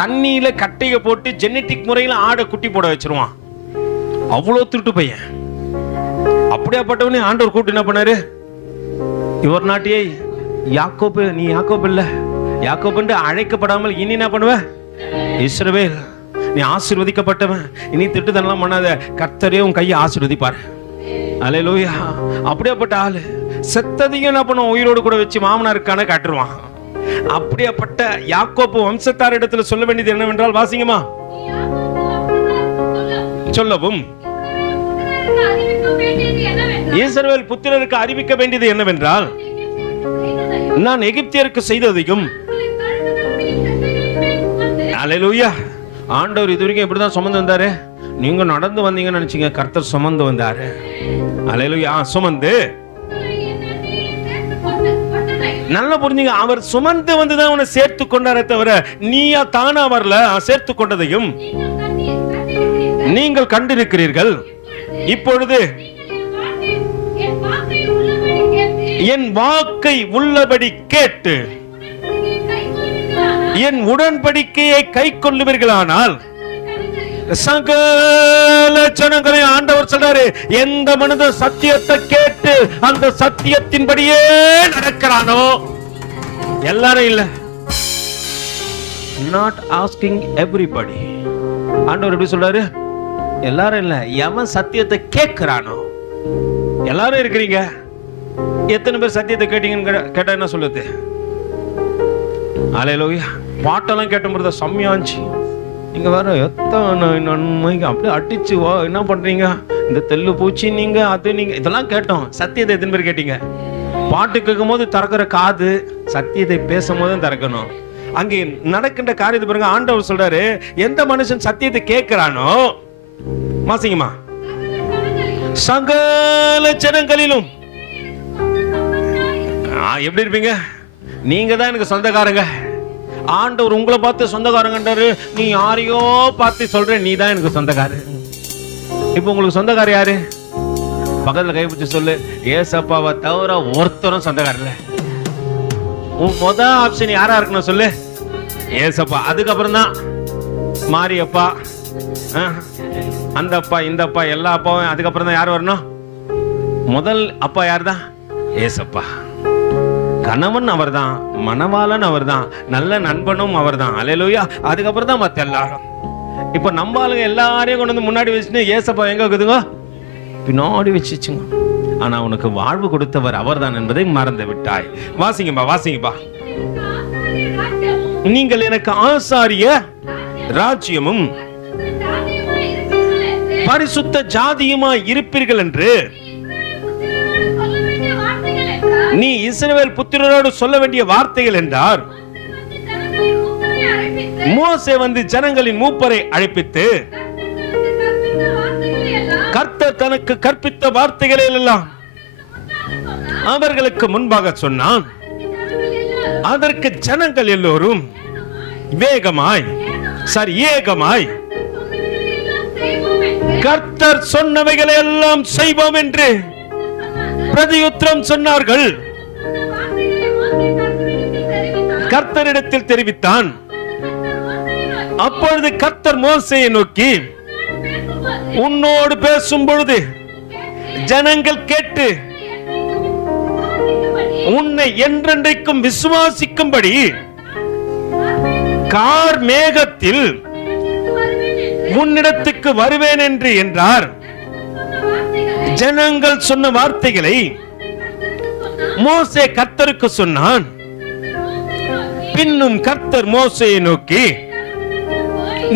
தண்ணியில கட்டையை போட்டு ஜெனடிக் முறையில ஆடை குட்டி போட வச்சிருவான். அவ்வளவு திருட்டு பையன். அப்படியாப்பட்டவனே ஆண்டவர் கூட்டு என்ன பண்ணாரு, இவர் நாட்டியே யாக்கோபு, நீ யாக்கோபு இல்ல, யாக்கோபு அழைக்கப்படாமல் இனி என்ன பண்ணுவ, இஸ்ரவேல், நீ ஆசீர்வதிக்கப்பட்டவன், இனி திட்டுதெல்லாம் பண்ணாத, கர்த்தரே உன் கையை ஆசீர்வதிப்பார். அல்லேலூயா. அப்படியாப்பட்ட ஆளு செத்ததையும் என்ன பண்ணுவான், உயிரோடு கூட வச்சு மாமனாருக்கான காட்டுருவான். அப்படியாப்பட்ட யாக்கோபு வம்சத்தார் இடத்துல சொல்ல வேண்டியது என்னவென்றால், வாசிங்கம்மா. சொல்லவும் இஸ்ரவேல் புத்திரருக்கு அறிவிக்க வேண்டியது என்னவென்றால், நான் எகிப்தியருக்கு செய்ததையும். அல்லேலூயா. ஆண்டவர் இது வரைக்கும் இப்படிதான் சுமந்து வந்தாரு. நீங்க நடந்து வந்தீங்கன்னு நினைச்சீங்க, கர்த்தர் சுமந்து வந்தாரு. அல்லேலூயா. சுமந்து, நல்லா புரிஞ்சுங்க, அவர் சுமந்து வந்துதான் அவனை சேர்த்து கொண்டாரே தவிர நீயா தானா வரல. சேர்த்து கொண்டதையும் நீங்கள் கண்டிருக்கிறீர்கள். இப்பொழுது என் வாக்கை உள்ளபடி கேட்டு என் உடன்படிக்கையை கை கொள்ளுவீர்களானால், சகல ஜனங்களை ஆண்டவர் சொல்றாரு, எந்த மனிதன் சத்தியத்தை கேட்டு அந்த சத்தியத்தின்படியே நடக்கிறானோ, எல்லாரும் இல்ல, நாட் ஆஸ்கிங் எவ்ரிபடி. ஆண்டவர் எப்படி சொல்றாரு, எல்லாரும் இல்ல, எவன் சத்தியத்தை கேட்கிறானோ. எல்லாரும் இருக்கிறீங்க, எத்தனை பேர் சத்தியத்தை கேட்டீங்கன்னு கேட்டா என்ன சொல்லுது? அல்லேலூயா. பாட்டெல்லாம் கேட்ட செம்மையாச்சு. நீங்க வேற எத்தனை நன்மைக்கு அப்படியே அடிச்சு என்ன பண்றீங்க, இந்த தெல்லு பூச்சி நீங்க அது நீங்க இதெல்லாம் கேட்டோம். சத்தியத்தை எத்தனை பேர் கேட்டீங்க? பாட்டு கேட்கும் போது திறக்கிற காது, சத்தியத்தை பேசும் போது திறக்கணும். அங்கே நடக்கின்ற காரியத்தை பாருங்க. ஆண்டவர் சொல்றாரு, எந்த மனுஷன் சத்தியத்தை கேட்கிறானோ, வாசிங்கம்மா, சகல ஜனங்களிலும். எப்படி இருப்பீங்க? நீங்க தான் எனக்கு சொந்தக்காரங்க. ஆண்டவர் உங்களை பார்த்து சொந்தக்காரங்கன்றாரு. நீ யாரையோ பார்த்து சொல்ற, நீ தான் எனக்கு சொந்தக்காரர். இப்ப உங்களுக்கு சொந்தக்காரர் யாரு? பக்கத்துல கைப்பிடிச்சு சொல்லு, ஏசப்பாவை தவிர ஒருத்தரும் சொந்தக்காரல. உன் மொத ஆப்ஷன் யாரா இருக்கணும் சொல்லு, ஏசப்பா. அதுக்கப்புறம் தான் மாரியப்பா, அந்த அப்பா, இந்த அப்பா, எல்லா அப்பாவும். அதுக்கப்புறம் தான் யார் வரணும்? முதல் அப்பா யார் தான்? ஏசப்பா. கணவன் அவர் தான், மணவாளன் அவர் தான், நல்ல நண்பனும் அவர் தான். அல்லேலூயா. அதுக்கப்புறம் தான் மத்த எல்லாரும். இப்ப நம்ம ஆளுங்க எல்லாரையும் கொண்டு வந்து முன்னாடி வச்சுட்டு ஏசப்பா எங்க இருக்குதுங்க? பின்னாடி வச்சுச்சுங்க. ஆனா உனக்கு வாழ்வு கொடுத்தவர் அவர் தான் என்பதை மறந்து விட்டாய். வாசிங்கப்பா, வாசிங்கப்பா. நீங்கள் எனக்கு ஆசாரிய ராஜ்யமும் பரிசுத்த ஜாதியுமா இருப்பீர்கள் என்று நீ இஸ்ரவேல் புத்திரரோடு சொல்ல வேண்டிய வார்த்தைகள் என்றார். மோசே வந்து ஜனங்களின் மூப்பரை அழைப்பித்து கர்த்தர் தனக்கு கற்பித்த வார்த்தைகளை எல்லாம் அவர்களுக்கு முன்பாக சொன்னான். அதற்கு ஜனங்கள் எல்லோரும் ஏகமாய் கர்த்தர் சொன்னவைகளை எல்லாம் செய்வோம் என்று பிரதியுத்தரம் சொன்னார்கள். கர்த்தரிடத்தில் தெரிவித்தான். அப்பொழுது கர்த்தர் மோசேயை நோக்கி, உன்னோடு பேசும் பொழுது ஜனங்கள் கேட்டு உன்னை என்றென்றைக்கும் விசுவாசிக்கும்படி கார் மேகத்தில் உன்னிடத்துக்கு வருவேன் என்று என்றார். ஜனங்கள் சொன்ன வார்த்தைகளை மோசே கர்த்தருக்கு சொன்னான். பின்னும் கர்த்தர் மோசேயை நோக்கி,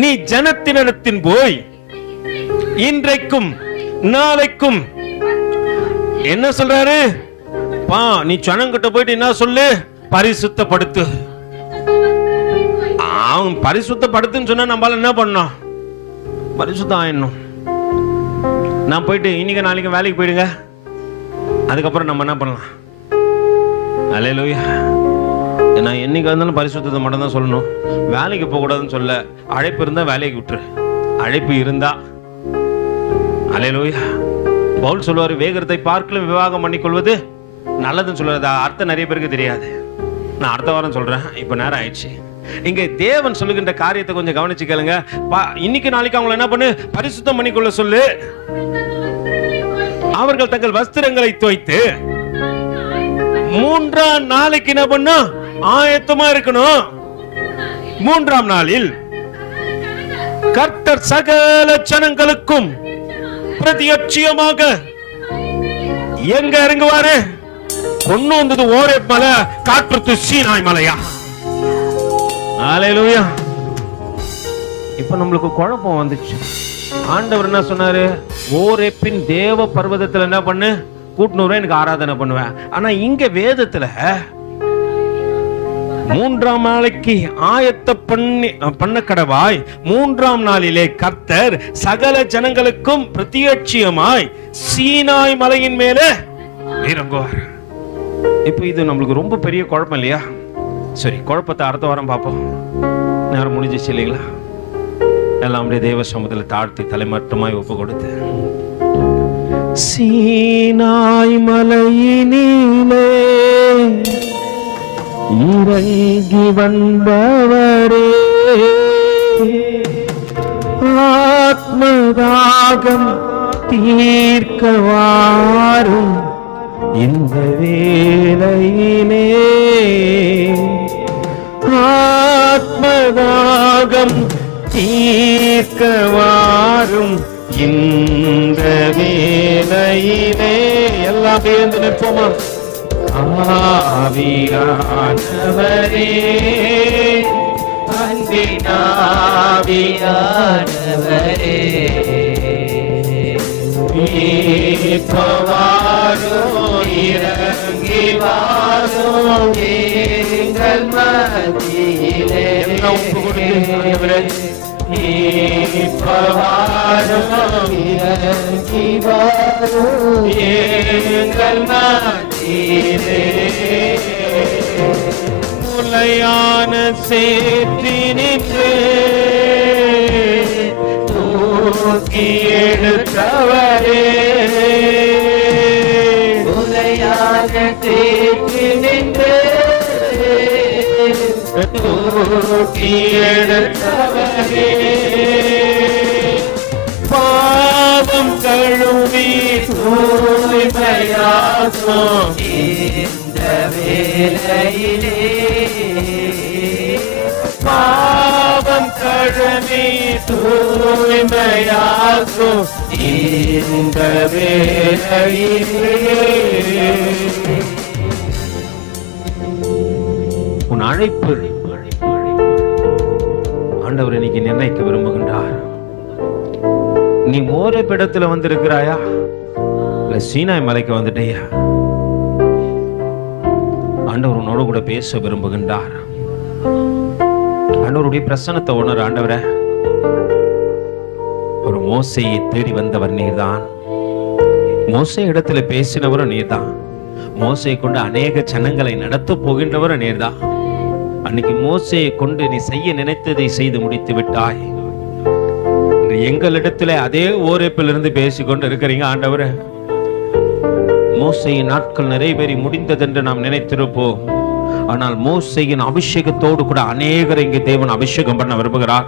நீ ஜனத்தினிடத்தின் போய் இன்றைக்கும் நாளைக்கும் என்ன சொல்றாரு? நீ ஜனங்கிட்ட போயிட்டு என்ன சொல்லு? பரிசுத்தப்படுத்து. அவன் பரிசுத்தப்படுத்துன்னு சொன்னா நம்மளால என்ன பண்ணணும்? பரிசுத்தம் ஆயிடணும். நான் போயிட்டு இன்னைக்கு நாளைக்கு வேலைக்கு போயிடுங்க, அதுக்கப்புறம் நம்ம என்ன பண்ணலாம்? அல்லேலூயா. நான் என்னைக்கு வந்தாலும் பரிசுத்தத்தை மட்டும் தான் சொல்லணும். வேலைக்கு போக கூடாதுன்னு சொல்ல. அழைப்பு இருந்தா வேலைக்கு விட்டுரு, அழைப்பு இருந்தா. அல்லேலூயா. பவுல் சொல்லுவாரு, வேகத்தை பார்க்கலும் விவாகம் பண்ணிக்கொள்வது நல்லதுன்னு சொல்றது. அர்த்தம் நிறைய பேருக்கு தெரியாது. நான் அடுத்த வாரம் சொல்றேன், இப்ப நேரம் ஆயிடுச்சு. இங்க தேவன் சொல்லுகின்ற காரியத்தை கொஞ்சம் கவனிச்சு கேளுங்க. இன்னைக்கு நாளைக்கு அவங்களை என்ன பண்ணு? பரிசுத்தம் பண்ணிக்கொள்ள சொல்லு. அவர்கள் தங்கள் வஸ்திரங்களை துவைத்து 3ஆம் நாளைக்கு என்ன பண்ணு? ஆயத்தமா இருக்கணும். 3ஆம் நாளில் கர்த்தர் சகல ஜனங்களுக்கும் பிரதியட்சியமாக எங்க இறங்குவாரு? கொண்டு வந்தது ஓரேப் மலை, காற்று சீனாய் மலையா? அல்லேலூயா. இப்ப நம்மளுக்கு குழப்பம் வந்துச்சு. ஆண்டவர் என்ன சொன்னாரு? ஓரேப்பின் தேவ பர்வதத்துல என்ன பண்ணு? கூட்டுனூர எனக்கு ஆராதனை பண்ணுவேன். ஆனா இங்க வேதத்துல 3ஆம் நாளைக்கு ஆயத்த பண்ண கடவாய், 3ஆம் நாளிலே கர்த்தர் சகல ஜனங்களுக்கும் பிரத்யட்சியமாய் சீனாய் மலையின் மேலே இறங்குவார். இப்ப இது நம்மளுக்கு ரொம்ப பெரிய குழப்பம் இல்லையா? சரி, குழப்பத்தை அடுத்த வாரம் பார்ப்போம். நேரம் முடிஞ்சிச்சு இல்லைங்களா? எல்லாம் அப்படியே தேவ சமூகத்தில் தாழ்த்தி தலைமட்டமாய் ஒப்பு கொடுத்து, சீனாய் மலையினிலே இறங்கி வந்தவரே, ஆத்மதாகம் தீர்க்கவாரும் இந்த வேளையிலே, ஆத்மதாகம் தீர்க்கவாரும் இந்த வேளையிலே. எல்லாம் பேர்ந்து நிற்போமா? ஆவியானவரே, அன்பினாவியானவரே, இப்பவாரோ இறங்கி வாரோ எங்கள் மத்தியிலே. எல்லாம் ஒப்பு கொடுத்து, இப்பவாரோ இறங்கி வாரோ எங்கள் மத்தியிலே. முலையான சேற்றினின்றே தூக்கி எடுத்தவரே, தூக்கி எடுத்தவரே, பாவம் கழுவி தூய்மையாக்கும் இந்த வேளையிலே, பாவம் கழுவி தூய்மையாக்கும் இந்த வேளையிலே. உன் அழைப்பு ஆண்டவர் இன்னைக்கு நிர்ணயிக்க விரும்புகின்றார். நீ ஓரேப் இடத்துல வந்திருக்கிறாயா, இல்ல சீனாய் மலைக்கு வந்துட்டியா? ஆண்டவர் உன்னோட கூட பேச விரும்புகின்றார். ஆண்டவருடைய பிரசன்னத்தை உணர. ஆண்டவரே, ஒரு மோசையை தேடி வந்தவர் நீர்தான், மோசே இடத்துல பேசினவரும் நீர்தான், மோசையை கொண்டு அநேக ஜனங்களை நடத்த போகின்றவரும் நீர்தான். அன்னைக்கு மோசையை கொண்டு நீ செய்ய நினைத்ததை செய்து முடித்து விட்டாய். எங்களிடத்துல அதே ஓரேப்பிலிருந்து பேசிக்கொண்டு இருக்கிறீங்க. ஆண்டவரே, மோசையின் நாட்கள் நிறைவேறி முடிந்ததென்று நாம் நினைத்திருப்போம். ஆனால் மோசையின் அபிஷேகத்தோடு கூட அநேகரை இங்கே தேவன் அபிஷேகம் பண்ண விரும்புகிறார்.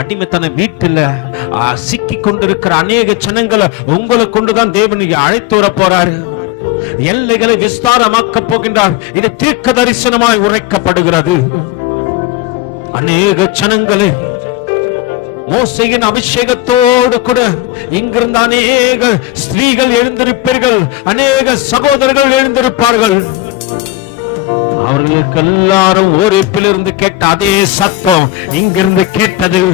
அடிமைத்தன வீட்டுல சிக்கி கொண்டிருக்கிற அநேக ஜனங்களை உங்களை கொண்டுதான் தேவன் இங்கே அழைத்து வர போறாரு. எல்லைகளை விஸ்தாரமாக்க போகின்றார். இது தீர்க்க தரிசனமாய் உரைக்கப்படுகிறது. அநேக ஜனங்களை மோசையின் அபிஷேகத்தோடு கூட இங்கிருந்து அநேக ஸ்திரீகள் எழுந்திருப்பீர்கள், அநேக சகோதரர்கள் எழுந்திருப்பார்கள். அவர்களுக்கு எல்லாரும் ஓரேப்பிலிருந்து கேட்ட அதே சத்தம் இங்கிருந்து கேட்டது.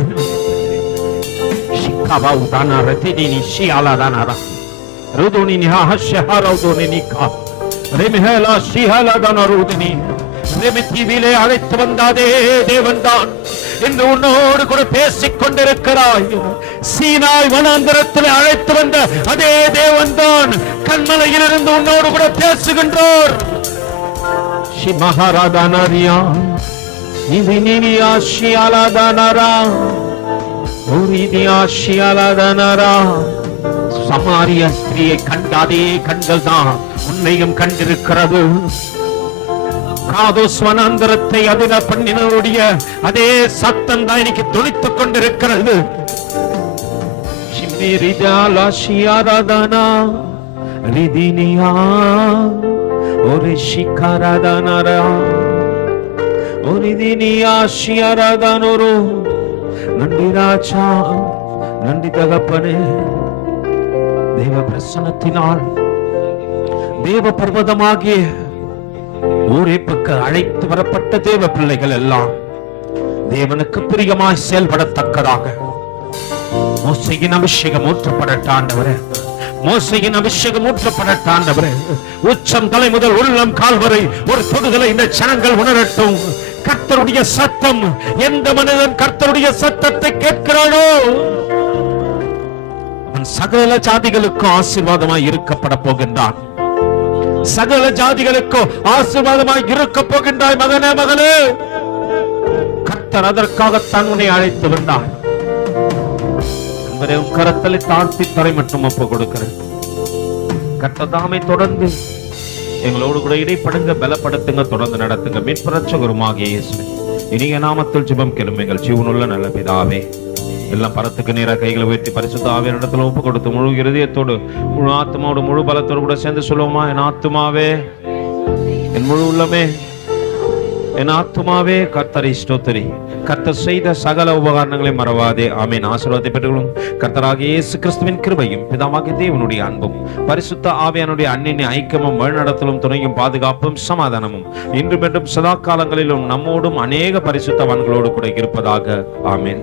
அழைத்து வந்தாதே தேவன்தான் இன்று உன்னோடு கூட பேசிக் கொண்டிருக்கிறாய். சீனாய் வனாந்தரத்தில் அழைத்து வந்த அதே தேவன்தான் கண்மலையிலிருந்து உன்னோடு கூட பேசுகின்றார். மகாராதானாரியா சமாரிய ஸ்திரியை கண்ட அதே கண்கள் தான் உன்னையும் கண்டிருக்கிறது. வனாந்தரத்தை அதிர பண்ணினருடைய அதே சத்தம் தான் இன்னைக்கு துணித்துக் கொண்டிருக்கிறது. ஒரு ஷிகாராதானாரா ஒரு தினியா ஷியாராதானோரோ. நன்றி ராஜா, நன்றி தகப்பனே. தேவ பிரசன்னத்தினால் தேவ பர்வதமாகிய ஓரேப்புக்கு அழைத்து வரப்பட்ட தேவ பிள்ளைகள் எல்லாம் தேவனுக்கு பிரியமாய் செயல்படத்தக்கதாக மோசையின் அபிஷேகம் ஊற்றப்படட்டாண்டவரே, மோசையின் அபிஷேகம் ஊற்றப்படட்டாண்டவரே. உச்சம் தலை முதல் உள்ளம் கால் வரை ஒரு தொடுதலை இந்த ஜனங்கள் உணரட்டும். கர்த்தருடைய சத்தம், எந்த மனிதன் கர்த்தருடைய சத்தத்தை கேட்கிறானோ அவன் சகல ஜாதிகளுக்கும் ஆசீர்வாதமாய் இருக்கப்பட போகின்றான். சகல ஜாதிகளுக்கும் ஆசீர்வாதமாய் இருக்க போகின்றாய் மகனே, மகளே. கர்த்தர் அதற்காகத்தான் உன்னை அழைத்து வந்தார். கரத்தலை தாழ்த்தி தரை மட்டும் ஒப்பு கொடுக்கிறேன். கர்த்தர் தாமே தொடர்ந்து எங்களோடு கூட இடைப்படுங்க, பலப்படுத்துங்க, தொடர்ந்து நடத்துங்க. மீட்பரட்சகருமாகிய இயேசுவே இனிய நாமத்தில் ஜெபம் கேளும் எங்கள் ஜீவனுள்ள நல்ல பிதாவே. எல்லாம் பரத்துக்கு நேராக கைகளை உயர்த்தி பரிசுத்த ஆவியான இடத்துல ஒப்பு கொடுத்து முழு இருதயத்தோடு முழு ஆத்மாவோடு முழு பலத்தோடு கூட சேர்ந்து சொல்லுவோமா? என் ஆத்துமாவே, என் முழு உள்ளமே, என் ஆத்துமாவே கர்த்தரை ஸ்தோத்திரி. கர்த்தர் செய்த சகல உபகாரணங்களை மறவாதே. ஆமீன். ஆசீர்வாதத்தை பெற்றுக்கொள்ளும். கர்த்தராகிய இயேசு கிறிஸ்துவின் கிருபையும் பிதாவாகிய தேவனுடைய அன்பும் பரிசுத்த ஆவியானுடைய அன்னின் ஐக்கியமும் வழிநடத்தலும் துணையும் பாதுகாப்பும் சமாதானமும் இன்றும் என்றும் சதா காலங்களிலும் நம்மோடும் அநேக பரிசுத்தவான்களோடு கூட இருப்பதாக. ஆமீன்.